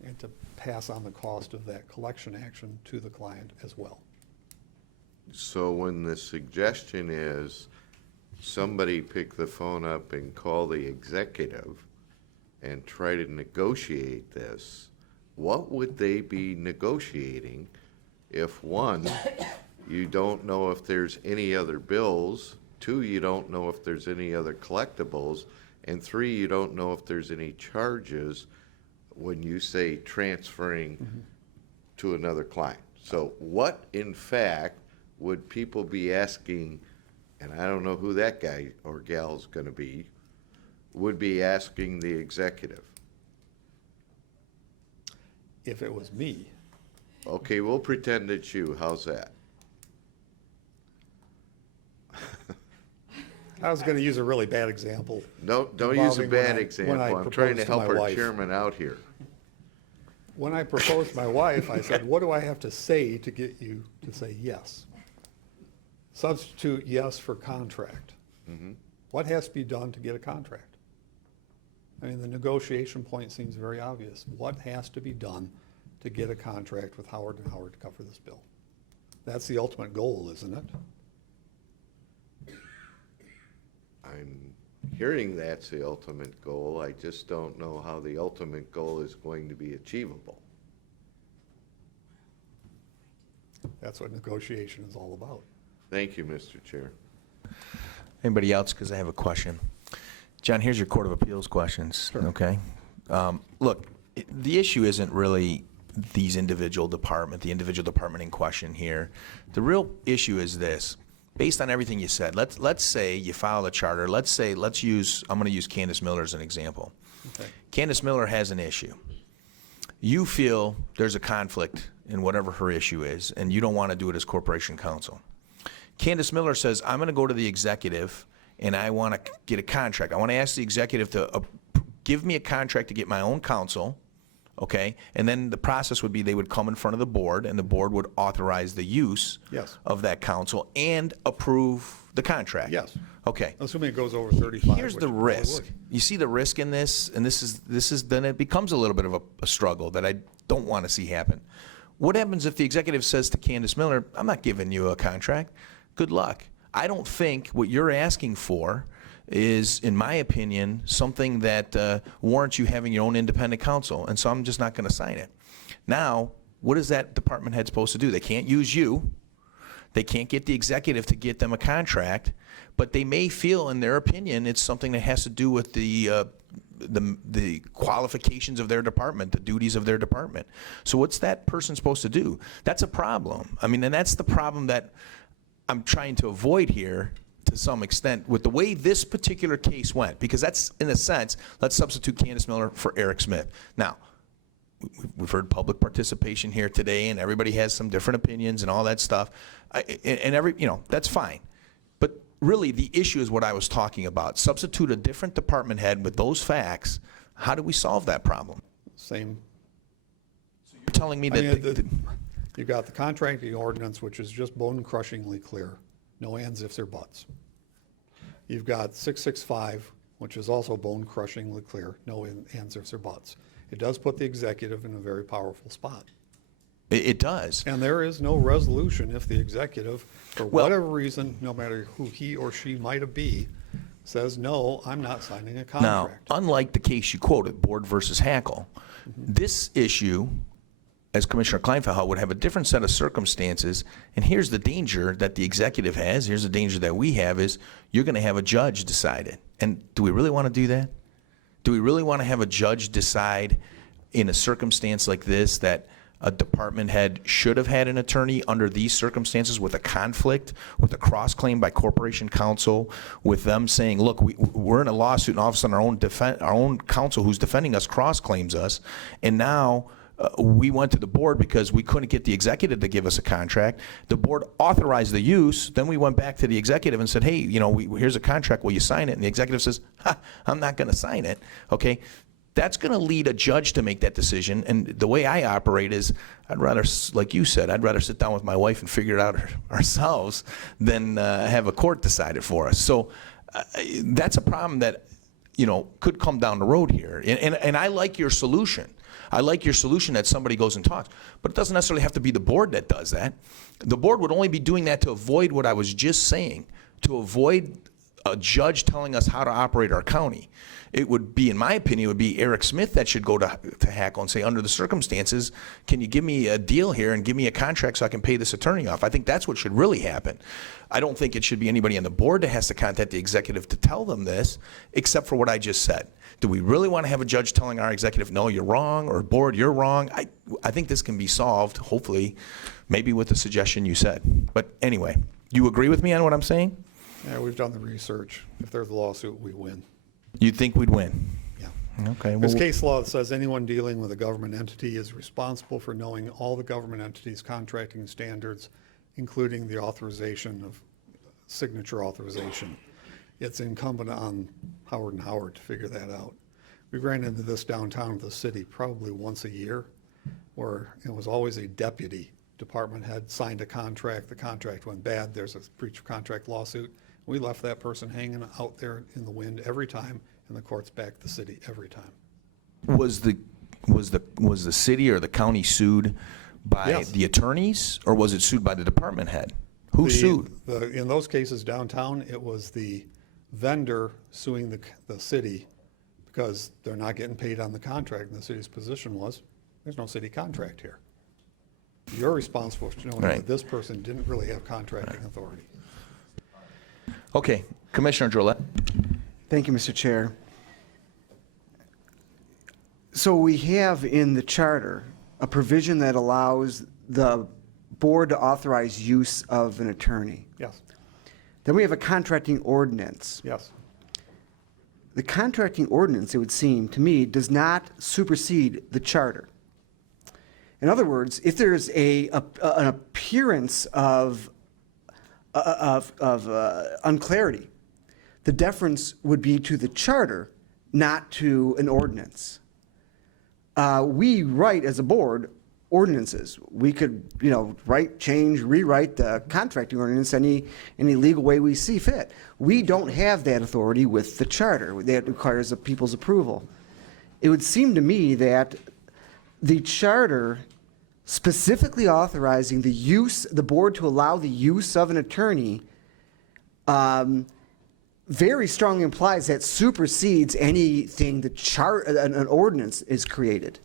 and to pass on the cost of that collection action to the client as well. So when the suggestion is somebody pick the phone up and call the executive and try to negotiate this, what would they be negotiating if one, you don't know if there's any other bills, two, you don't know if there's any other collectibles, and three, you don't know if there's any charges when you say transferring to another client. So what, in fact, would people be asking, and I don't know who that guy or gal is going to be, would be asking the executive? If it was me, Okay, we'll pretend it's you. How's that? I was going to use a really bad example. No, don't use a involving bad when I example. I'm trying to proposed help my our wife. chairman out here. When I proposed my wife, I said, what do I have to say to get you to say yes? Substitute yes for contract. What has to be done to get a contract? I mean, the negotiation point seems very obvious. What has to be done to get a contract with Howard and Howard to cover this bill? That's the ultimate goal, isn't it? I'm hearing that's the ultimate goal. I just don't know how the ultimate goal is going to be achievable. That's what negotiation is all about. Thank you, Mr. Chair. Anybody else? Because I have a question. John, here's your Court of Appeals questions, okay? Look, the issue isn't really the individual department in question here. The real issue is this. Based on everything you said, let's say you file a charter. I'm going to use Candace Miller as an example. Okay. Candace Miller has an issue. You feel there's a conflict in whatever her issue is, and you don't want to do it as corporation counsel. Candace Miller says, I'm going to go to the executive, and I want to get a contract. I want to ask the executive to give me a contract to get my own counsel, okay? And then the process would be they would come in front of the board, and the board would authorize the use Yes. of that counsel and approve the contract. Yes. Okay. Assuming it goes over 35. Here's which the it probably risk. would. You see the risk in this, and this is then it becomes a little bit of a struggle that I don't want to see happen. What happens if the executive says to Candace Miller, I'm not giving you a contract. Good luck. I don't think what you're asking for is, in my opinion, something that warrants you having your own independent counsel, and so I'm just not going to sign it. Now, what is that department head supposed to do? They can't use you. They can't get the executive to get them a contract, but they may feel, in their opinion, it's something that has to do with the qualifications of their department, the duties of their department. So what's that person supposed to do? That's a problem. I mean, and that's the problem that I'm trying to avoid here to some extent with the way this particular case went, because that's, in a sense, let's substitute Candace Miller for Eric Smith. Now, we've heard public participation here today, and everybody has some different opinions and all that stuff, that's fine. But really, the issue is what I was talking about. Substitute a different department head with those facts. How do we solve that problem? Same. So you're telling me that You've got the contracting ordinance, which is just bone-crushingly clear. No ands, ifs, or buts. You've got 665, which is also bone-crushingly clear. No ands, ifs, or buts. It does put the executive in a very powerful spot. It does. And there is no resolution if the executive, for whatever reason, no matter who he or she might be, says, no, I'm not signing a contract. Now, unlike the case you quoted, Board versus Hackle, this issue, as Commissioner Kleinfeld would have a different set of circumstances, and here's the danger that the executive has, here's the danger that we have, is you're going to have a judge decide it. And do we really want to do that? Do we really want to have a judge decide in a circumstance like this that a department head should have had an attorney under these circumstances with a conflict, with a cross-claim by corporation counsel, with them saying, look, we're in a lawsuit and all of a sudden our own counsel who's defending us cross-claims us, and now we went to the board because we couldn't get the executive to give us a contract. The board authorized the use. Then we went back to the executive and said, hey, here's a contract. Will you sign it? And the executive says, I'm not going to sign it. Okay. That's going to lead a judge to make that decision. And the way I operate is I'd rather, like you said, I'd rather sit down with my wife and figure it out ourselves than have a court decide it for us. So that's a problem that, could come down the road here. And I like your solution. I like your solution that somebody goes and talks. But it doesn't necessarily have to be the board that does that. The board would only be doing that to avoid what I was just saying, to avoid a judge telling us how to operate our county. It would be, in my opinion, it would be Eric Smith that should go to Hackle and say, under the circumstances, can you give me a deal here and give me a contract so I can pay this attorney off? I think that's what should really happen. I don't think it should be anybody on the board that has to contact the executive to tell them this, except for what I just said. Do we really want to have a judge telling our executive, no, you're wrong, or board, you're wrong? I think this can be solved, hopefully, maybe with the suggestion you said. But anyway, you agree with me on what I'm saying? Yeah, we've done the research. If there's a lawsuit, we win. You think we'd win? Yeah. Okay. There's Well, case law that says anyone dealing with a government entity is responsible for knowing all the government entity's contracting standards, including the authorization of signature authorization. It's incumbent on Howard and Howard to figure that out. We ran into this downtown of the city probably once a year, where it was always a deputy department head signed a contract, the contract went bad, there's a breach of contract lawsuit. We left that person hanging out there in the wind every time, and the courts backed the city every time. was the city or the county sued by Yes. the attorneys, or was it sued by the department head? Who sued? In those cases downtown, it was the vendor suing the city because they're not getting paid on the contract, and the city's position was, there's no city contract here. You're responsible for knowing Right. that this person didn't really have contracting authority. Okay, Commissioner Drollet. Thank you, Mr. Chair. So we have in the charter a provision that allows the board to authorize use of an attorney. Yes, Then we have a contracting ordinance. yes. The contracting ordinance, it would seem to me, does not supersede the charter. In other words, if there's an appearance of unclarity, the deference would be to the charter, not to an ordinance. We write as a board ordinances. We could, write, change, rewrite the contracting ordinance any legal way we see fit. We don't have that authority with the charter. That requires the people's approval. It would seem to me that the charter specifically authorizing the board to allow the use of an attorney very strongly implies that supersedes anything an ordinance is created.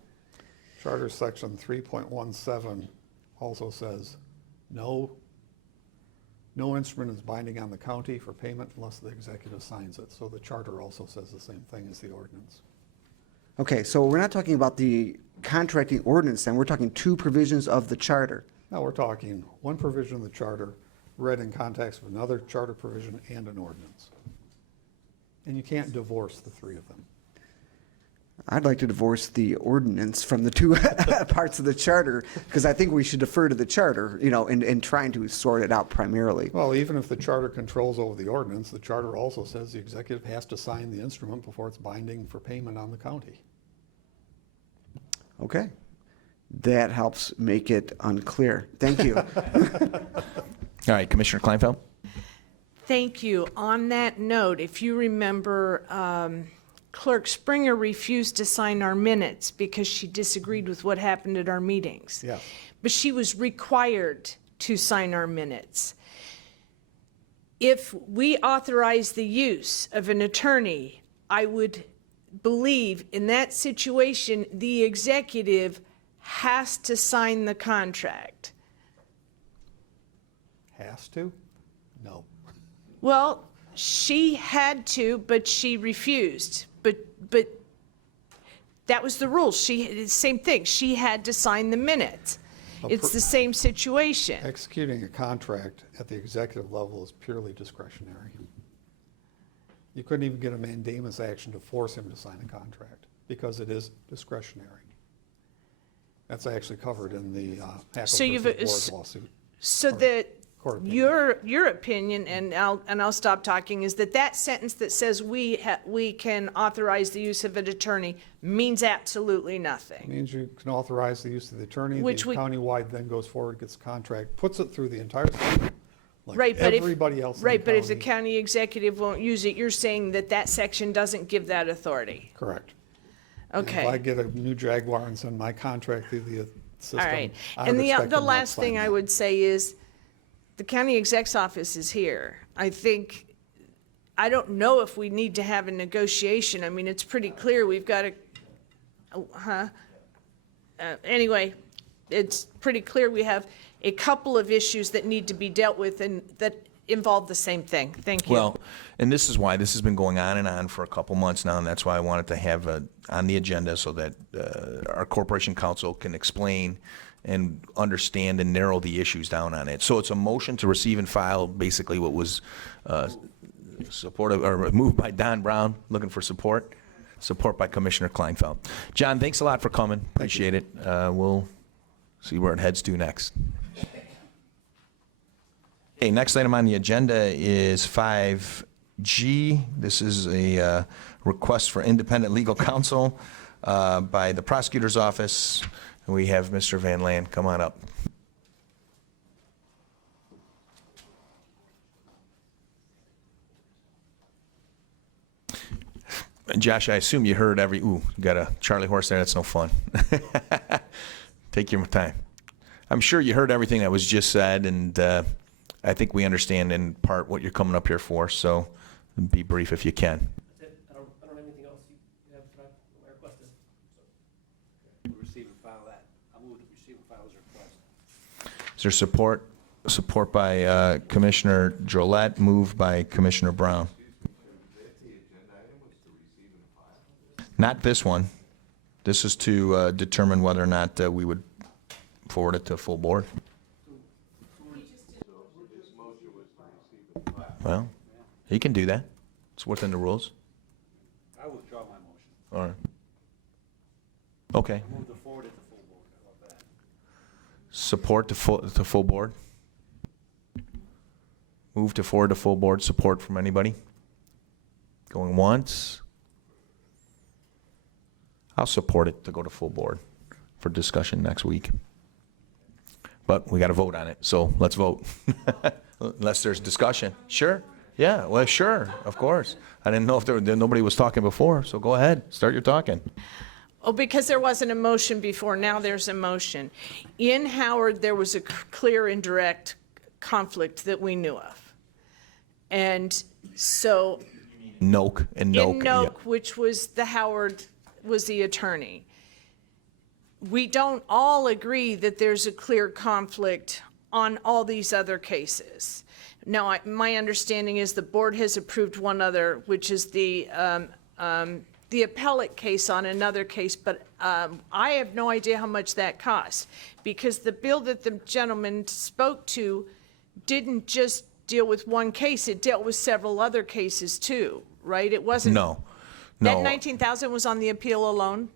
Charter section 3.17 also says, no instrument is binding on the county for payment unless the executive signs it. So the charter also says the same thing as the ordinance. Okay, so we're not talking about the contracting ordinance then, we're talking two provisions of the charter. Now we're talking one provision of the charter read in context of another charter provision and an ordinance. And you can't divorce the three of them. I'd like to divorce the ordinance from the two parts of the charter, because I think we should defer to the charter, in trying to sort it out primarily. Well, even if the charter controls over the ordinance, the charter also says the executive has to sign the instrument before it's binding for payment on the county. Okay. That helps make it unclear. Thank you. All right, Commissioner Kleinfeld. Thank you. On that note, if you remember, Clerk Springer refused to sign our minutes because she disagreed with what happened at our meetings. Yeah. But she was required to sign our minutes. If we authorize the use of an attorney, I would believe in that situation, the executive has to sign the contract. Has to? No. Well, she had to, but she refused. But that was the rule. Same thing. She had to sign the minutes. It's the same situation. Executing a contract at the executive level is purely discretionary. You couldn't even get a mandamus action to force him to sign a contract because it is discretionary. That's actually covered in the Hackle versus Ward lawsuit. So that your opinion, and I'll stop talking, is that sentence that says we can authorize the use of an attorney means absolutely nothing. It means you can authorize the use of the attorney. The countywide then goes forward, gets a contract, puts it through the entire state, like everybody else in the Right, but if the county. county executive won't use it, you're saying that section doesn't give that authority. Correct. Okay. If I get a new Jaguar and send my contract through the system, All right. I And would expect the them not last to thing sign I that. would say is, the county exec's office is here. I think I don't know if we need to have a negotiation. I mean, it's pretty clear we've got to, anyway, it's pretty clear we have a couple of issues that need to be dealt with and that involve the same thing. Thank you. Well, and this is why this has been going on and on for a couple months now, and that's why I wanted to have on the agenda so that our corporation counsel can explain and understand and narrow the issues down on it. So it's a motion to receive and file, basically what was supported or moved by Don Brown, looking for support. Support by Commissioner Kleinfeld. John, thanks a lot for coming. Appreciate it. We'll see where it heads to next. Okay, next item on the agenda is 5G. This is a request for independent legal counsel by the prosecutor's office. We have Mr. Van Land. Come on up. Josh, I assume you heard every, ooh, you got a Charlie horse there, that's no fun. Take your time. I'm sure you heard everything that was just said, and I think we understand in part what you're coming up here for, so be brief if you can. I don't have anything else you have that I requested. Receive and file that. I'll move to receive and file as requested. Is there support? Support by Commissioner Drollet, moved by Commissioner Brown. Not this one. This is to determine whether or not we would forward it to full board. Well, he can do that. It's within the rules. I withdraw my motion. All right. Okay. Move to forward it to full board. How about that? Support to full board. Move to forward to full board. Support from anybody? Going once? I'll support it to go to full board for discussion next week. But we got to vote on it, so let's vote. Unless there's discussion. Sure. Yeah, well, sure, of course. I didn't know if nobody was talking before, so go ahead, start your talking. Oh, because there wasn't a motion before, now there's a motion. In Howard, there was a clear and direct conflict that we knew of. And so Noak and Noak. in Noak, which was was the attorney. We don't all agree that there's a clear conflict on all these other cases. Now, my understanding is the board has approved one other, which is the appellate case on another case, but I have no idea how much that costs, because the bill that the gentleman spoke to didn't just deal with one case, it dealt with several other cases too, right? It wasn't. No. That 19,000 was on the appeal alone?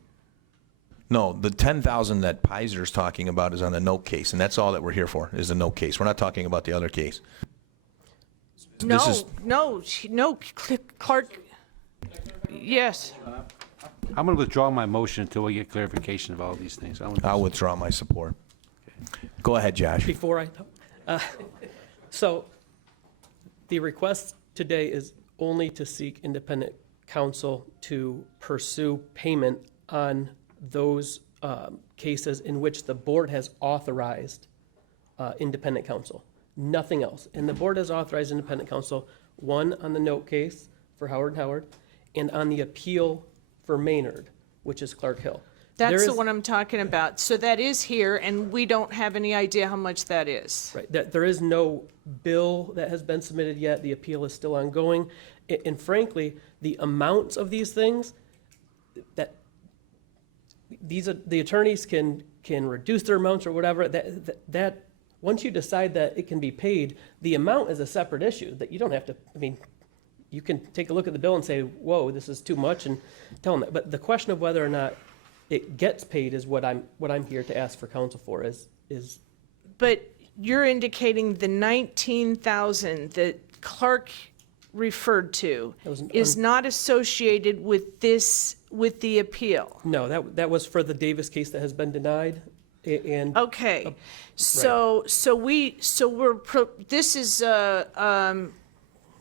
No, the 10,000 that Piser's talking about is on the Noak case, and that's all that we're here for, is the Noak case. We're not talking about the other case. No, Clark, yes. I'm going to withdraw my motion until we get clarification of all these things. I'll withdraw my support. Go ahead, Josh. Before so the request today is only to seek independent counsel to pursue payment on those cases in which the board has authorized independent counsel. Nothing else. And the board has authorized independent counsel, one on the Noak case for Howard & Howard, and on the appeal for Maynard, which is Clark Hill. That's the one I'm talking about. So that is here, and we don't have any idea how much that is. Right. There is no bill that has been submitted yet. The appeal is still ongoing. And frankly, the amounts of these things, that the attorneys can reduce their amounts or whatever, that once you decide that it can be paid, the amount is a separate issue that you don't have to, I mean, you can take a look at the bill and say, whoa, this is too much, and tell them that. But the question of whether or not it gets paid is what I'm here to ask for counsel for is. But you're indicating the 19,000 that Clark referred to is not associated with the appeal. No, that was for the Davis case that has been denied. And okay, right.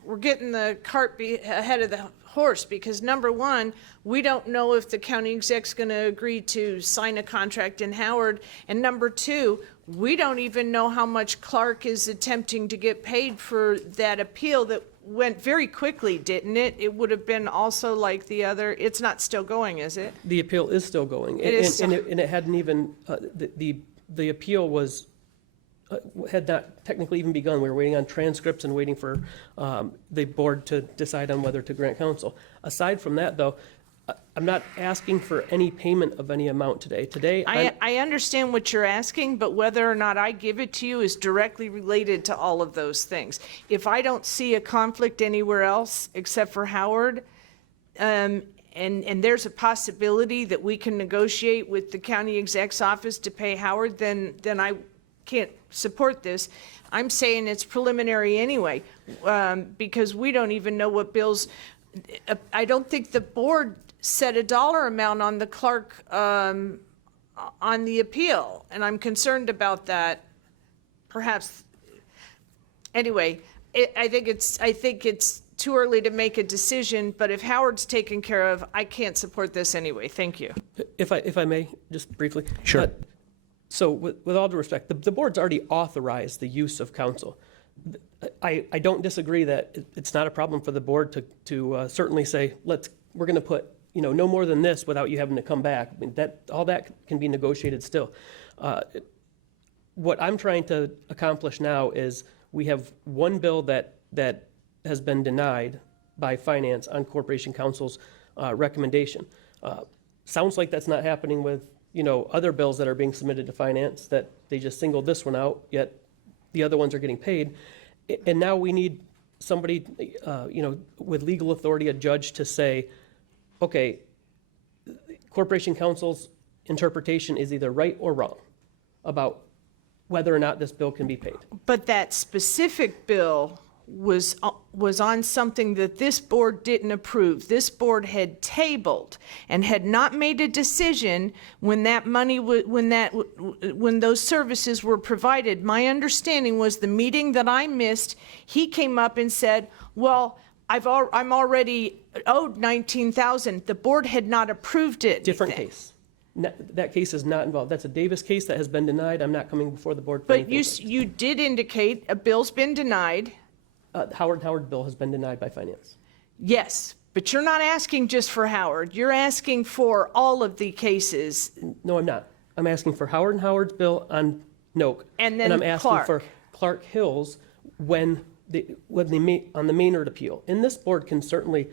We're getting the cart ahead of the horse, because number one, we don't know if the county exec's going to agree to sign a contract in Howard, and number two, we don't even know how much Clark is attempting to get paid for that appeal that went very quickly, didn't it? It would have been also like the other, it's not still going, is it? The appeal is still going. It is And still- and it hadn't even, the appeal was, had not technically even begun. We were waiting on transcripts and waiting for the board to decide on whether to grant counsel. Aside from that, though, I'm not asking for any payment of any amount today. Today, I understand what you're asking, but whether or not I give it to you is directly related to all of those things. If I don't see a conflict anywhere else except for Howard, and there's a possibility that we can negotiate with the county exec's office to pay Howard, then I can't support this. I'm saying it's preliminary anyway, because we don't even know what bills, I don't think the board set a dollar amount on the clerk, on the appeal, and I'm concerned about that. Perhaps, anyway, I think it's too early to make a decision, but if Howard's taken care of, I can't support this anyway. Thank you. if I may, just briefly. Sure. So with all due respect, the board's already authorized the use of counsel. I don't disagree that it's not a problem for the board to certainly say, we're going to put, no more than this without you having to come back. I mean, all that can be negotiated still. What I'm trying to accomplish now is we have one bill that has been denied by finance on Corporation Counsel's recommendation. Sounds like that's not happening with, other bills that are being submitted to finance, that they just singled this one out, yet the other ones are getting paid. And now we need somebody, with legal authority, a judge, to say, okay, Corporation Counsel's interpretation is either right or wrong about whether or not this bill can be paid. But that specific bill was on something that this board didn't approve. This board had tabled and had not made a decision when that money, when those services were provided. My understanding was the meeting that I missed, he came up and said, well, I'm already owed $19,000. The board had not approved it. Different case. That case is not involved. That's a Davis case that has been denied. I'm not coming before the board for But anything. you did indicate a bill's been denied. Howard bill has been denied by finance. Yes, but you're not asking just for Howard. You're asking for all of the cases. No, I'm not. I'm asking for Howard and Howard's bill on Noak. And then I'm asking Clark. for Clark Hills on the Maynard appeal. And this board can certainly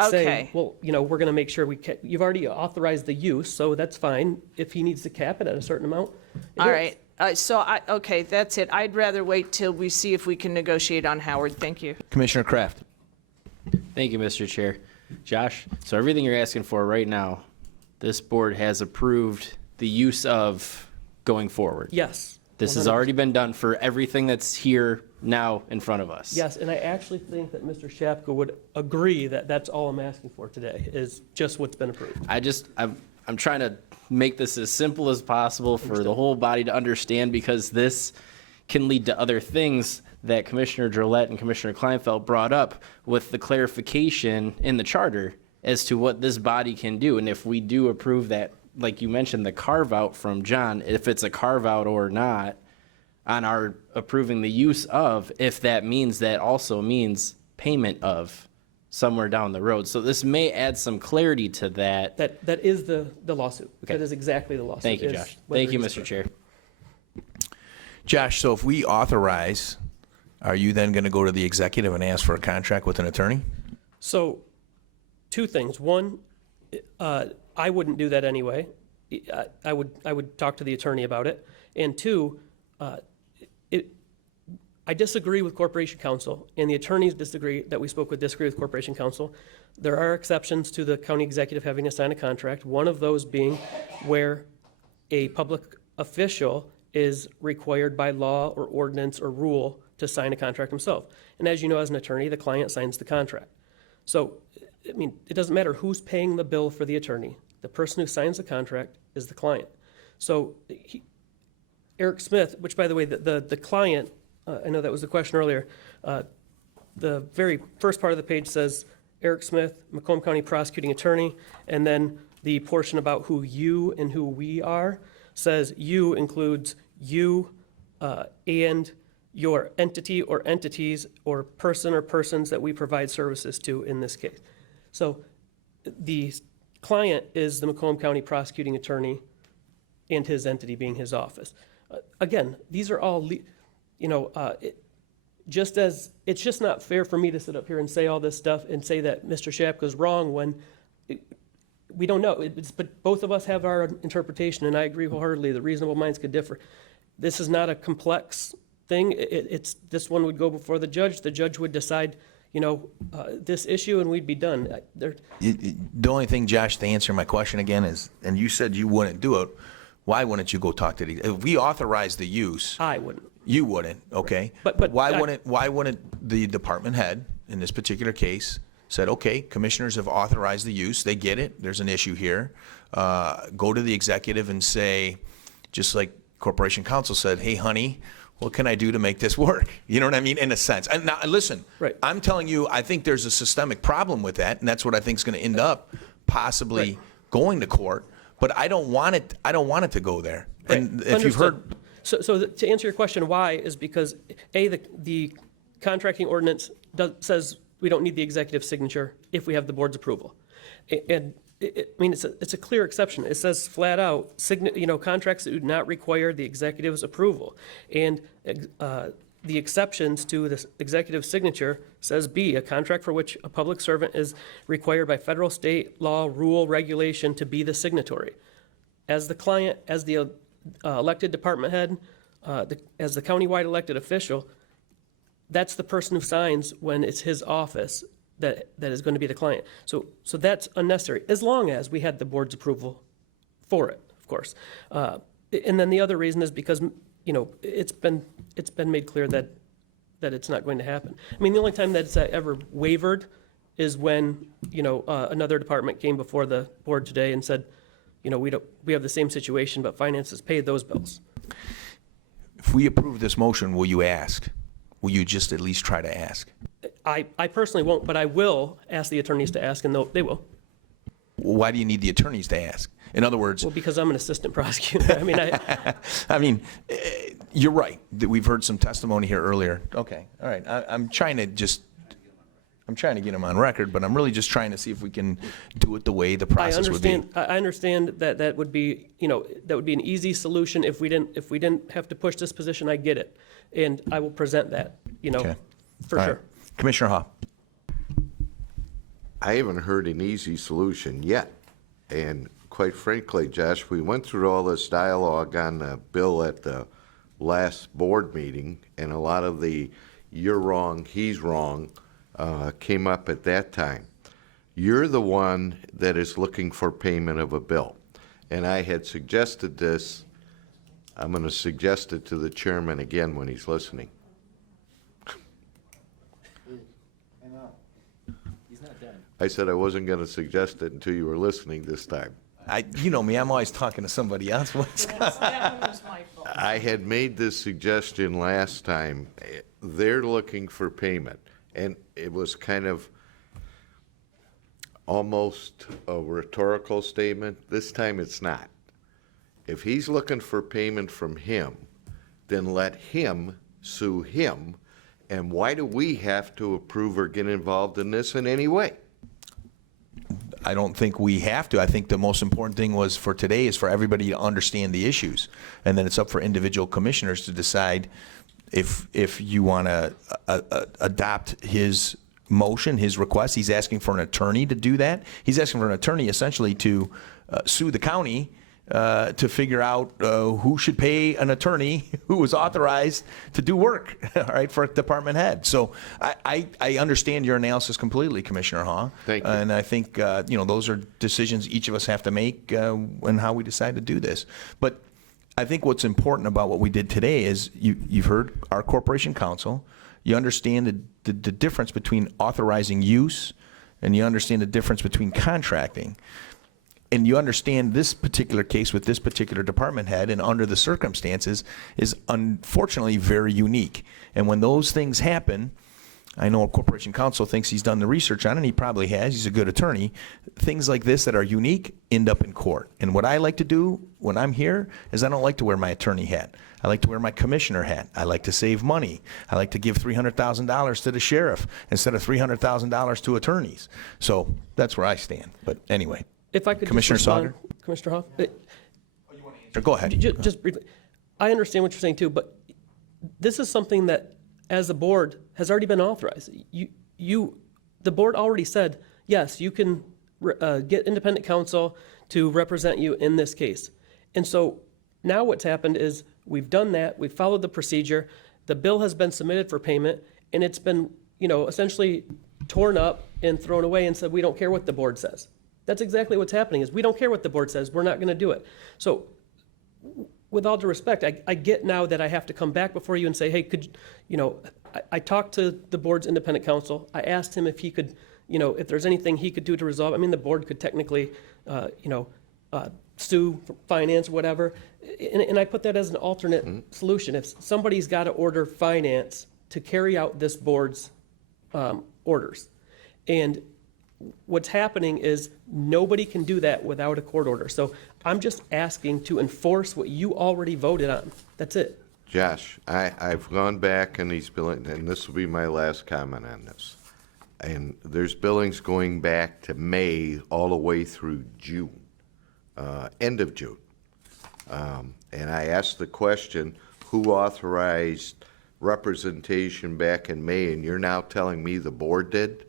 say, Okay. well, we're going to make sure you've already authorized the use, so that's fine. If he needs to cap it at a certain amount. it All is. right. Okay, that's it. I'd rather wait till we see if we can negotiate on Howard. Thank you. Commissioner Kraft. Thank you, Mr. Chair. Josh, so everything you're asking for right now, this board has approved the use of going forward. Yes. This has 100%. already been done for everything that's here now in front of us. Yes, and I actually think that Mr. Shapka would agree that that's all I'm asking for today, is just what's been approved. I'm trying to make this as simple as possible for the whole body to understand, because this can lead to other things that Commissioner Drollet and Commissioner Kleinfeld brought up with the clarification in the charter as to what this body can do. And if we do approve that, like you mentioned, the carve out from John, if it's a carve out or not, on our approving the use of, if that means that also means payment of somewhere down the road. So this may add some clarity to that. That is the lawsuit. Okay. That is exactly the lawsuit. Thank you, is Josh. whether Thank you, he's Mr. correct. Chair. Josh, so if we authorize, are you then going to go to the executive and ask for a contract with an attorney? So, two things. One, I wouldn't do that anyway. I would talk to the attorney about it. And two, I disagree with Corporation Counsel, and the attorneys disagree with Corporation Counsel. There are exceptions to the county executive having to sign a contract, one of those being where a public official is required by law or ordinance or rule to sign a contract himself. And as you know, as an attorney, the client signs the contract. So, it doesn't matter who's paying the bill for the attorney. The person who signs the contract is the client. So, Eric Smith, which, by the way, the client, I know that was the question earlier, the very first part of the page says Eric Smith, Macomb County Prosecuting Attorney, and then the portion about who you and who we are says you includes you and your entity or entities or person or persons that we provide services to in this case. So the client is the Macomb County Prosecuting Attorney and his entity being his office. Again, these are all, just as, it's just not fair for me to sit up here and say all this stuff and say that Mr. Shapka's wrong when we don't know. But both of us have our interpretation, and I agree wholeheartedly that reasonable minds could differ. This is not a complex thing. This one would go before the judge. The judge would decide, this issue, and we'd be done. The only thing, Josh, to answer my question again is, and you said you wouldn't do it, why wouldn't you go talk to the, if we authorize the use? I wouldn't. You wouldn't, okay. But why wouldn't the department head, in this particular case, said, okay, commissioners have authorized the use, they get it, there's an issue here. Go to the executive and say, just like Corporation Counsel said, hey, honey, what can I do to make this work? You know what I mean? In a sense. And now, listen, Right. I'm telling you, I think there's a systemic problem with that, and that's what I think is going to end up possibly going to court. But I don't want it. I don't want it to go there. Right. And if you've heard, To answer your question, why, is because, the contracting ordinance says we don't need the executive signature if we have the board's approval. And it's a clear exception. It says flat out, contracts that do not require the executive's approval. And the exceptions to this executive signature says B, a contract for which a public servant is required by federal, state law, rule, regulation to be the signatory. As the client, as the elected department head, as the countywide elected official, that's the person who signs when it's his office that is going to be the client. So that's unnecessary, as long as we had the board's approval for it, of course. And then the other reason is because, it's been made clear that it's not going to happen. I mean, the only time that it's ever wavered is when, another department came before the board today and said, we have the same situation, but finance has paid those bills. if we approve this motion, will you ask? Will you just at least try to ask? I personally won't, but I will ask the attorneys to ask, and they will. Why do you need the attorneys to ask? In other words, Well, because I'm an assistant prosecutor. I mean, I mean, you're right. We've heard some testimony here earlier. Okay, all right. I'm trying to get them on record, but I'm really just trying to see if we can do it the way the process would be. I understand that would be, that would be an easy solution if we didn't have to push this position. I get it, and I will present that, Okay. for All sure. right. Commissioner Ha. I haven't heard an easy solution yet. And quite frankly, Josh, we went through all this dialogue on the bill at the last board meeting, and a lot of the "you're wrong, he's wrong" came up at that time. You're the one that is looking for payment of a bill. And I had suggested this. I'm going to suggest it to the chairman again when he's listening. I said I wasn't going to suggest it until you were listening this time. You know me, I'm always talking to somebody else. I had made this suggestion last time. They're looking for payment, and it was kind of almost a rhetorical statement. This time it's not. If he's looking for payment from him, then let him sue him. And why do we have to approve or get involved in this in any way? I don't think we have to. I think the most important thing was for today is for everybody to understand the issues. And then it's up for individual commissioners to decide if you want to adopt his motion, his request. He's asking for an attorney to do that. He's asking for an attorney essentially to sue the county to figure out who should pay an attorney who was authorized to do work, all right, for a department head. So I understand your analysis completely, Commissioner Ha. Thank you. And I think, those are decisions each of us have to make and how we decide to do this. But I think what's important about what we did today is you've heard our corporation counsel. You understand the difference between authorizing use, and you understand the difference between contracting. And you understand this particular case with this particular department head and under the circumstances is unfortunately very unique. And when those things happen, I know Corporation Counsel thinks he's done the research on it, and he probably has. He's a good attorney. Things like this that are unique end up in court. And what I like to do when I'm here is I don't like to wear my attorney hat. I like to wear my commissioner hat. I like to save money. I like to give $300,000 to the sheriff instead of $300,000 to attorneys. So that's where I stand. But anyway, If I could just Commissioner respond, Sauger? Commissioner Hoff, Go ahead. just briefly, I understand what you're saying too, but this is something that, as a board, has already been authorized. The board already said, yes, you can get independent counsel to represent you in this case. And so now what's happened is we've done that, we've followed the procedure, the bill has been submitted for payment, and it's been, essentially torn up and thrown away and said, we don't care what the board says. That's exactly what's happening, is we don't care what the board says, we're not gonna do it. So, with all due respect, I get now that I have to come back before you and say, hey, I talked to the board's independent counsel. I asked him if he could, if there's anything he could do to resolve. I mean, the board could technically, sue for finance, whatever. And I put that as an alternate solution. If somebody's got to order finance to carry out this board's orders, and what's happening is nobody can do that without a court order. So I'm just asking to enforce what you already voted on. That's it. Josh, I've gone back in these billings, and this will be my last comment on this. And there's billings going back to May all the way through June, end of June. And I asked the question, who authorized representation back in May, and you're now telling me the board did?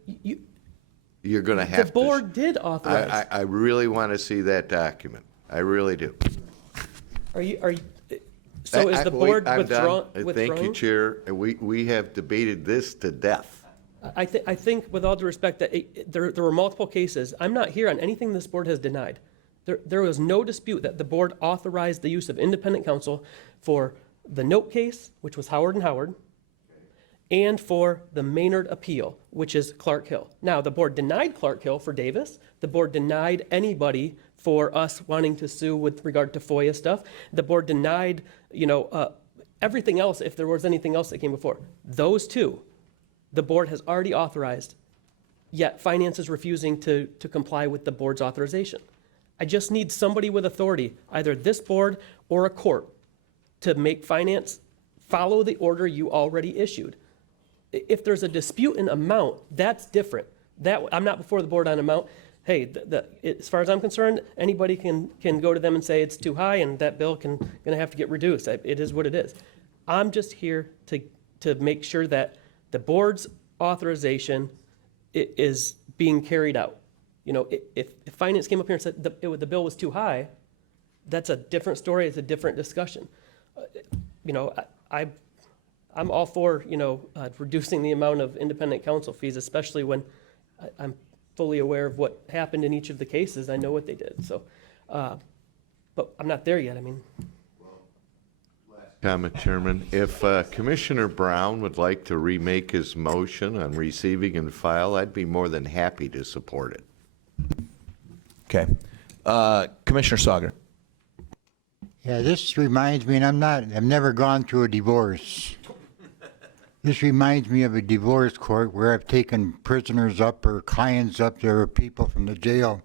You're going to have to. The board did authorize. I really want to see that document. I really do. Are you, so is the board I'm done. withdrawn? Thank you, Chair. We have debated this to death. I think, with all due respect, that there were multiple cases. I'm not here on anything this board has denied. There was no dispute that the board authorized the use of independent counsel for the Note case, which was Howard and Howard, and for the Maynard appeal, which is Clark Hill. Now, the board denied Clark Hill for Davis. The board denied anybody for us wanting to sue with regard to FOIA stuff. The board denied, everything else, if there was anything else that came before. Those two, the board has already authorized, yet finance is refusing to comply with the board's authorization. I just need somebody with authority, either this board or a court, to make finance follow the order you already issued. If there's a dispute in amount, that's different. I'm not before the board on amount. Hey, as far as I'm concerned, anybody can go to them and say it's too high and that bill gonna have to get reduced. It is what it is. I'm just here to make sure that the board's authorization is being carried out. If finance came up here and said the bill was too high, that's a different story. It's a different discussion. I'm all for, reducing the amount of independent counsel fees, especially when I'm fully aware of what happened in each of the cases. I know what they did. So, but I'm not there yet. I mean. Comment, Chairman. If Commissioner Brown would like to remake his motion on receiving and file, I'd be more than happy to support it. Okay. Commissioner Sauger. Yeah, this reminds me, and I've never gone through a divorce. This reminds me of a divorce court where I've taken prisoners up or clients up there or people from the jail.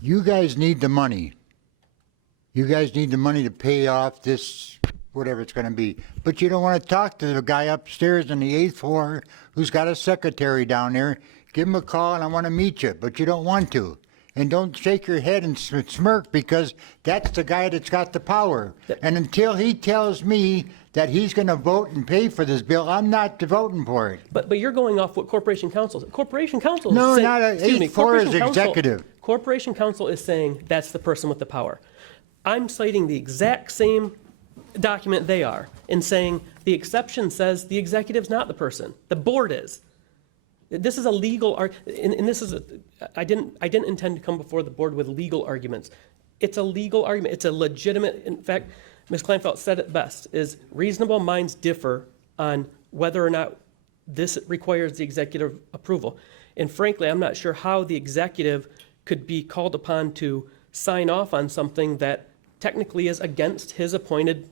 You guys need the money. You guys need the money to pay off this, whatever it's going to be. But you don't want to talk to the guy upstairs on the 8th floor who's got a secretary down there. Give him a call and I want to meet you, but you don't want to. And don't shake your head and smirk, because that's the guy that's got the power. And until he tells me that he's going to vote and pay for this bill, I'm not voting for it. But you're going off what Corporation Counsel is. Corporation Counsel is No, saying, not a 8th floor is executive. Corporation Counsel is saying that's the person with the power. I'm citing the exact same document they are and saying the exception says the executive's not the person. The board is. This is a legal and this is I didn't intend to come before the board with legal arguments. It's a legal argument. It's a legitimate. In fact, Ms. Kleinfeld said it best: is reasonable minds differ on whether or not this requires the executive approval. And frankly, I'm not sure how the executive could be called upon to sign off on something that technically is against his appointed,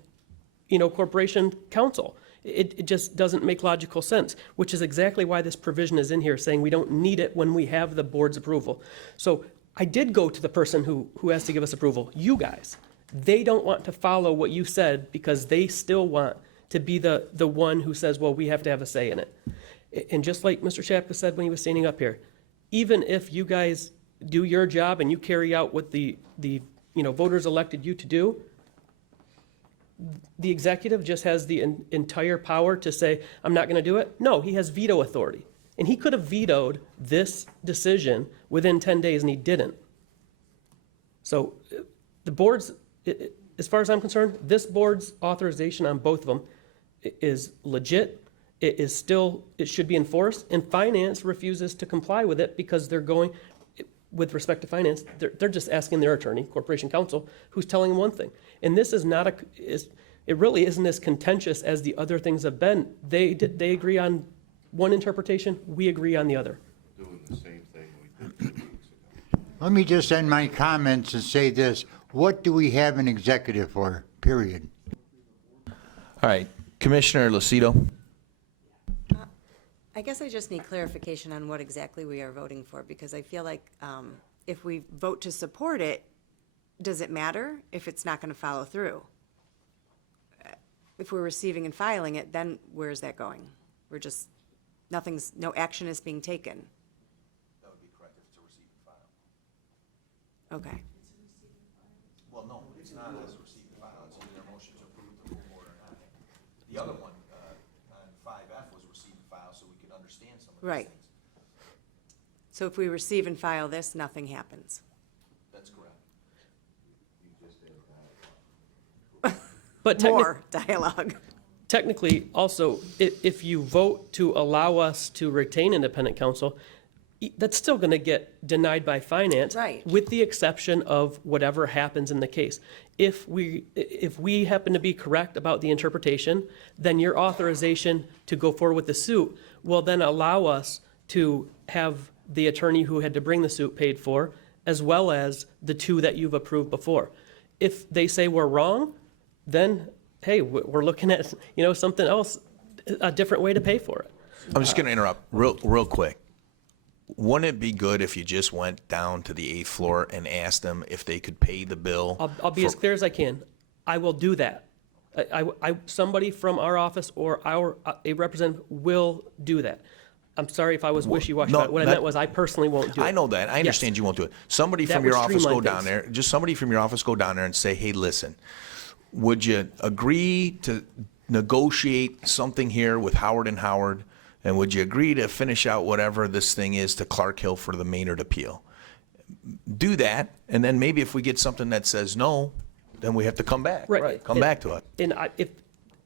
corporation counsel. It just doesn't make logical sense, which is exactly why this provision is in here, saying we don't need it when we have the board's approval. So I did go to the person who has to give us approval, you guys. They don't want to follow what you said because they still want to be the one who says, well, we have to have a say in it. And just like Mr. Chapka said when he was standing up here, even if you guys do your job and you carry out what the voters elected you to do, the executive just has the entire power to say, I'm not going to do it. No, he has veto authority. And he could have vetoed this decision within 10 days, and he didn't. So the board's, as far as I'm concerned, this board's authorization on both of them is legit. It should be enforced, and finance refuses to comply with it because they're going, with respect to finance, they're just asking their attorney, Corporation Counsel, who's telling them one thing. And this is not it really isn't as contentious as the other things have been. They agree on one interpretation, we agree on the other. Doing the same thing we did 2 weeks ago. Let me just end my comments and say this. What do we have an executive for, period? All right, Commissioner Lucido. I guess I just need clarification on what exactly we are voting for, because I feel like if we vote to support it, does it matter if it's not going to follow through? If we're receiving and filing it, then where's that going? We're just, no action is being taken. That would be correct if it's a receive and file. Okay. Well, no, it's not as a receive and file. It's either a motion to approve the report or not. The other one, on 5F, was receive and file, so we could understand some of these Right. things. So if we receive and file this, nothing happens. That's correct. But More dialogue. technically, also, if you vote to allow us to retain independent counsel, that's still going to get denied by finance. Right. With the exception of whatever happens in the case. If we happen to be correct about the interpretation, then your authorization to go forward with the suit will then allow us to have the attorney who had to bring the suit paid for, as well as the two that you've approved before. If they say we're wrong, then, hey, we're looking at, something else, a different way to pay for it. I'm just going to interrupt real quick. Wouldn't it be good if you just went down to the 8th floor and asked them if they could pay the bill? I'll be as clear as I can. I will do that. Somebody from our office or a representative will do that. I'm sorry if I was wishy-washy. no, about it. What I that- meant was I personally won't do it. I know that. I understand Yes. you won't do it. Somebody That from would your office go streamline down things. there. Just somebody from your office go down there and say, hey, listen, would you agree to negotiate something here with Howard and Howard? And would you agree to finish out whatever this thing is to Clark Hill for the Maynard appeal? Do that, and then maybe if we get something that says no, then we have to come back. Right. Come back to it. And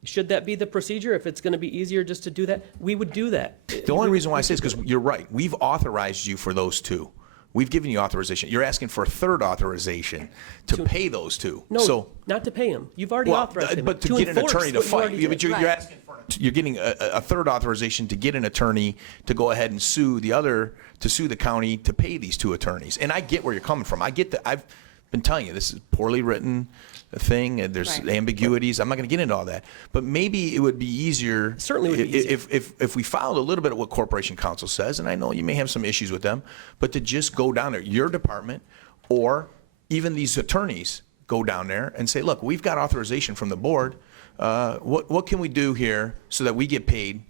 should that be the procedure? If it's going to be easier just to do that, we would do that. The only reason why I say is because you're right. We've authorized you for those two. We've given you authorization. You're asking for a third authorization to pay those two. No, So, not to pay him. You've already authorized him. but to get an enforce attorney to what you fight, already did. but you're asking for, you're getting a third authorization to get an attorney to go ahead and sue the county to pay these two attorneys. And I get where you're coming from. I get that. I've been telling you, this is poorly written thing, and there's ambiguities. I'm not going to get into all that. But maybe it would be easier. Certainly would be easier. If we followed a little bit of what Corporation Counsel says, and I know you may have some issues with them, but to just go down there, your department, or even these attorneys go down there and say, look, we've got authorization from the board. What can we do here so that we get paid?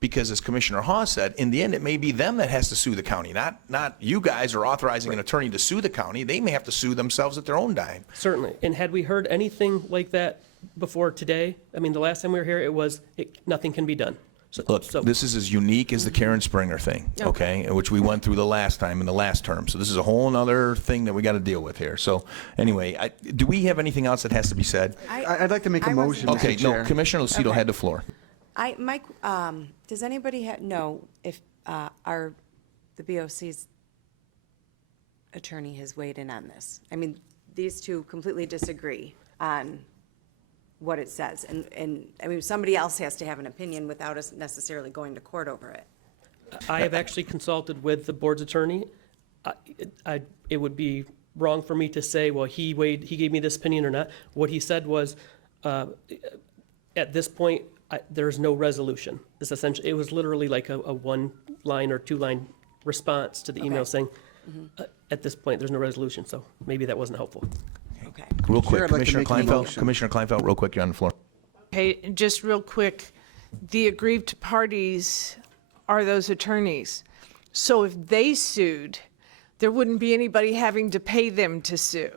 Because as Commissioner Hawes said, in the end, it may be them that has to sue the county, not you guys are authorizing an attorney to sue the county. They may have to sue themselves at their own dime. Certainly. And had we heard anything like that before today, I mean, the last time we were here, nothing can be done. Look, this is as unique as the Karen Springer thing, okay, which we went through the last time in the last term. So this is a whole other thing that we got to deal with here. So anyway, do we have anything else that has to be said? I'd like to make a motion, Okay, Mr. Chair. no, Commissioner Lucido had the floor. Mike, does anybody know if the BOC's attorney has weighed in on this? I mean, these two completely disagree on what it says. And I mean, somebody else has to have an opinion without us necessarily going to court over it. I have actually consulted with the board's attorney. It would be wrong for me to say, well, he gave me this opinion or not. What he said was, at this point, there's no resolution. It's essentially, it was literally like a one-line or two-line response to the email saying, at this point, there's no resolution, so maybe that wasn't helpful. Okay. Real Chair, quick, I'd like to Commissioner make a Kleinfeld, motion. Commissioner Kleinfeld, real quick, you're on the floor. Okay, just real quick, the aggrieved parties are those attorneys. So if they sued, there wouldn't be anybody having to pay them to sue.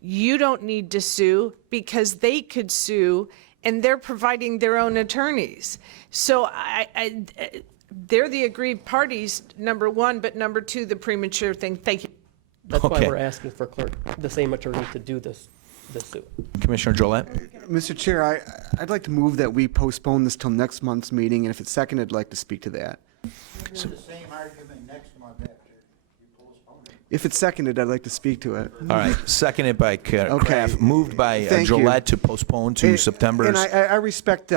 You don't need to sue because they could sue and they're providing their own attorneys. So they're the aggrieved parties, number one, but number two, the premature thing. Thank you. That's why Okay. we're asking for the same attorney to do this suit. Commissioner Drollet? Mr. Chair, I'd like to move that we postpone this till next month's meeting, and if it's seconded, I'd like to speak to that. The same argument next month after you postpone it. If it's seconded, I'd like to speak to it. All right, seconded by Kraft, moved by Thank you. Drollet to postpone to September's. And I respect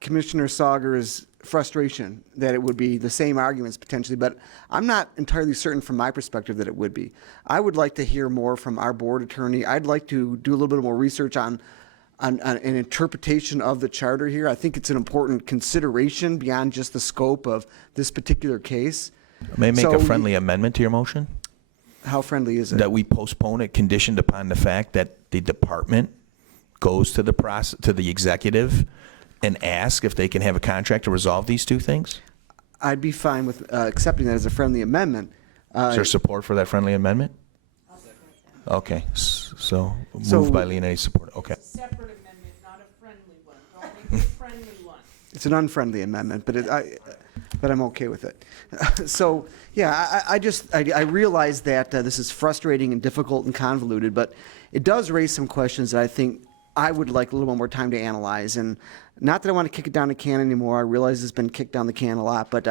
Commissioner Sauger's frustration that it would be the same arguments potentially, but I'm not entirely certain from my perspective that it would be. I would like to hear more from our board attorney. I'd like to do a little bit more research on an interpretation of the charter here. I think it's an important consideration beyond just the scope of this particular case. May I make So a friendly amendment to your motion? How friendly is it? That we postpone it conditioned upon the fact that the department goes to the process, to the executive and ask if they can have a contract to resolve these two things? I'd be fine with accepting that as a friendly amendment. Is there support for that friendly amendment? Okay, so moved by Leonetti, support, okay. Separate amendment, not a friendly one. Don't make it a friendly one. It's an unfriendly amendment, but I'm okay with it. So, yeah, I realize that this is frustrating and difficult and convoluted, but it does raise some questions that I think I would like a little bit more time to analyze. And not that I want to kick it down the can anymore. I realize it's been kicked down the can a lot, but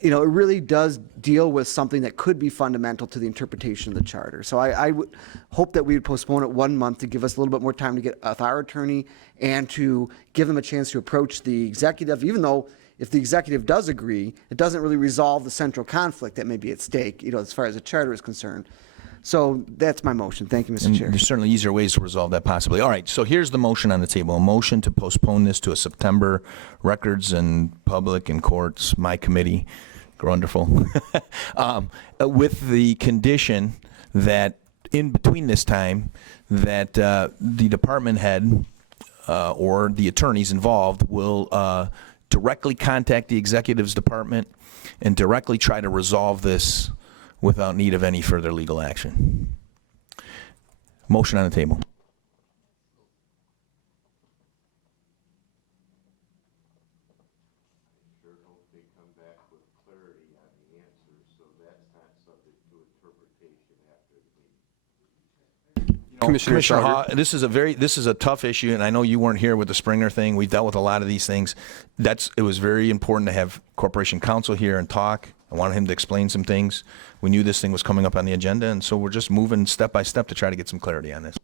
it really does deal with something that could be fundamental to the interpretation of the charter. So I would hope that we would postpone it 1 month to give us a little bit more time to get with our attorney and to give them a chance to approach the executive, even though if the executive does agree, it doesn't really resolve the central conflict that may be at stake, as far as the charter is concerned. So that's my motion. Thank you, Mr. And Chair. there's certainly easier ways to resolve that possibly. All right, so here's the motion on the table. A motion to postpone this to a September Records and Public and Courts, my committee, wonderful, with the condition that in between this time that the department head or the attorneys involved will directly contact the executive's department and directly try to resolve this without need of any further legal action. Motion on the table. Commissioner Sauger. Hall, this is a tough issue, and I know you weren't here with the Springer thing. We dealt with a lot of these things. It was very important to have Corporation Counsel here and talk. I wanted him to explain some things. We knew this thing was coming up on the agenda, and so we're just moving step by step to try to get some clarity on this.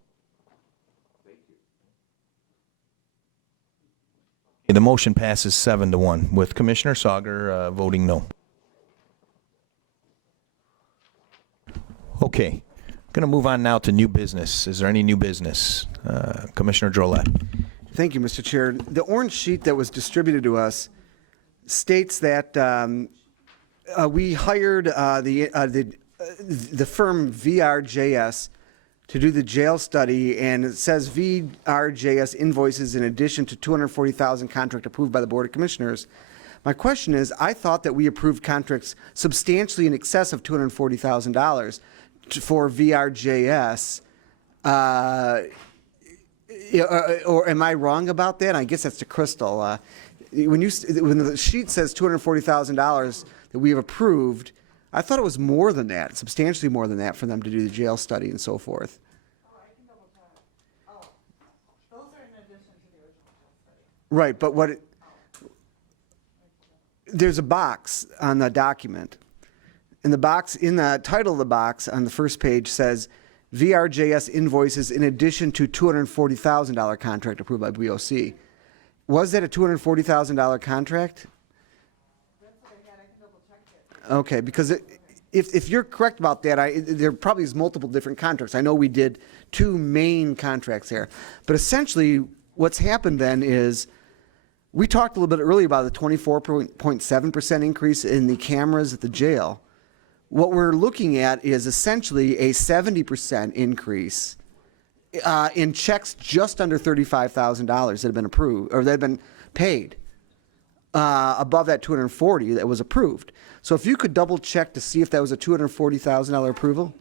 Okay, the motion passes 7-1 with Commissioner Sauger voting no. Okay. Going to move on now to new business. Is there any new business? Commissioner Drollet. Thank you, Mr. Chair. The orange sheet that was distributed to us states that we hired the firm VRJS to do the jail study, and it says VRJS invoices in addition to $240,000 contract approved by the Board of Commissioners. My question is, I thought that we approved contracts substantially in excess of $240,000 for VRJS, or am I wrong about that? I guess that's to Crystal. When the sheet says $240,000 that we have approved, I thought it was more than that, substantially more than that, for them to do the jail study and so forth. Right, but there's a box on the document. In the title of the box on the first page says VRJS invoices in addition to $240,000 contract approved by BOC. Was that a $240,000 contract? Okay, because if you're correct about that, there probably is multiple different contracts. I know we did 2 main contracts there, but essentially what's happened then is we talked a little bit earlier about the 24.7% increase in the cameras at the jail. What we're looking at is essentially a 70% increase in checks just under $35,000 that have been approved or that have been paid above that 240 that was approved. So if you could double check to see if that was a $240,000 approval.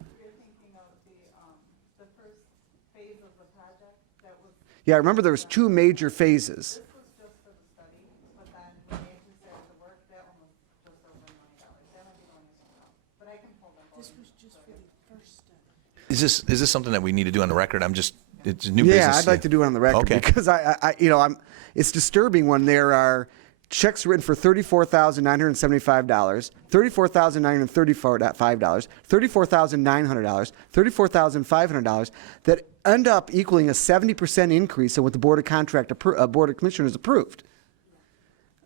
Yeah, I remember there was 2 major phases. Is this something that we need to do on the record? It's new business. Yeah, I'd like to do it on the record Okay. because it's disturbing when there are checks written for $34,975, $34,935, $34,900, $34,500 that end up equaling a 70% increase in what the Board of Commissioners approved.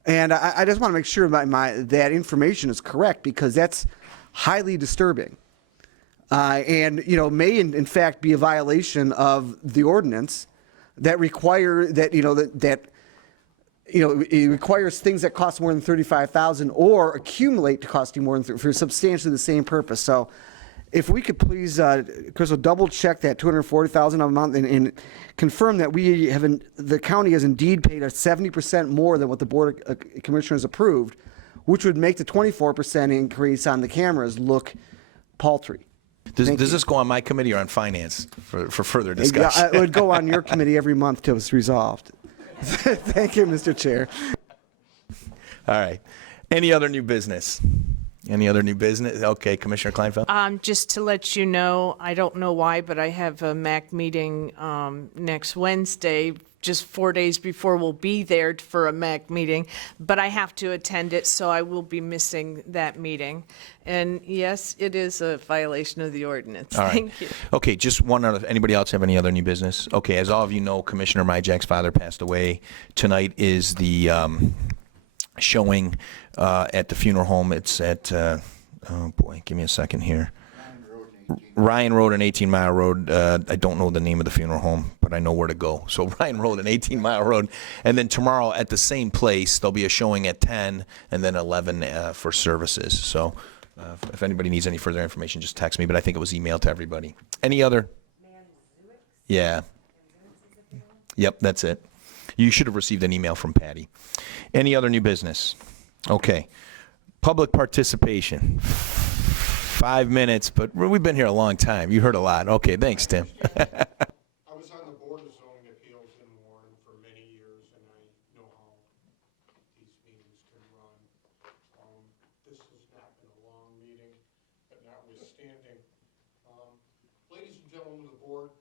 And I just want to make sure that information is correct because that's highly disturbing. And may in fact be a violation of the ordinance that require that it requires things that cost more than $35,000 or accumulate to costing more than for substantially the same purpose. So, if we could please, Crystal, double check that $240,000 a month and confirm that the county has indeed paid us 70% more than what the Board of Commissioners approved, which would make the 24% increase on the cameras look paltry. Does this go on my committee or on finance for further discussion? It would go on your committee every month till it's resolved. Thank you, Mr. Chair. All right. Any other new business? Okay, Commissioner Kleinfeld. Just to let you know, I don't know why, but I have a MAC meeting next Wednesday, just 4 days before we'll be there for a MAC meeting, but I have to attend it, so I will be missing that meeting. And yes, it is a violation of the ordinance. All right. Thank you. Okay, just one other. Anybody else have any other new business? Okay, as all of you know, Commissioner Myjack's father passed away. Tonight is the showing at the funeral home. It's at, oh boy, give me a second here. Ryan Road and 18 Mile Road. I don't know the name of the funeral home, but I know where to go. So Ryan Road and 18 Mile Road. And then tomorrow at the same place, there'll be a showing at 10 and then 11 for services. So if anybody needs any further information, just text me, but I think it was emailed to everybody. Any other? Yeah. Yep, that's it. You should have received an email from Patty. Any other new business? Okay. Public participation. 5 minutes, but we've been here a long time. You heard a lot. Okay, thanks, Tim. I was on the Board of Zoning Appeals in Warren for many years, and I know how these meetings can run. This has not been a long meeting, but notwithstanding, ladies and gentlemen of the board,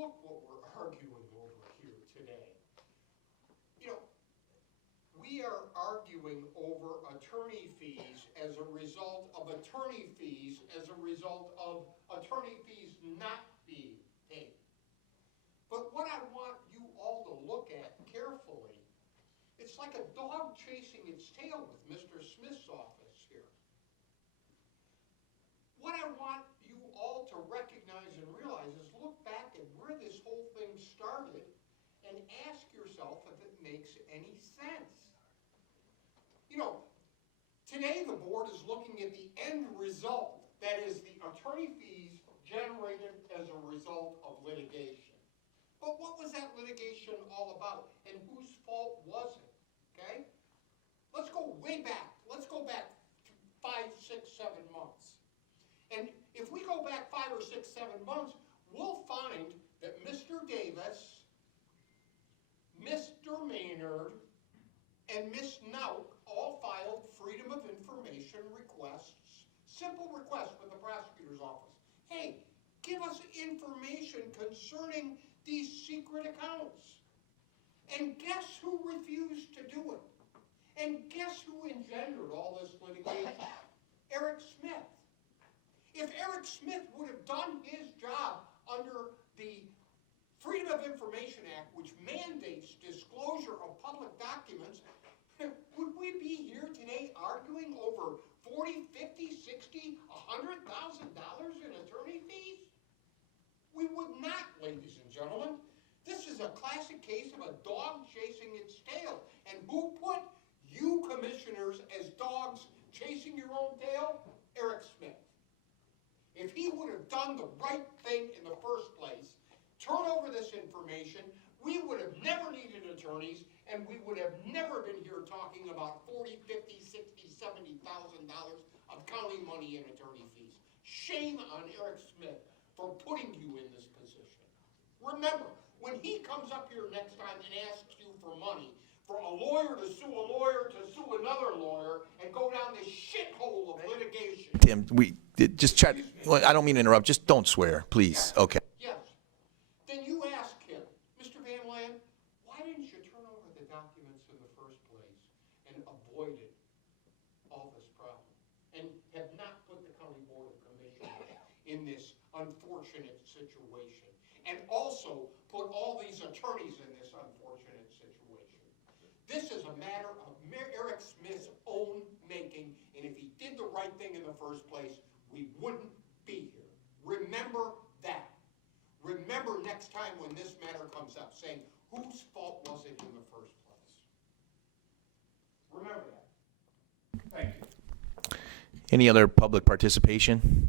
look what we're arguing over here today. We are arguing over attorney fees as a result of attorney fees as a result of attorney fees not being paid. But what I want you all to look at carefully, it's like a dog chasing its tail with Mr. Smith's office here. What I want you all to recognize and realize is look back at where this whole thing started and ask yourself if it makes any sense. Today the board is looking at the end result, that is the attorney fees generated as a result of litigation. But what was that litigation all about, and whose fault was it, okay? Let's go way back. Let's go back 5, 6, 7 months. And if we go back 5 or 6, 7 months, we'll find that Mr. Davis, Mr. Maynard, and Ms. Nauk all filed Freedom of Information requests, simple requests with the prosecutor's office. Hey, give us information concerning these secret accounts. And guess who refused to do it? And guess who engendered all this litigation? Eric Smith. If Eric Smith would have done his job under the Freedom of Information Act, which mandates disclosure of public documents, would we be here today arguing over $40, $50, $60, $100,000 in attorney fees? We would not, ladies and gentlemen. This is a classic case of a dog chasing its tail. And who this information, we would have never needed attorneys, and we would have never been here talking about $40, $50, $60, $70,000 of county money in attorney fees. Shame on Eric Smith for putting you in this position. Remember, when he comes up here next time and asks you for money, for a lawyer to sue another lawyer, and go down this shithole of litigation. Tim, just try to, well, I don't mean to interrupt, just don't swear, please, okay? Yes. Then you ask him, Mr. Van Land, why didn't you turn over the documents in the first place and avoided all this problem? And have not put the County Board of Commissioners in this unfortunate situation. And also put all these attorneys in this unfortunate situation. This is a matter of Eric Smith's own making, and if he did the right thing in the first place, we wouldn't be here. Remember that. Remember next time when this matter comes up, saying, whose fault was it in the first place? Remember that. Thank you. Any other public participation?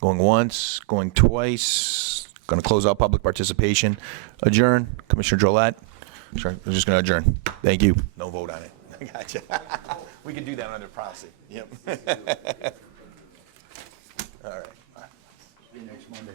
Going once, going twice, going to close out public participation. Adjourn. Commissioner Drollet. Sorry, we're just going to adjourn. Thank you. No vote on it. I gotcha. We can do that under policy. Yep. All right. See you next Monday.